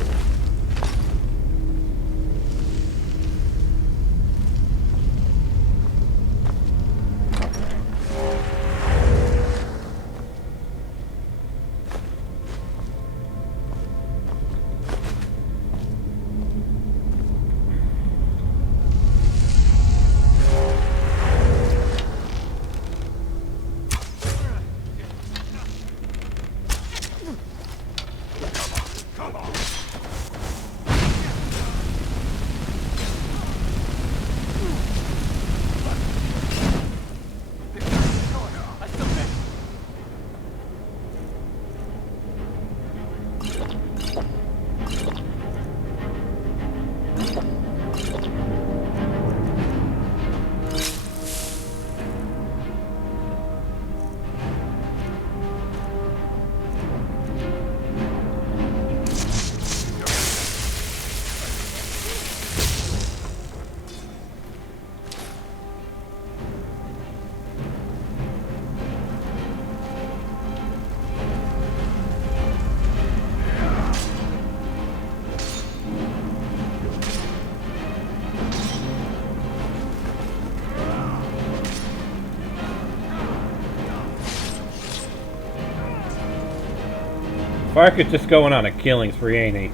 Fark is just going on a killing spree, ain't he?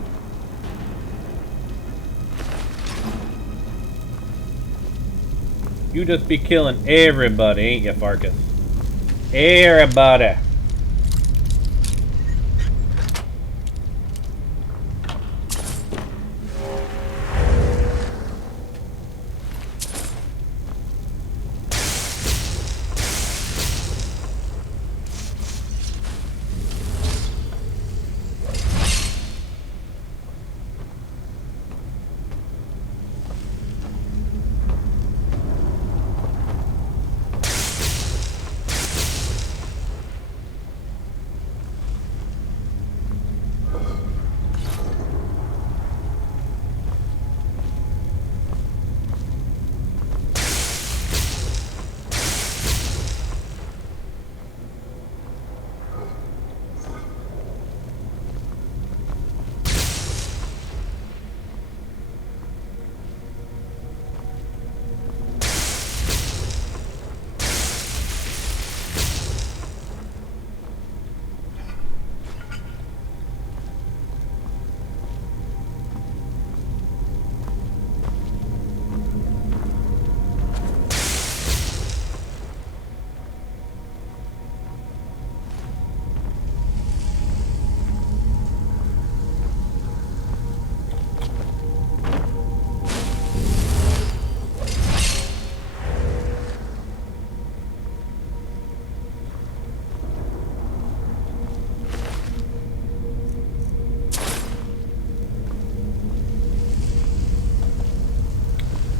You just be killing everybody, ain't you, Farkas? Everybody.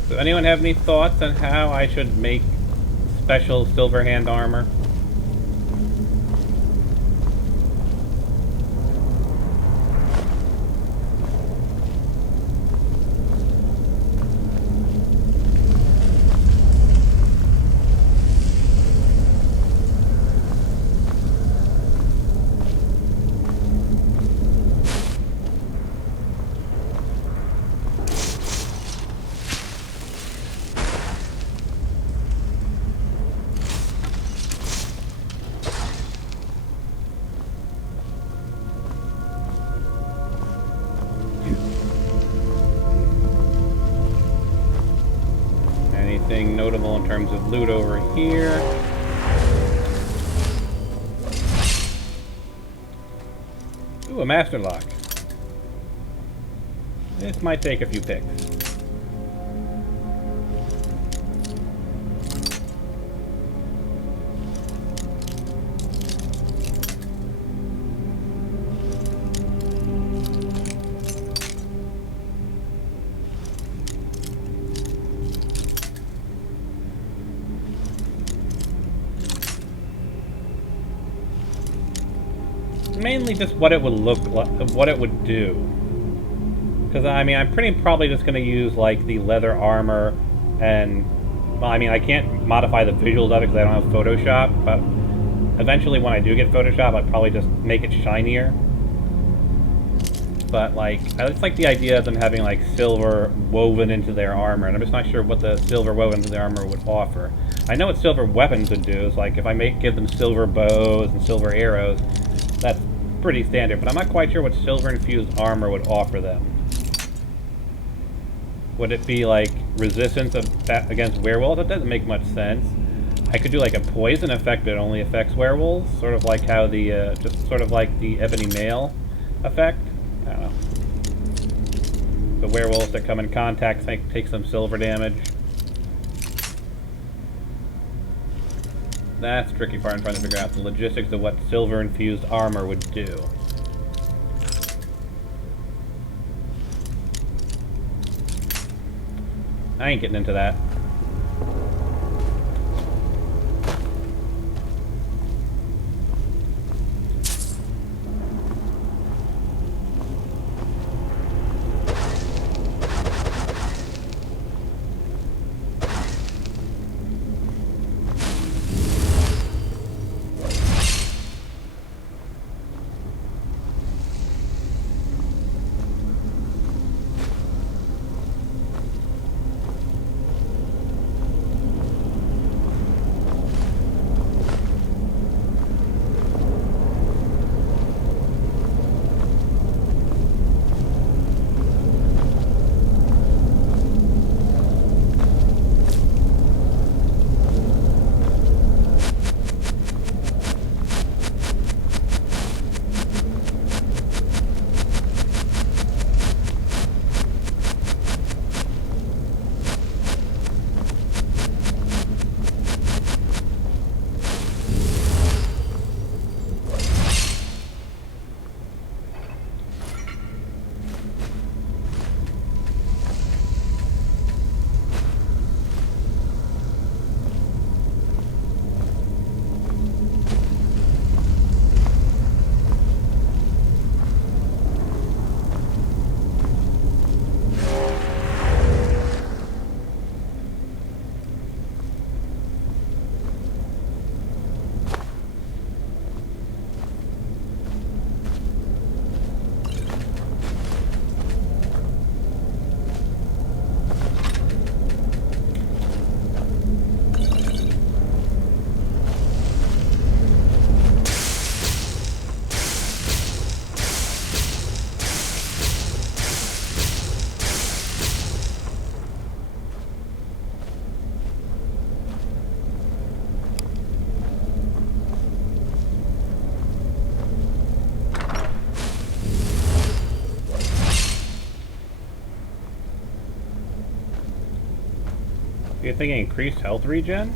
Does anyone have any thoughts on how I should make special silver hand armor? Anything notable in terms of loot over here? Ooh, a master lock. This might take a few picks. Mainly just what it would look like, what it would do. Because, I mean, I'm probably just going to use, like, the leather armor and... Well, I mean, I can't modify the visuals of it because I don't have Photoshop, but eventually when I do get Photoshop, I'd probably just make it shinier. but like I just like the idea of them having like silver woven into their armor, and I'm just not sure what the silver woven into their armor would offer. I know what silver weapons would do. Is like if I give them silver bows and silver arrows, that's pretty standard. But I'm not quite sure what silver infused armor would offer them. Would it be like resistance against werewolves? That doesn't make much sense. I could do like a poison effect that only affects werewolves, sort of like how the just sort of like the ebony mail effect. I don't know. The werewolves that come in contact take some silver damage. That's the tricky part I'm trying to figure out, the logistics of what silver infused armor would do. I ain't getting into that. You think increased health regen?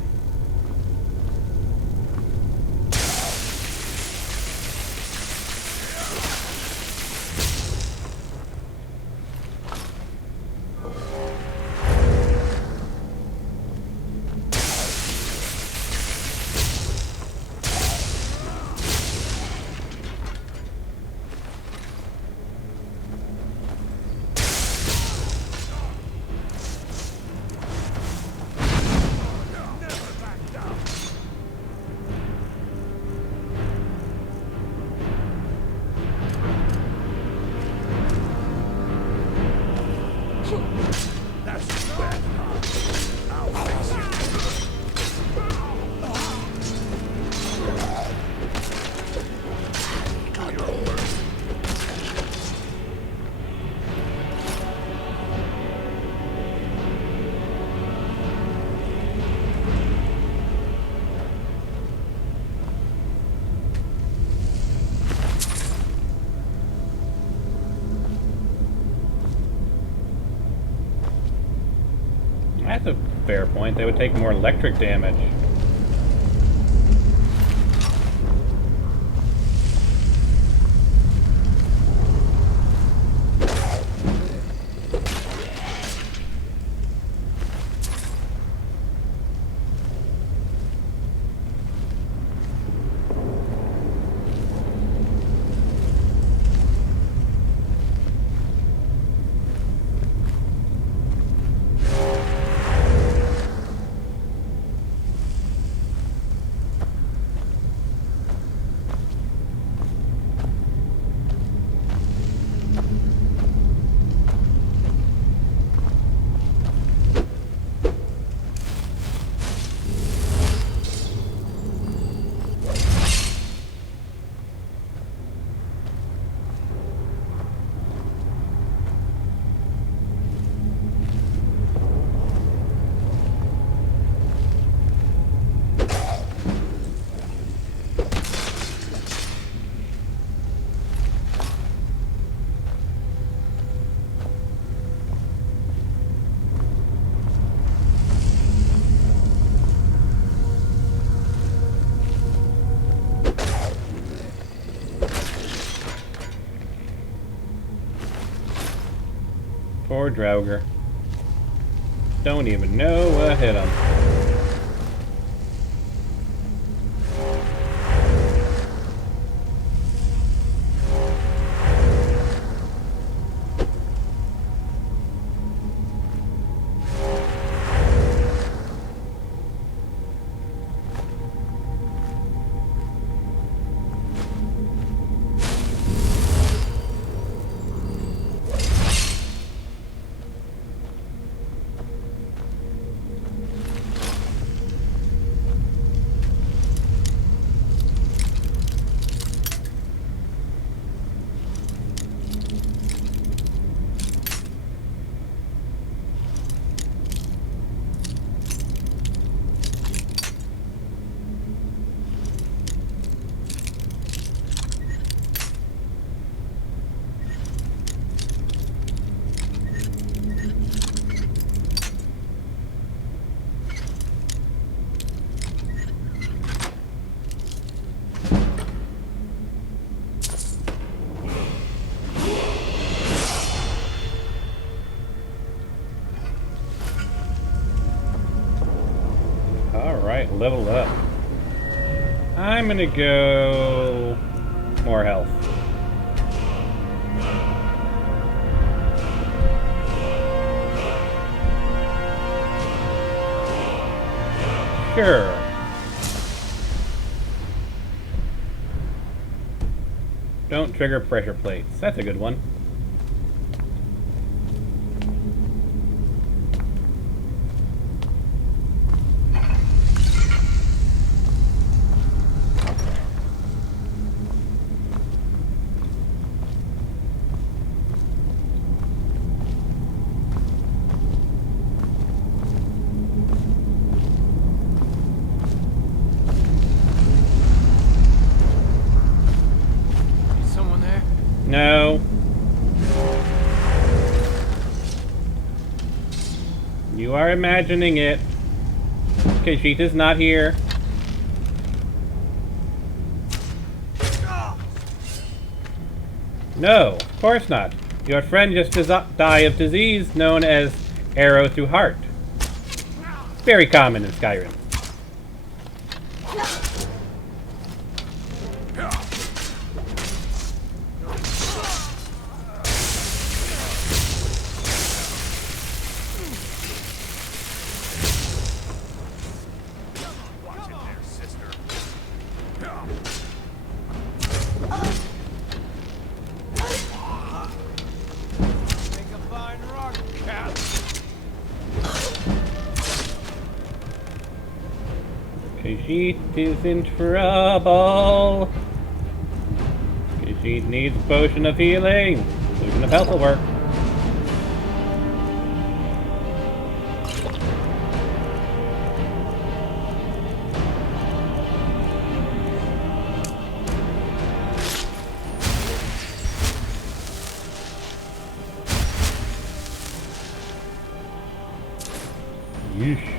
That's a fair point. They would take more electric damage. Poor Draugr. Don't even know what hit him. Alright, level up. I'm gonna go... more health. Sure. Don't trigger pressure plates. That's a good one. No. You are imagining it. Khajiit not here. No, of course not. Your friend just died of disease known as arrow through heart. Very common in Skyrim. Khajiit is in trouble. Khajiit needs a potion of healing. Potion of health will work. Yeesh.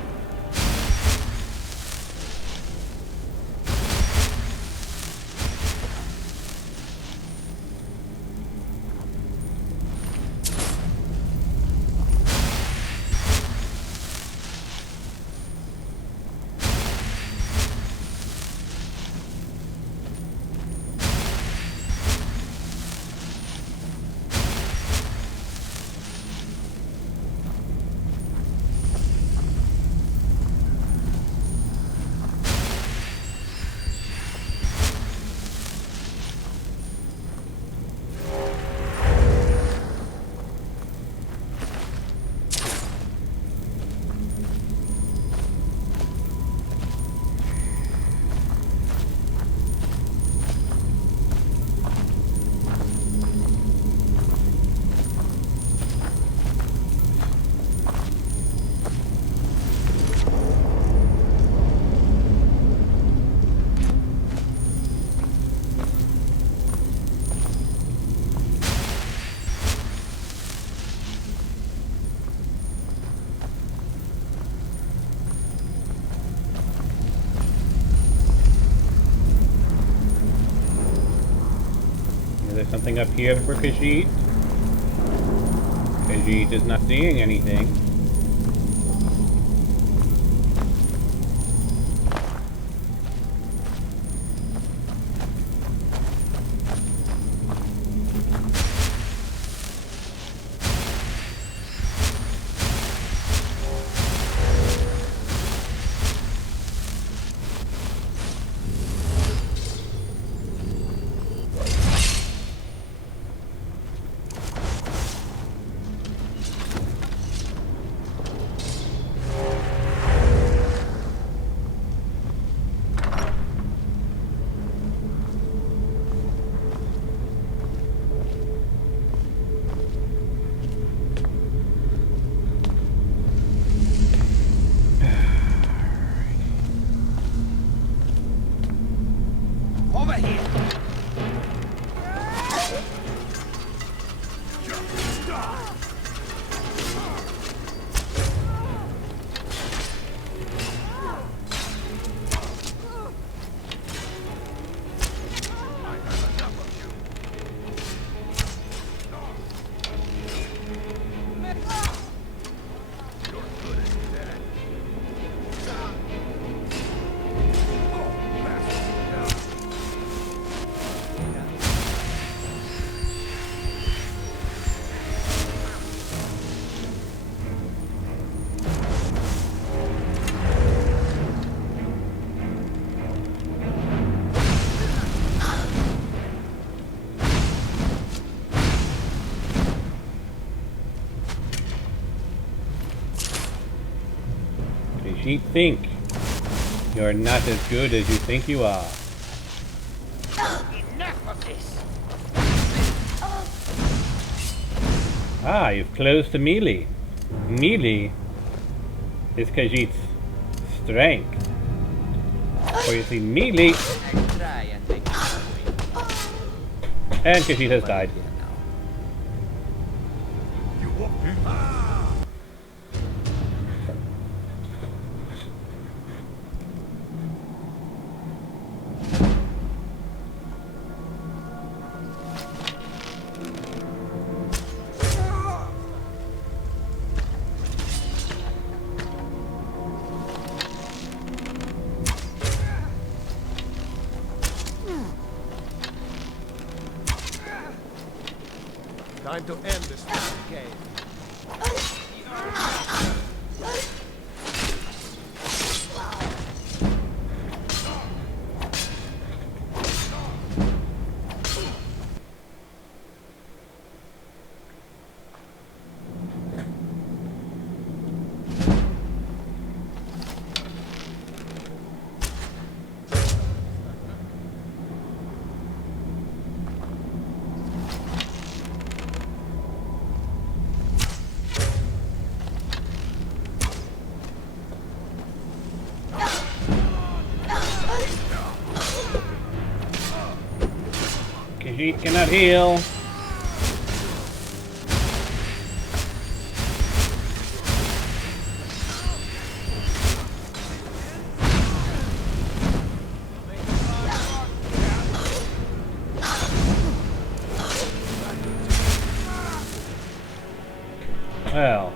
Is there something up here for Khajiit? Khajiit is not seeing anything. Over here! Khajiit think you're not as good as you think you are. Enough of this! Ah, you've closed to melee. Melee is Khajiit's strength. For you see, melee... And Khajiit has died. Time to end this game. Khajiit cannot heal. Well.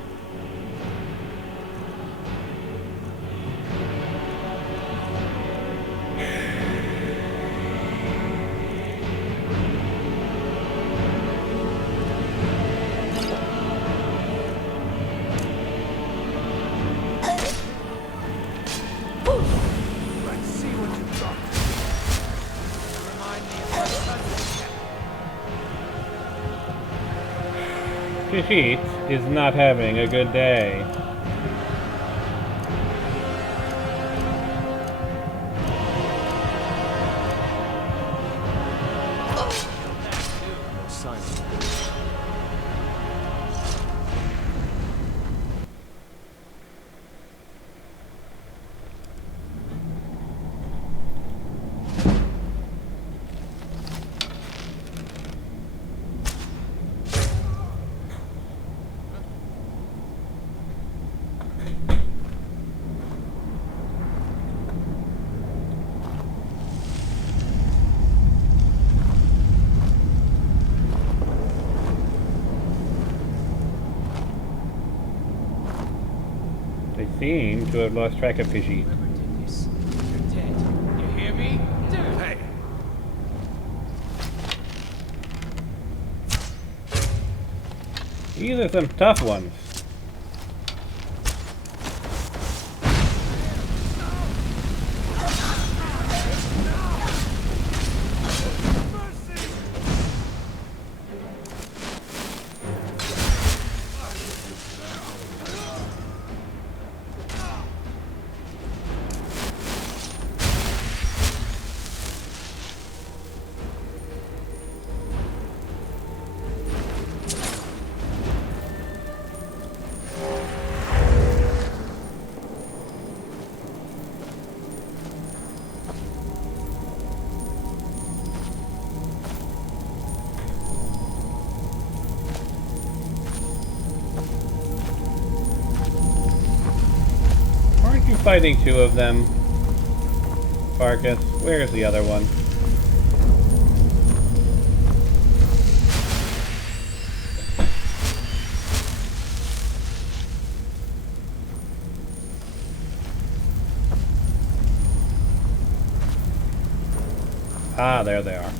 Khajiit is not having a good day. Seem to have lost track of Khajiit. You're dead. You hear me? Dude! Hey! These are some tough ones. Aren't you fighting two of them, Farkas? Where's the other one? Ah, there they are.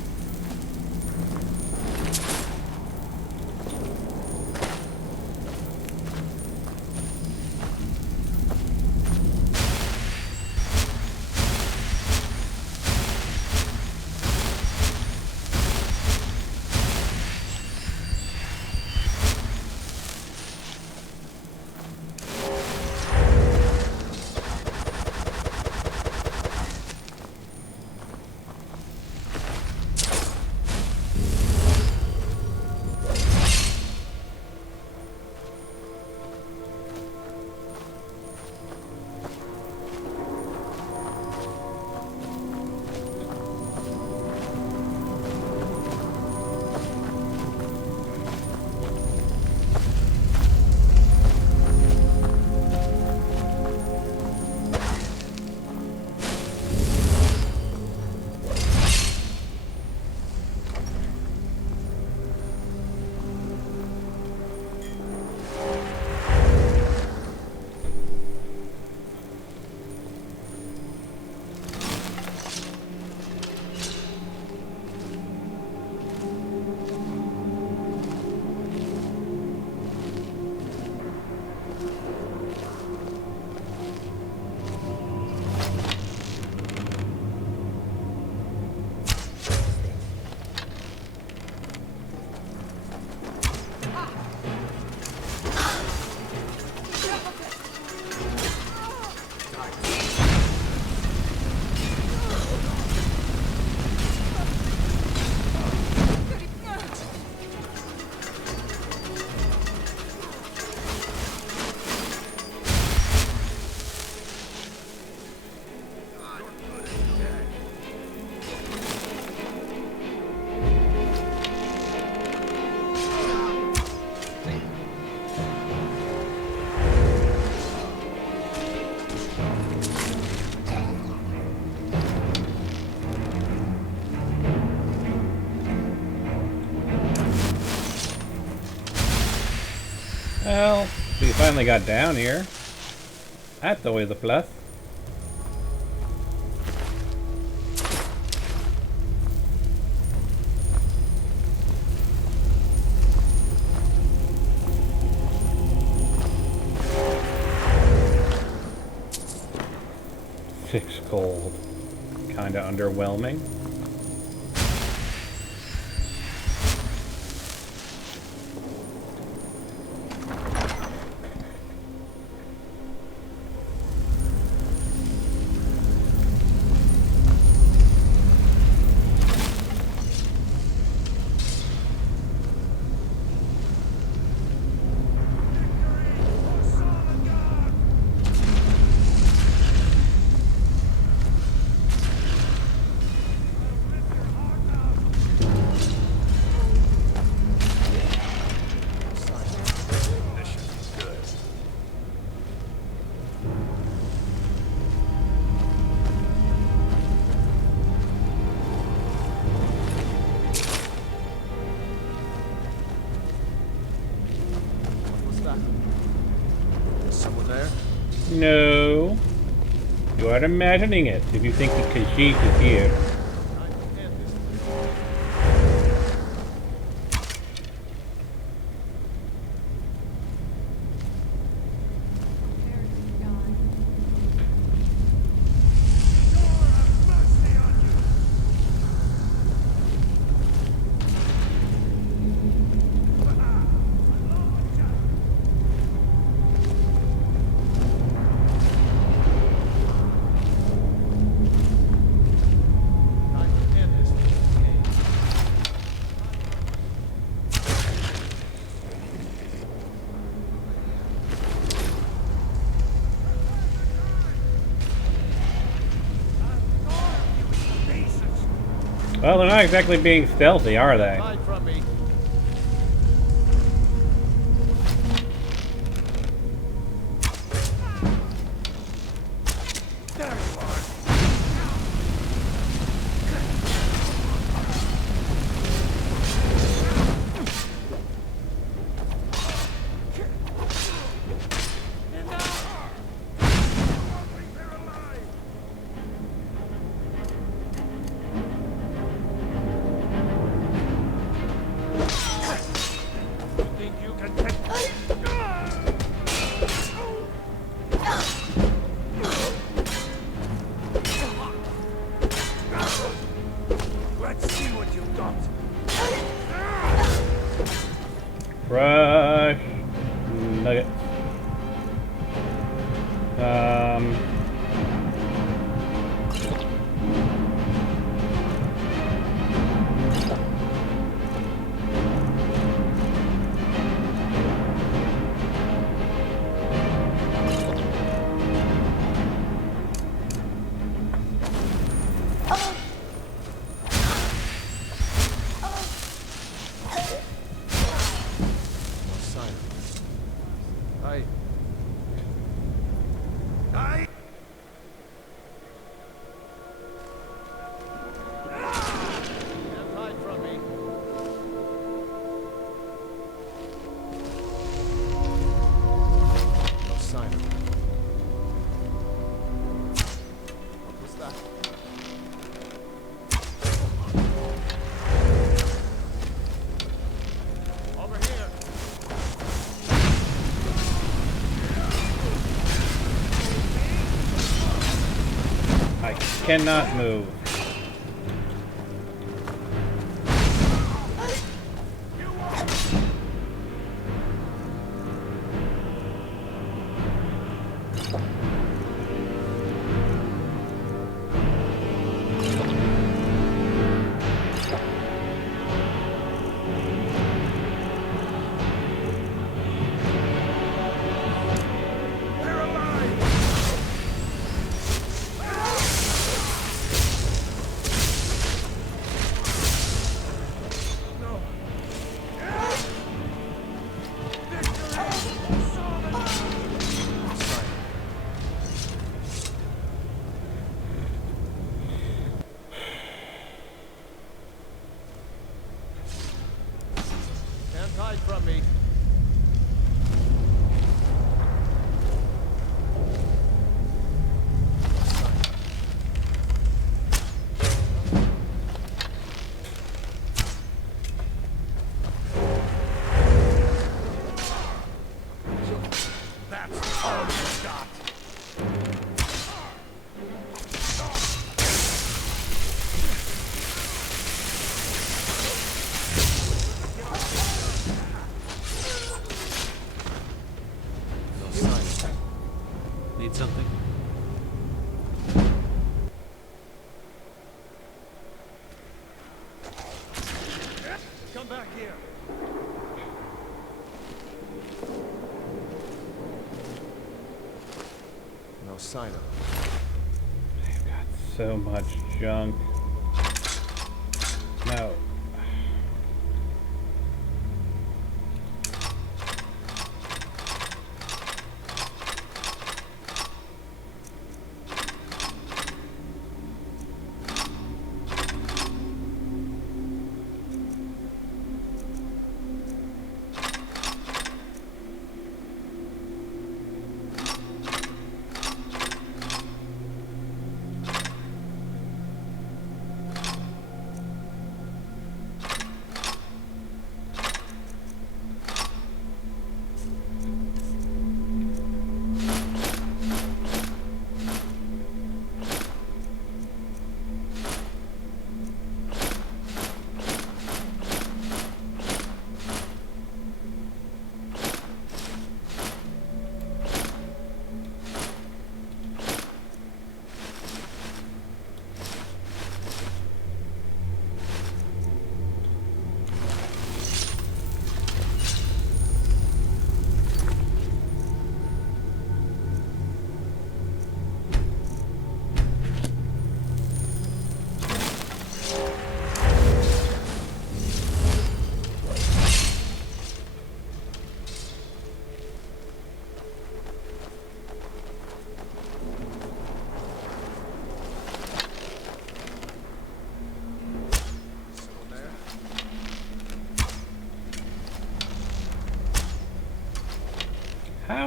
Well, we finally got down here. That's always a plus. Six gold. Kinda underwhelming. No. You are imagining it if you think the Khajiit is here. Well, they're not exactly being stealthy, are they? Let's see what you've got. Crush nuggets. Cannot move. Hide from me. That's all you got. Need something? Come back here. No sign of him. I've got so much junk. No.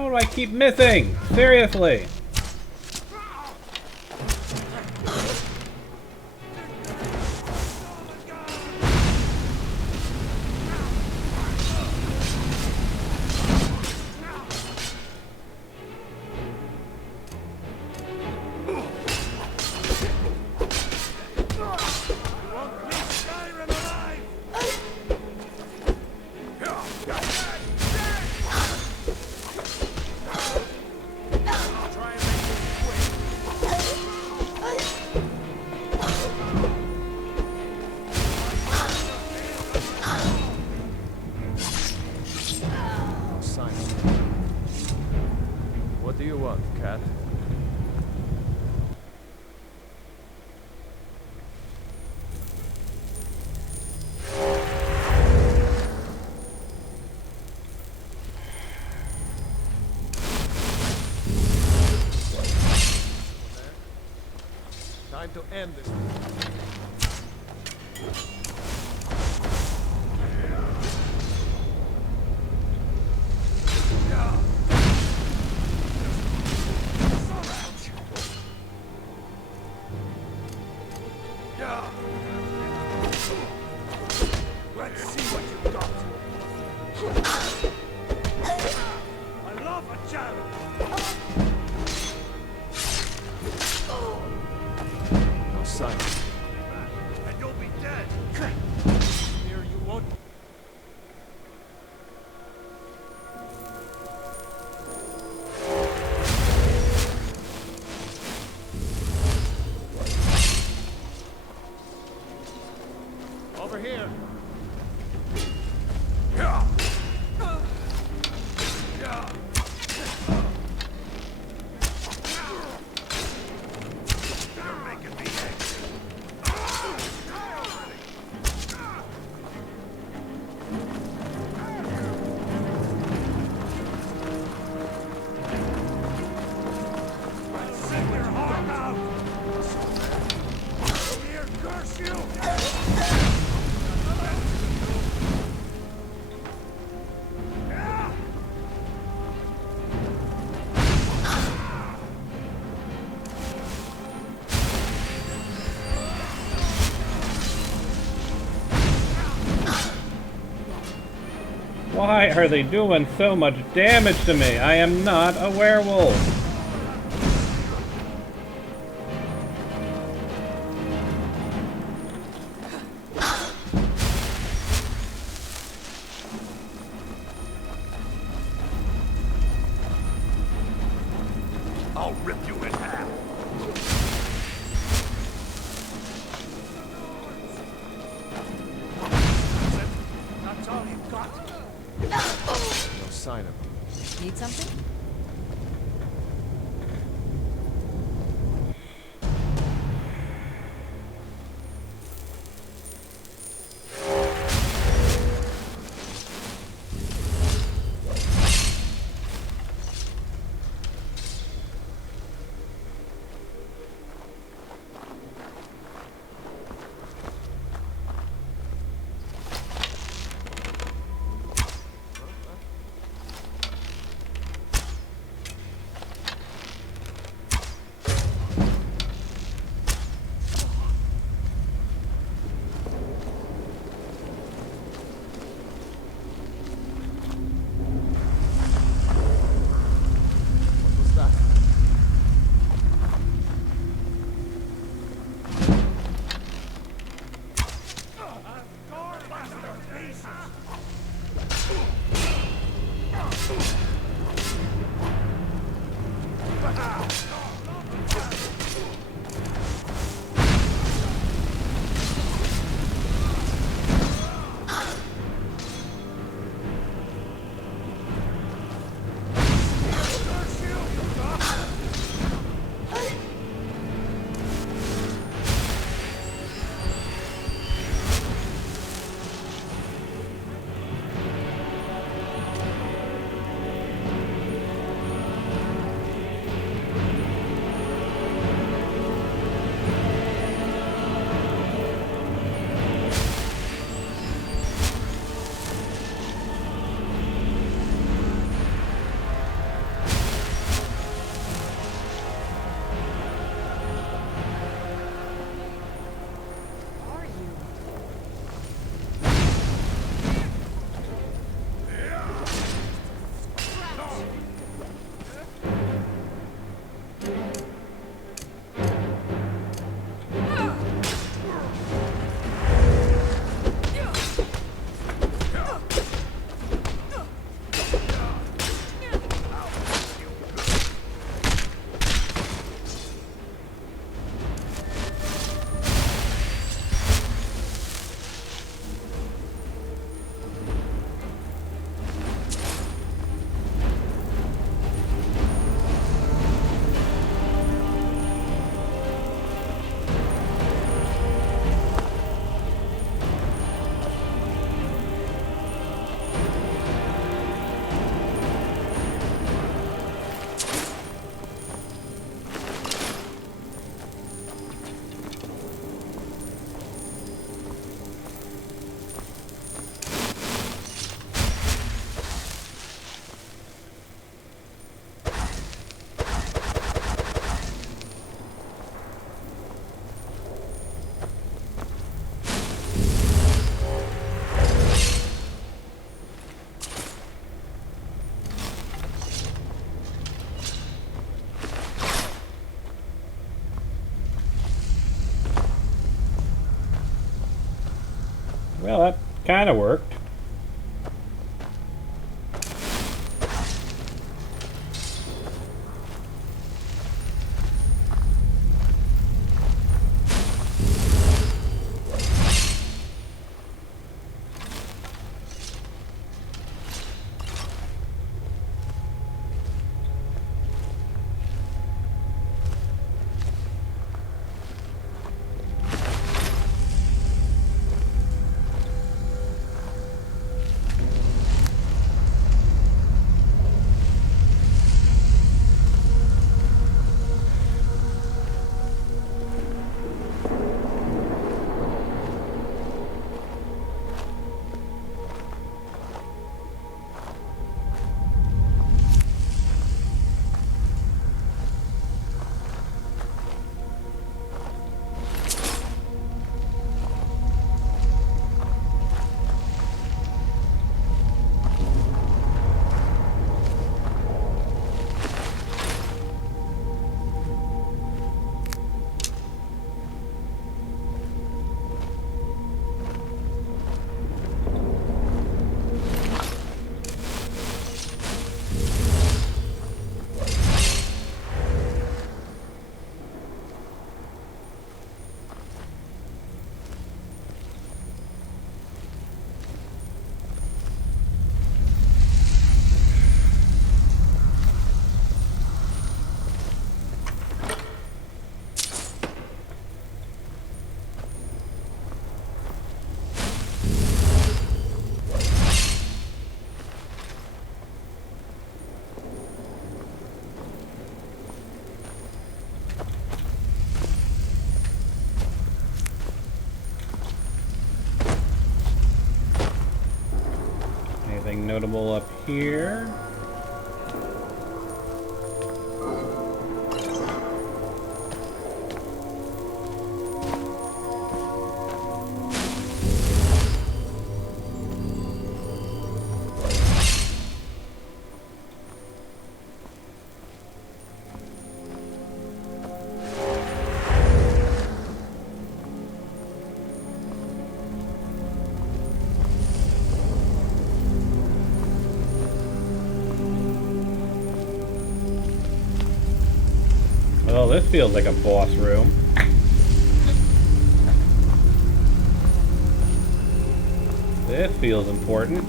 How do I keep missing? Seriously. What do you want, cat? Time to end this. Let's see what you've got. I love a challenge. No sign. And you'll be dead. Here you won't. Over here. You're making me angry. Send your heart out. Here, curse you. Why are they doing so much damage to me? I am not a werewolf. I'll rip you in half. That's all you got. No sign of him. Need something? Well, that kind of worked. Anything notable up here? Well, this feels like a boss room. This feels important.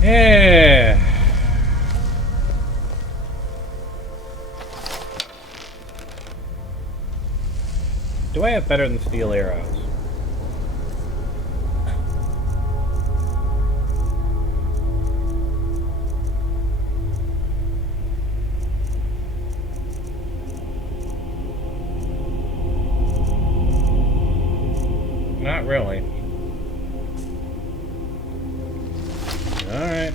Yeah. Do I have better than steel arrows? Not really. Alright.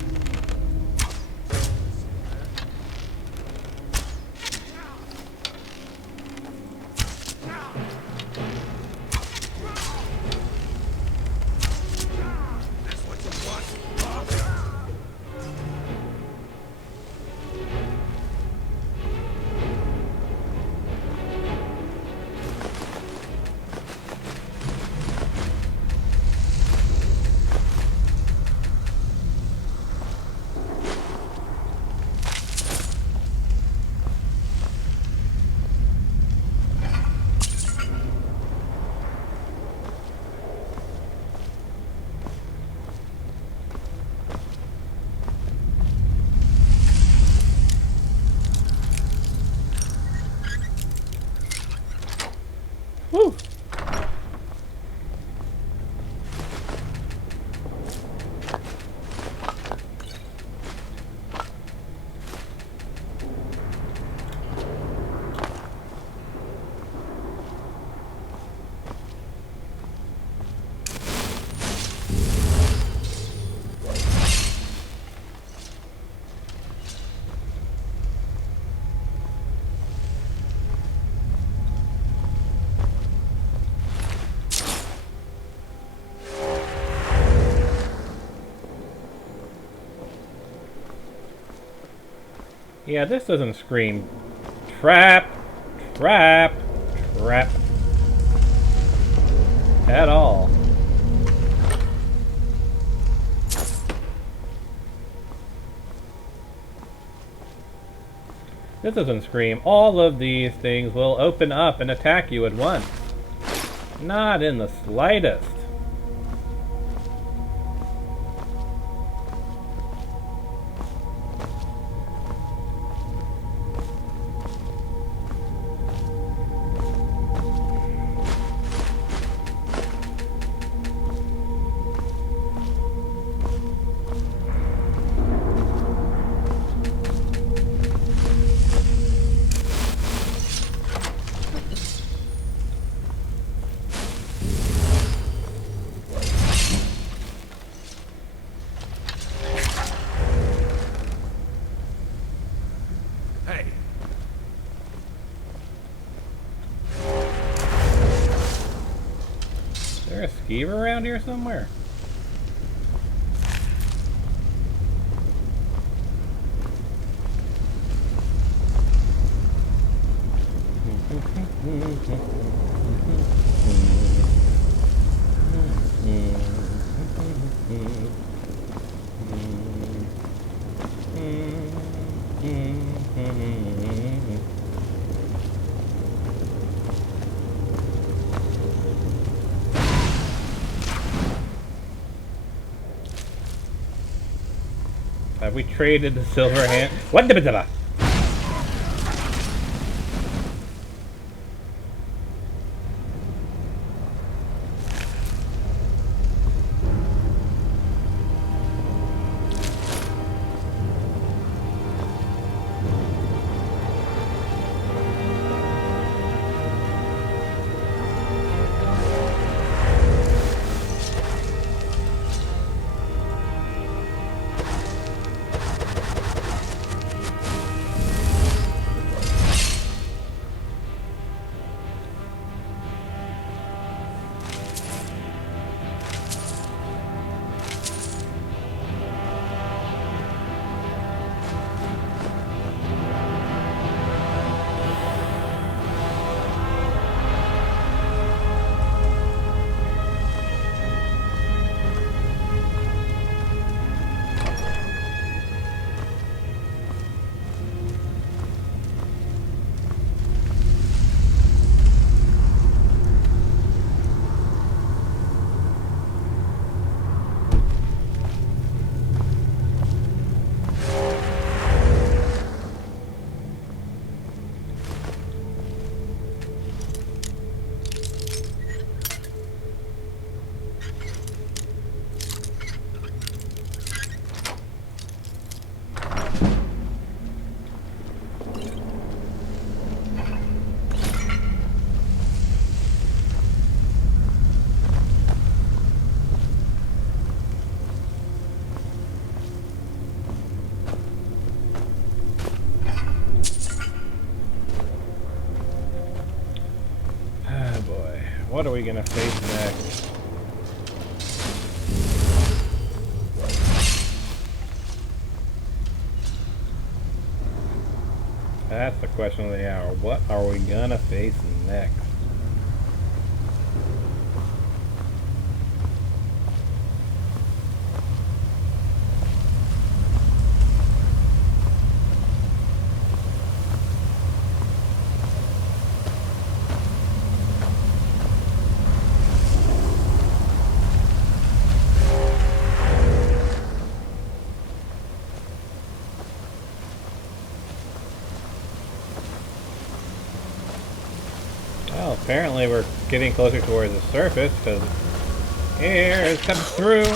Yeah, this doesn't scream trap, trap, trap at all. This doesn't scream all of these things will open up and attack you at once. Not in the slightest. Hey, Is there a skeever around here somewhere? Have we traded the silver hand? What the blah? Ah, boy. What are we gonna face next? That's the question of the hour. What are we gonna face next? Well, apparently we're getting closer towards the surface because air is coming through.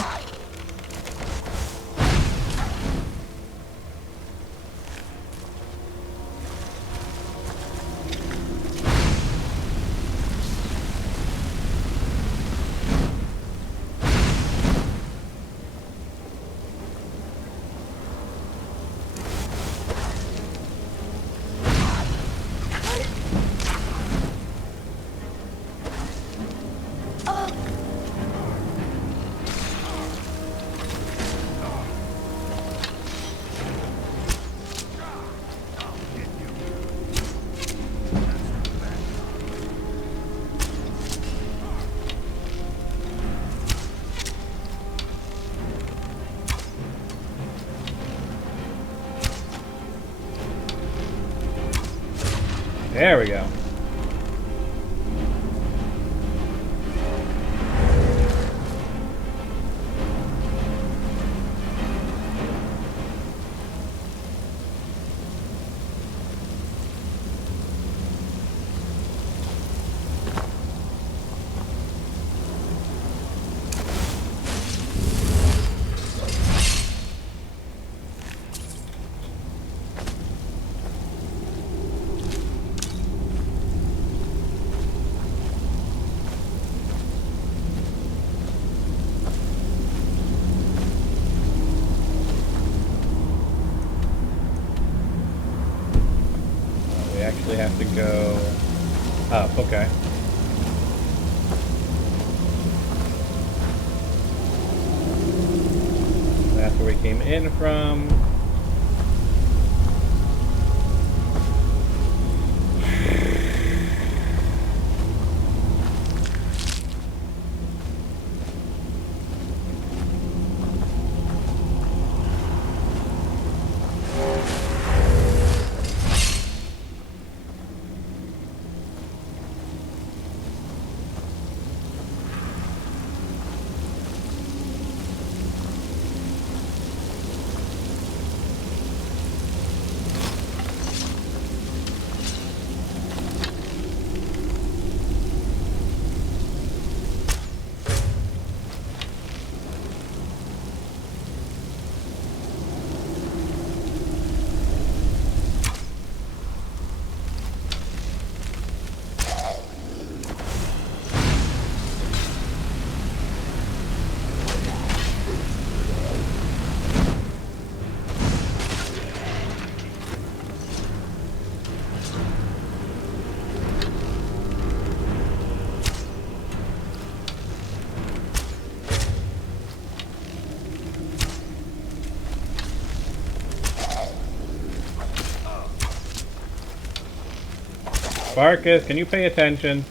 There we go. Actually have to go up, okay. That's where we came in from. Marcus, can you pay attention?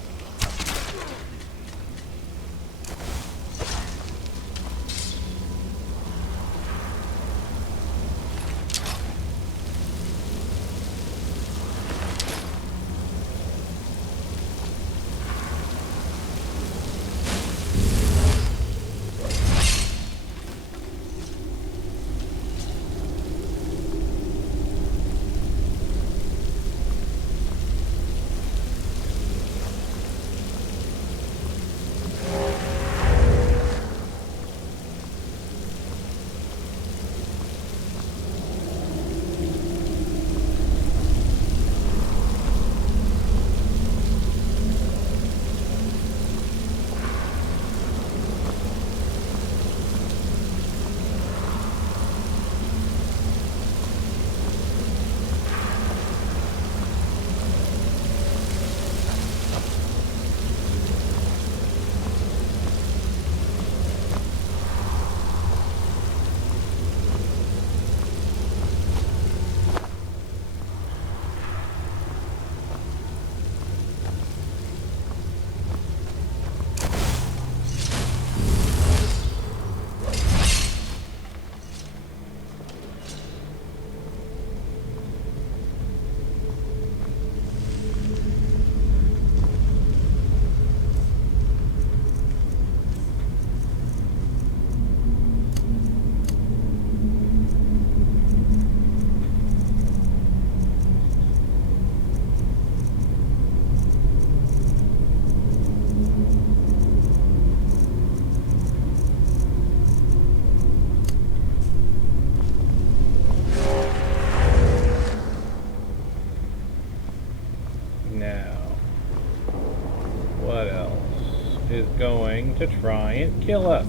Going to try and kill us.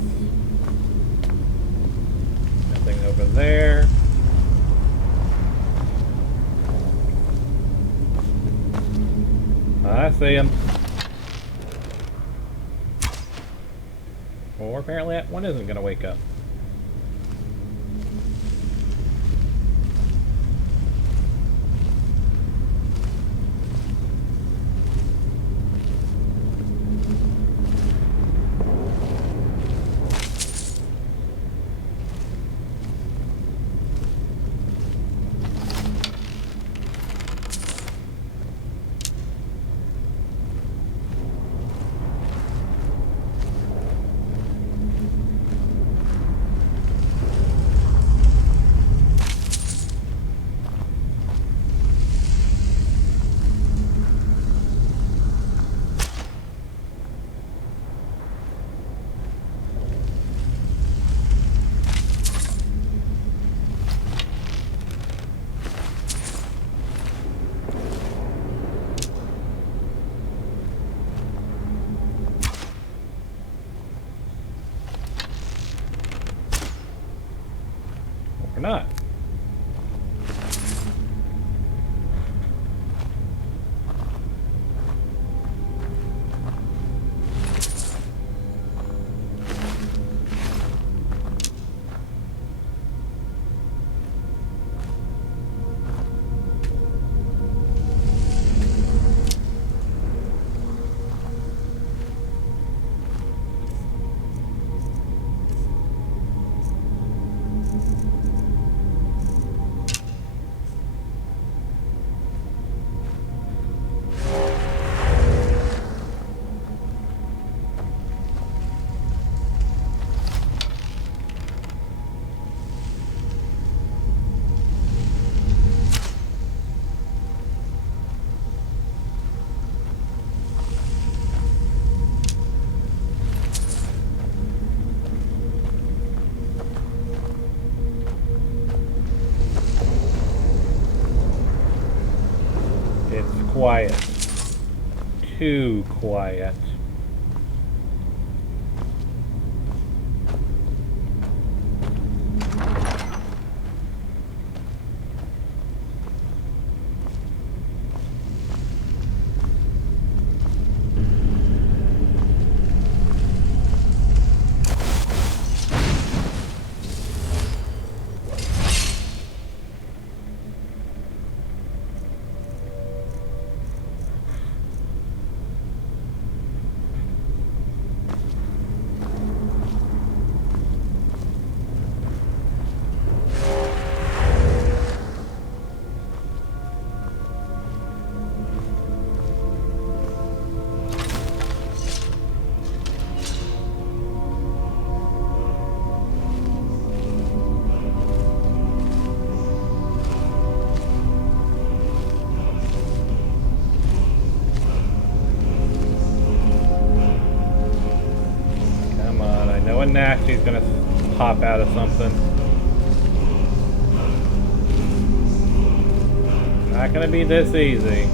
Nothing over there. I see him. Or apparently that one isn't going to wake up. Or not. Quiet. Too quiet. Nasty's gonna pop out of something. Not gonna be this easy.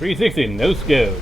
.360, no scope.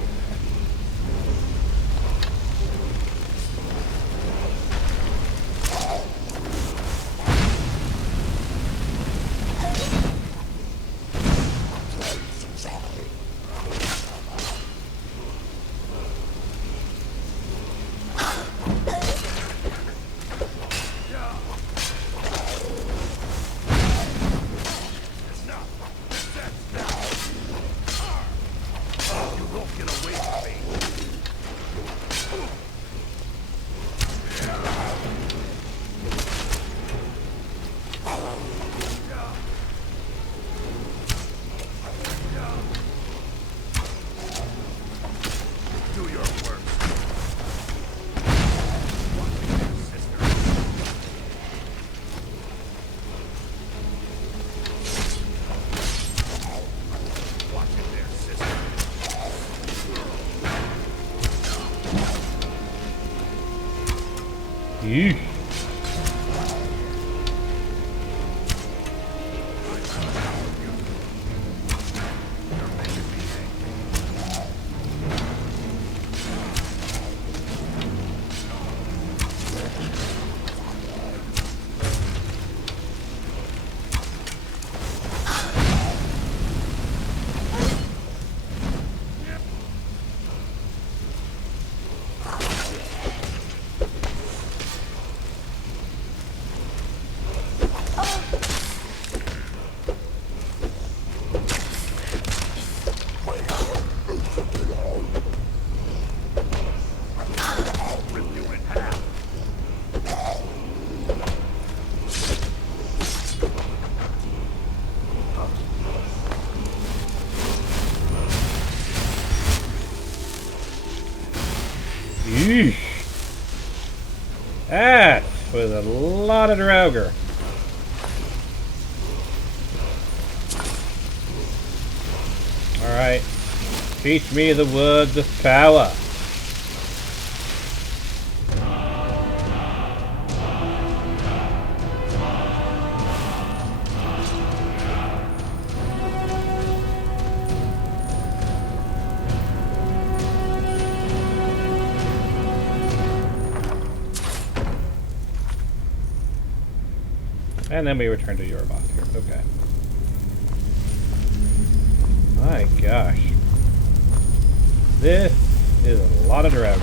Yeesh. Yeesh. That was a lot of Draugr. Alright. Teach me the words of power. And then we return to Yorobas here. Okay. My gosh. This is a lot of Draugr.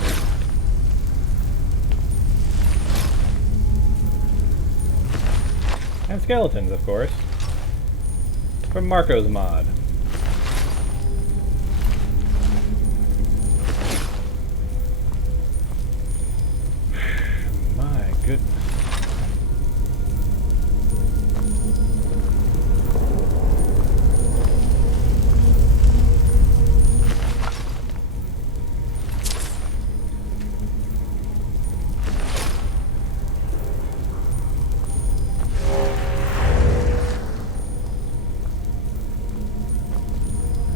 And skeletons, of course. From Marco's mod. My goodness.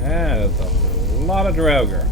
That's a lot of Draugr.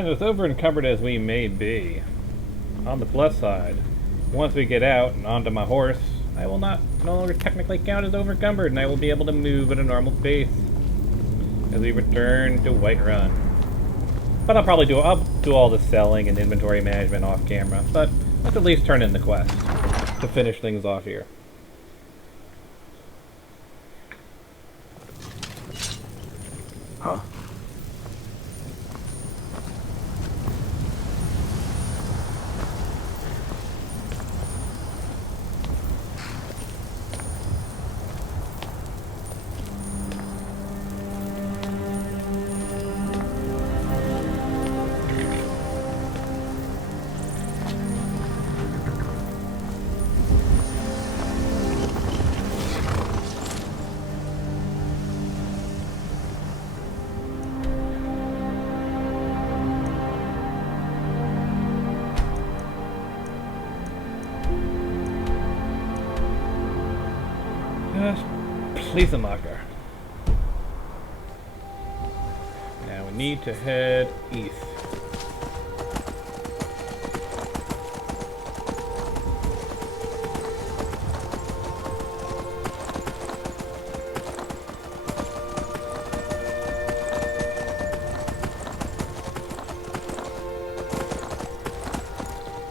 And as over-encumbered as we may be, on the plus side, once we get out and onto my horse, I will no longer technically count as over-encumbered, and I will be able to move at a normal pace as we return to Whiterun. But I'll do all the selling and inventory management off camera, but let's at least turn in the quest to finish things off here. Huh? Please, Amaka. Now we need to head east.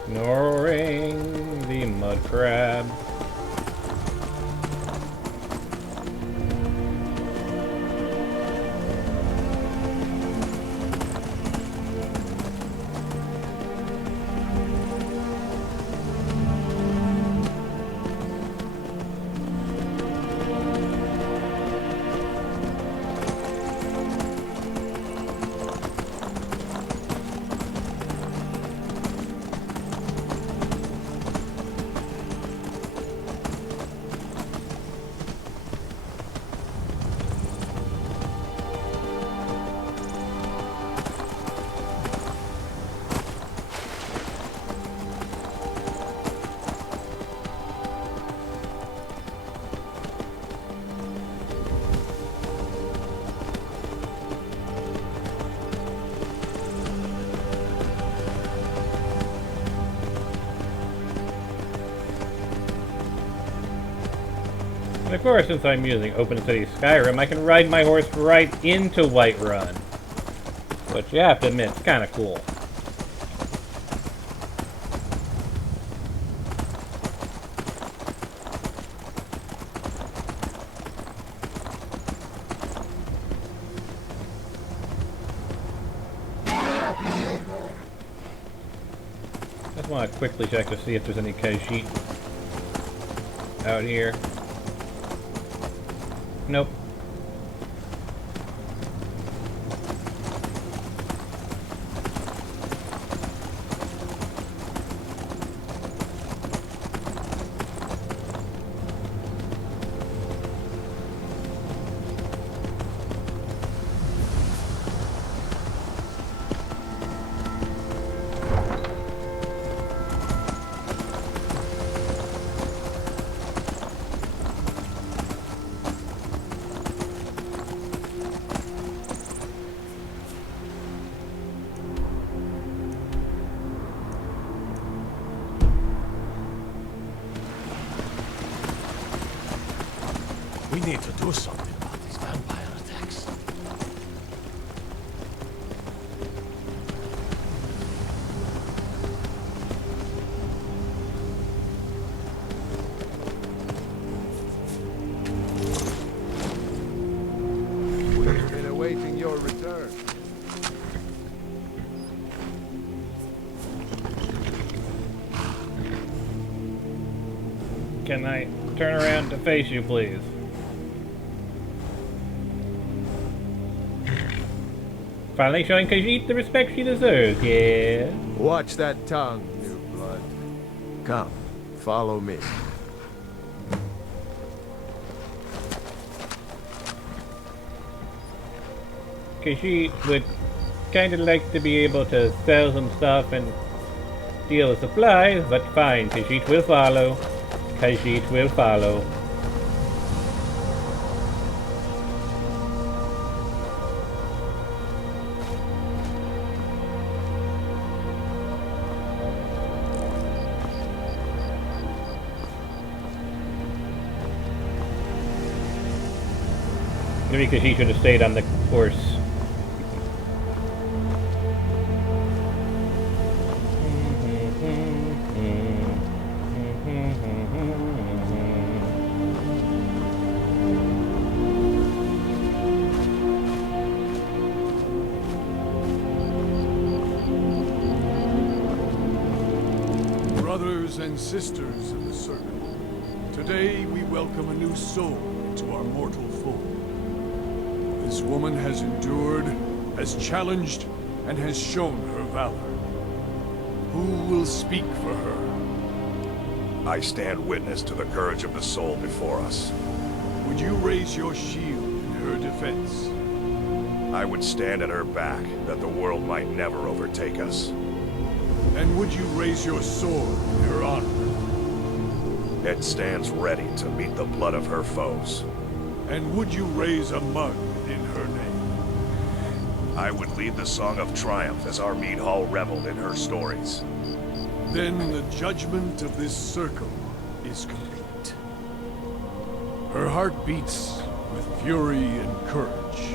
Ignoring the mud crab. And of course, since I'm using Open City Skyrim, I can ride my horse right into Whiterun. Which, you have to admit, is kind of cool. Just want to quickly check to see if there's any Khajiit out here. Nope. We need to do something about these vampire attacks. We've been awaiting your return. Can I turn around to face you, please? Finally showing Khajiit the respect she deserves, yeah? Watch that tongue, new blood. Come, follow me. Khajiit would kind of like to be able to sell some stuff and deal with supplies, but fine, Khajiit will follow. Khajiit will follow. Maybe because he should have stayed on the horse. Brothers and sisters of the Circle, today we welcome a new soul into our mortal fold. This woman has endured, has challenged, and has shown her valor. Who will speak for her? I stand witness to the courage of the soul before us. Would you raise your shield in her defense? I would stand at her back, that the world might never overtake us. And would you raise your sword in her honor? It stands ready to meet the blood of her foes. And would you raise a mug in her name? I would lead the song of triumph as our mead hall reveled in her stories. Then the judgment of this circle is complete. Her heart beats with fury and courage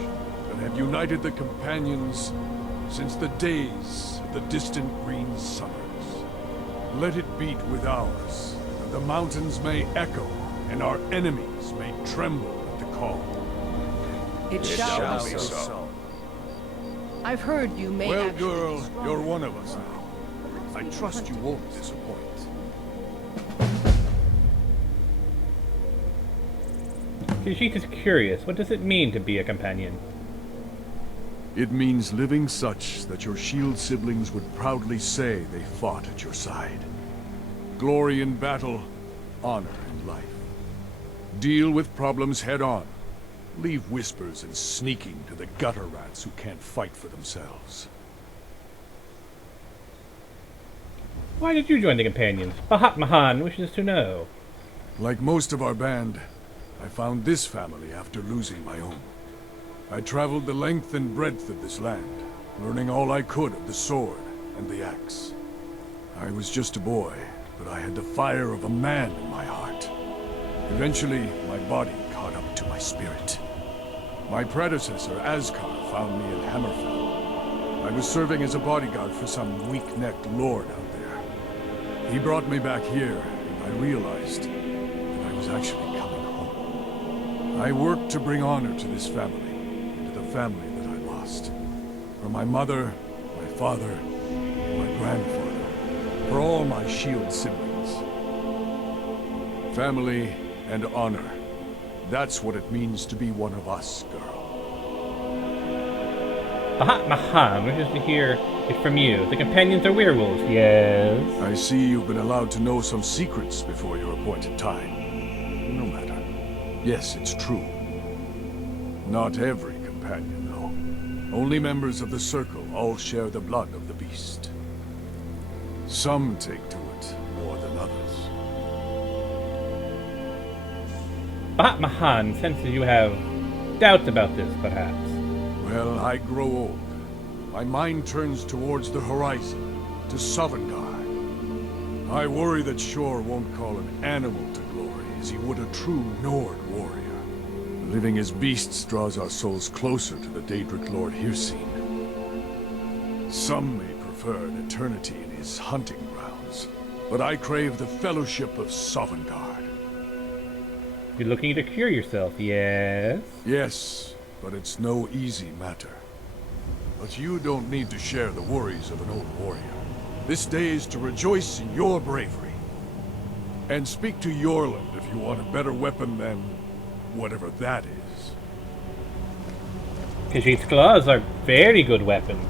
that have united the companions since the days of the distant green summers. Let it beat with ours, that the mountains may echo and our enemies may tremble at the call. It shall be so. I've heard you may Well, actually girl, be strong. you're one of us now. I trust you won't disappoint. She's just curious. What does it mean to be a companion? It means living such that your shield siblings would proudly say they fought at your side. Glory in battle, honor in life. Deal with problems head on. Leave whispers and sneaking to the gutter rats who can't fight for themselves. Why did you join the companions? Bahat Mahan wishes to know. Like most of our band, I found this family after losing my own. I traveled the length and breadth of this land, learning all I could of the sword and the axe. I was just a boy, but I had the fire of a man in my heart. Eventually, my body caught up to my spirit. My predecessor, Askar, found me in Hammerfell. I was serving as a bodyguard for some weak-necked lord out there. He brought me back here, and I realized that I was actually coming home. I worked to bring honor to this family, and to the family that I lost. For my mother, my father, and my grandfather. For all my shield siblings. Family and honor. That's what it means to be one of us, girl. Bahat Mahan wishes to hear it from you. The companions are werewolves, yes? I see you've been allowed to know some secrets before your appointed time. No matter. Yes, it's true. Not every companion, though. Only members of the Circle all share the blood of the beast. Some take to it more than others. Bahat Mahan senses you have doubts about this, perhaps. Well, I grow old. My mind turns towards the horizon, to Sovngarde. I worry that Shor won't call an animal to glory as he would a true Nord warrior. Living as beasts draws our souls closer to the Daedric Lord Hircine. Some may prefer an eternity in his hunting grounds, but I crave the fellowship of Sovngarde. You're looking to cure yourself, yes? Yes, but it's no easy matter. But you don't need to share the worries of an old warrior. This day is to rejoice in your bravery. And speak to Yorland if you want a better weapon than whatever that is. Khajiit's claws are very good weapon.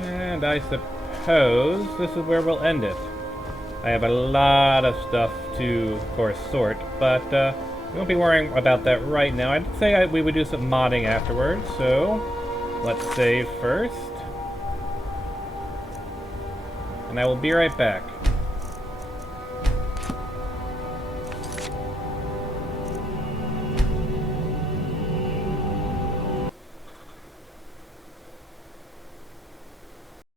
And I suppose this is where we'll end it. I have a lot of stuff to, of course, sort, but we won't be worrying about that right now. I'd say we would do some modding afterwards, so let's save first. And I will be right back.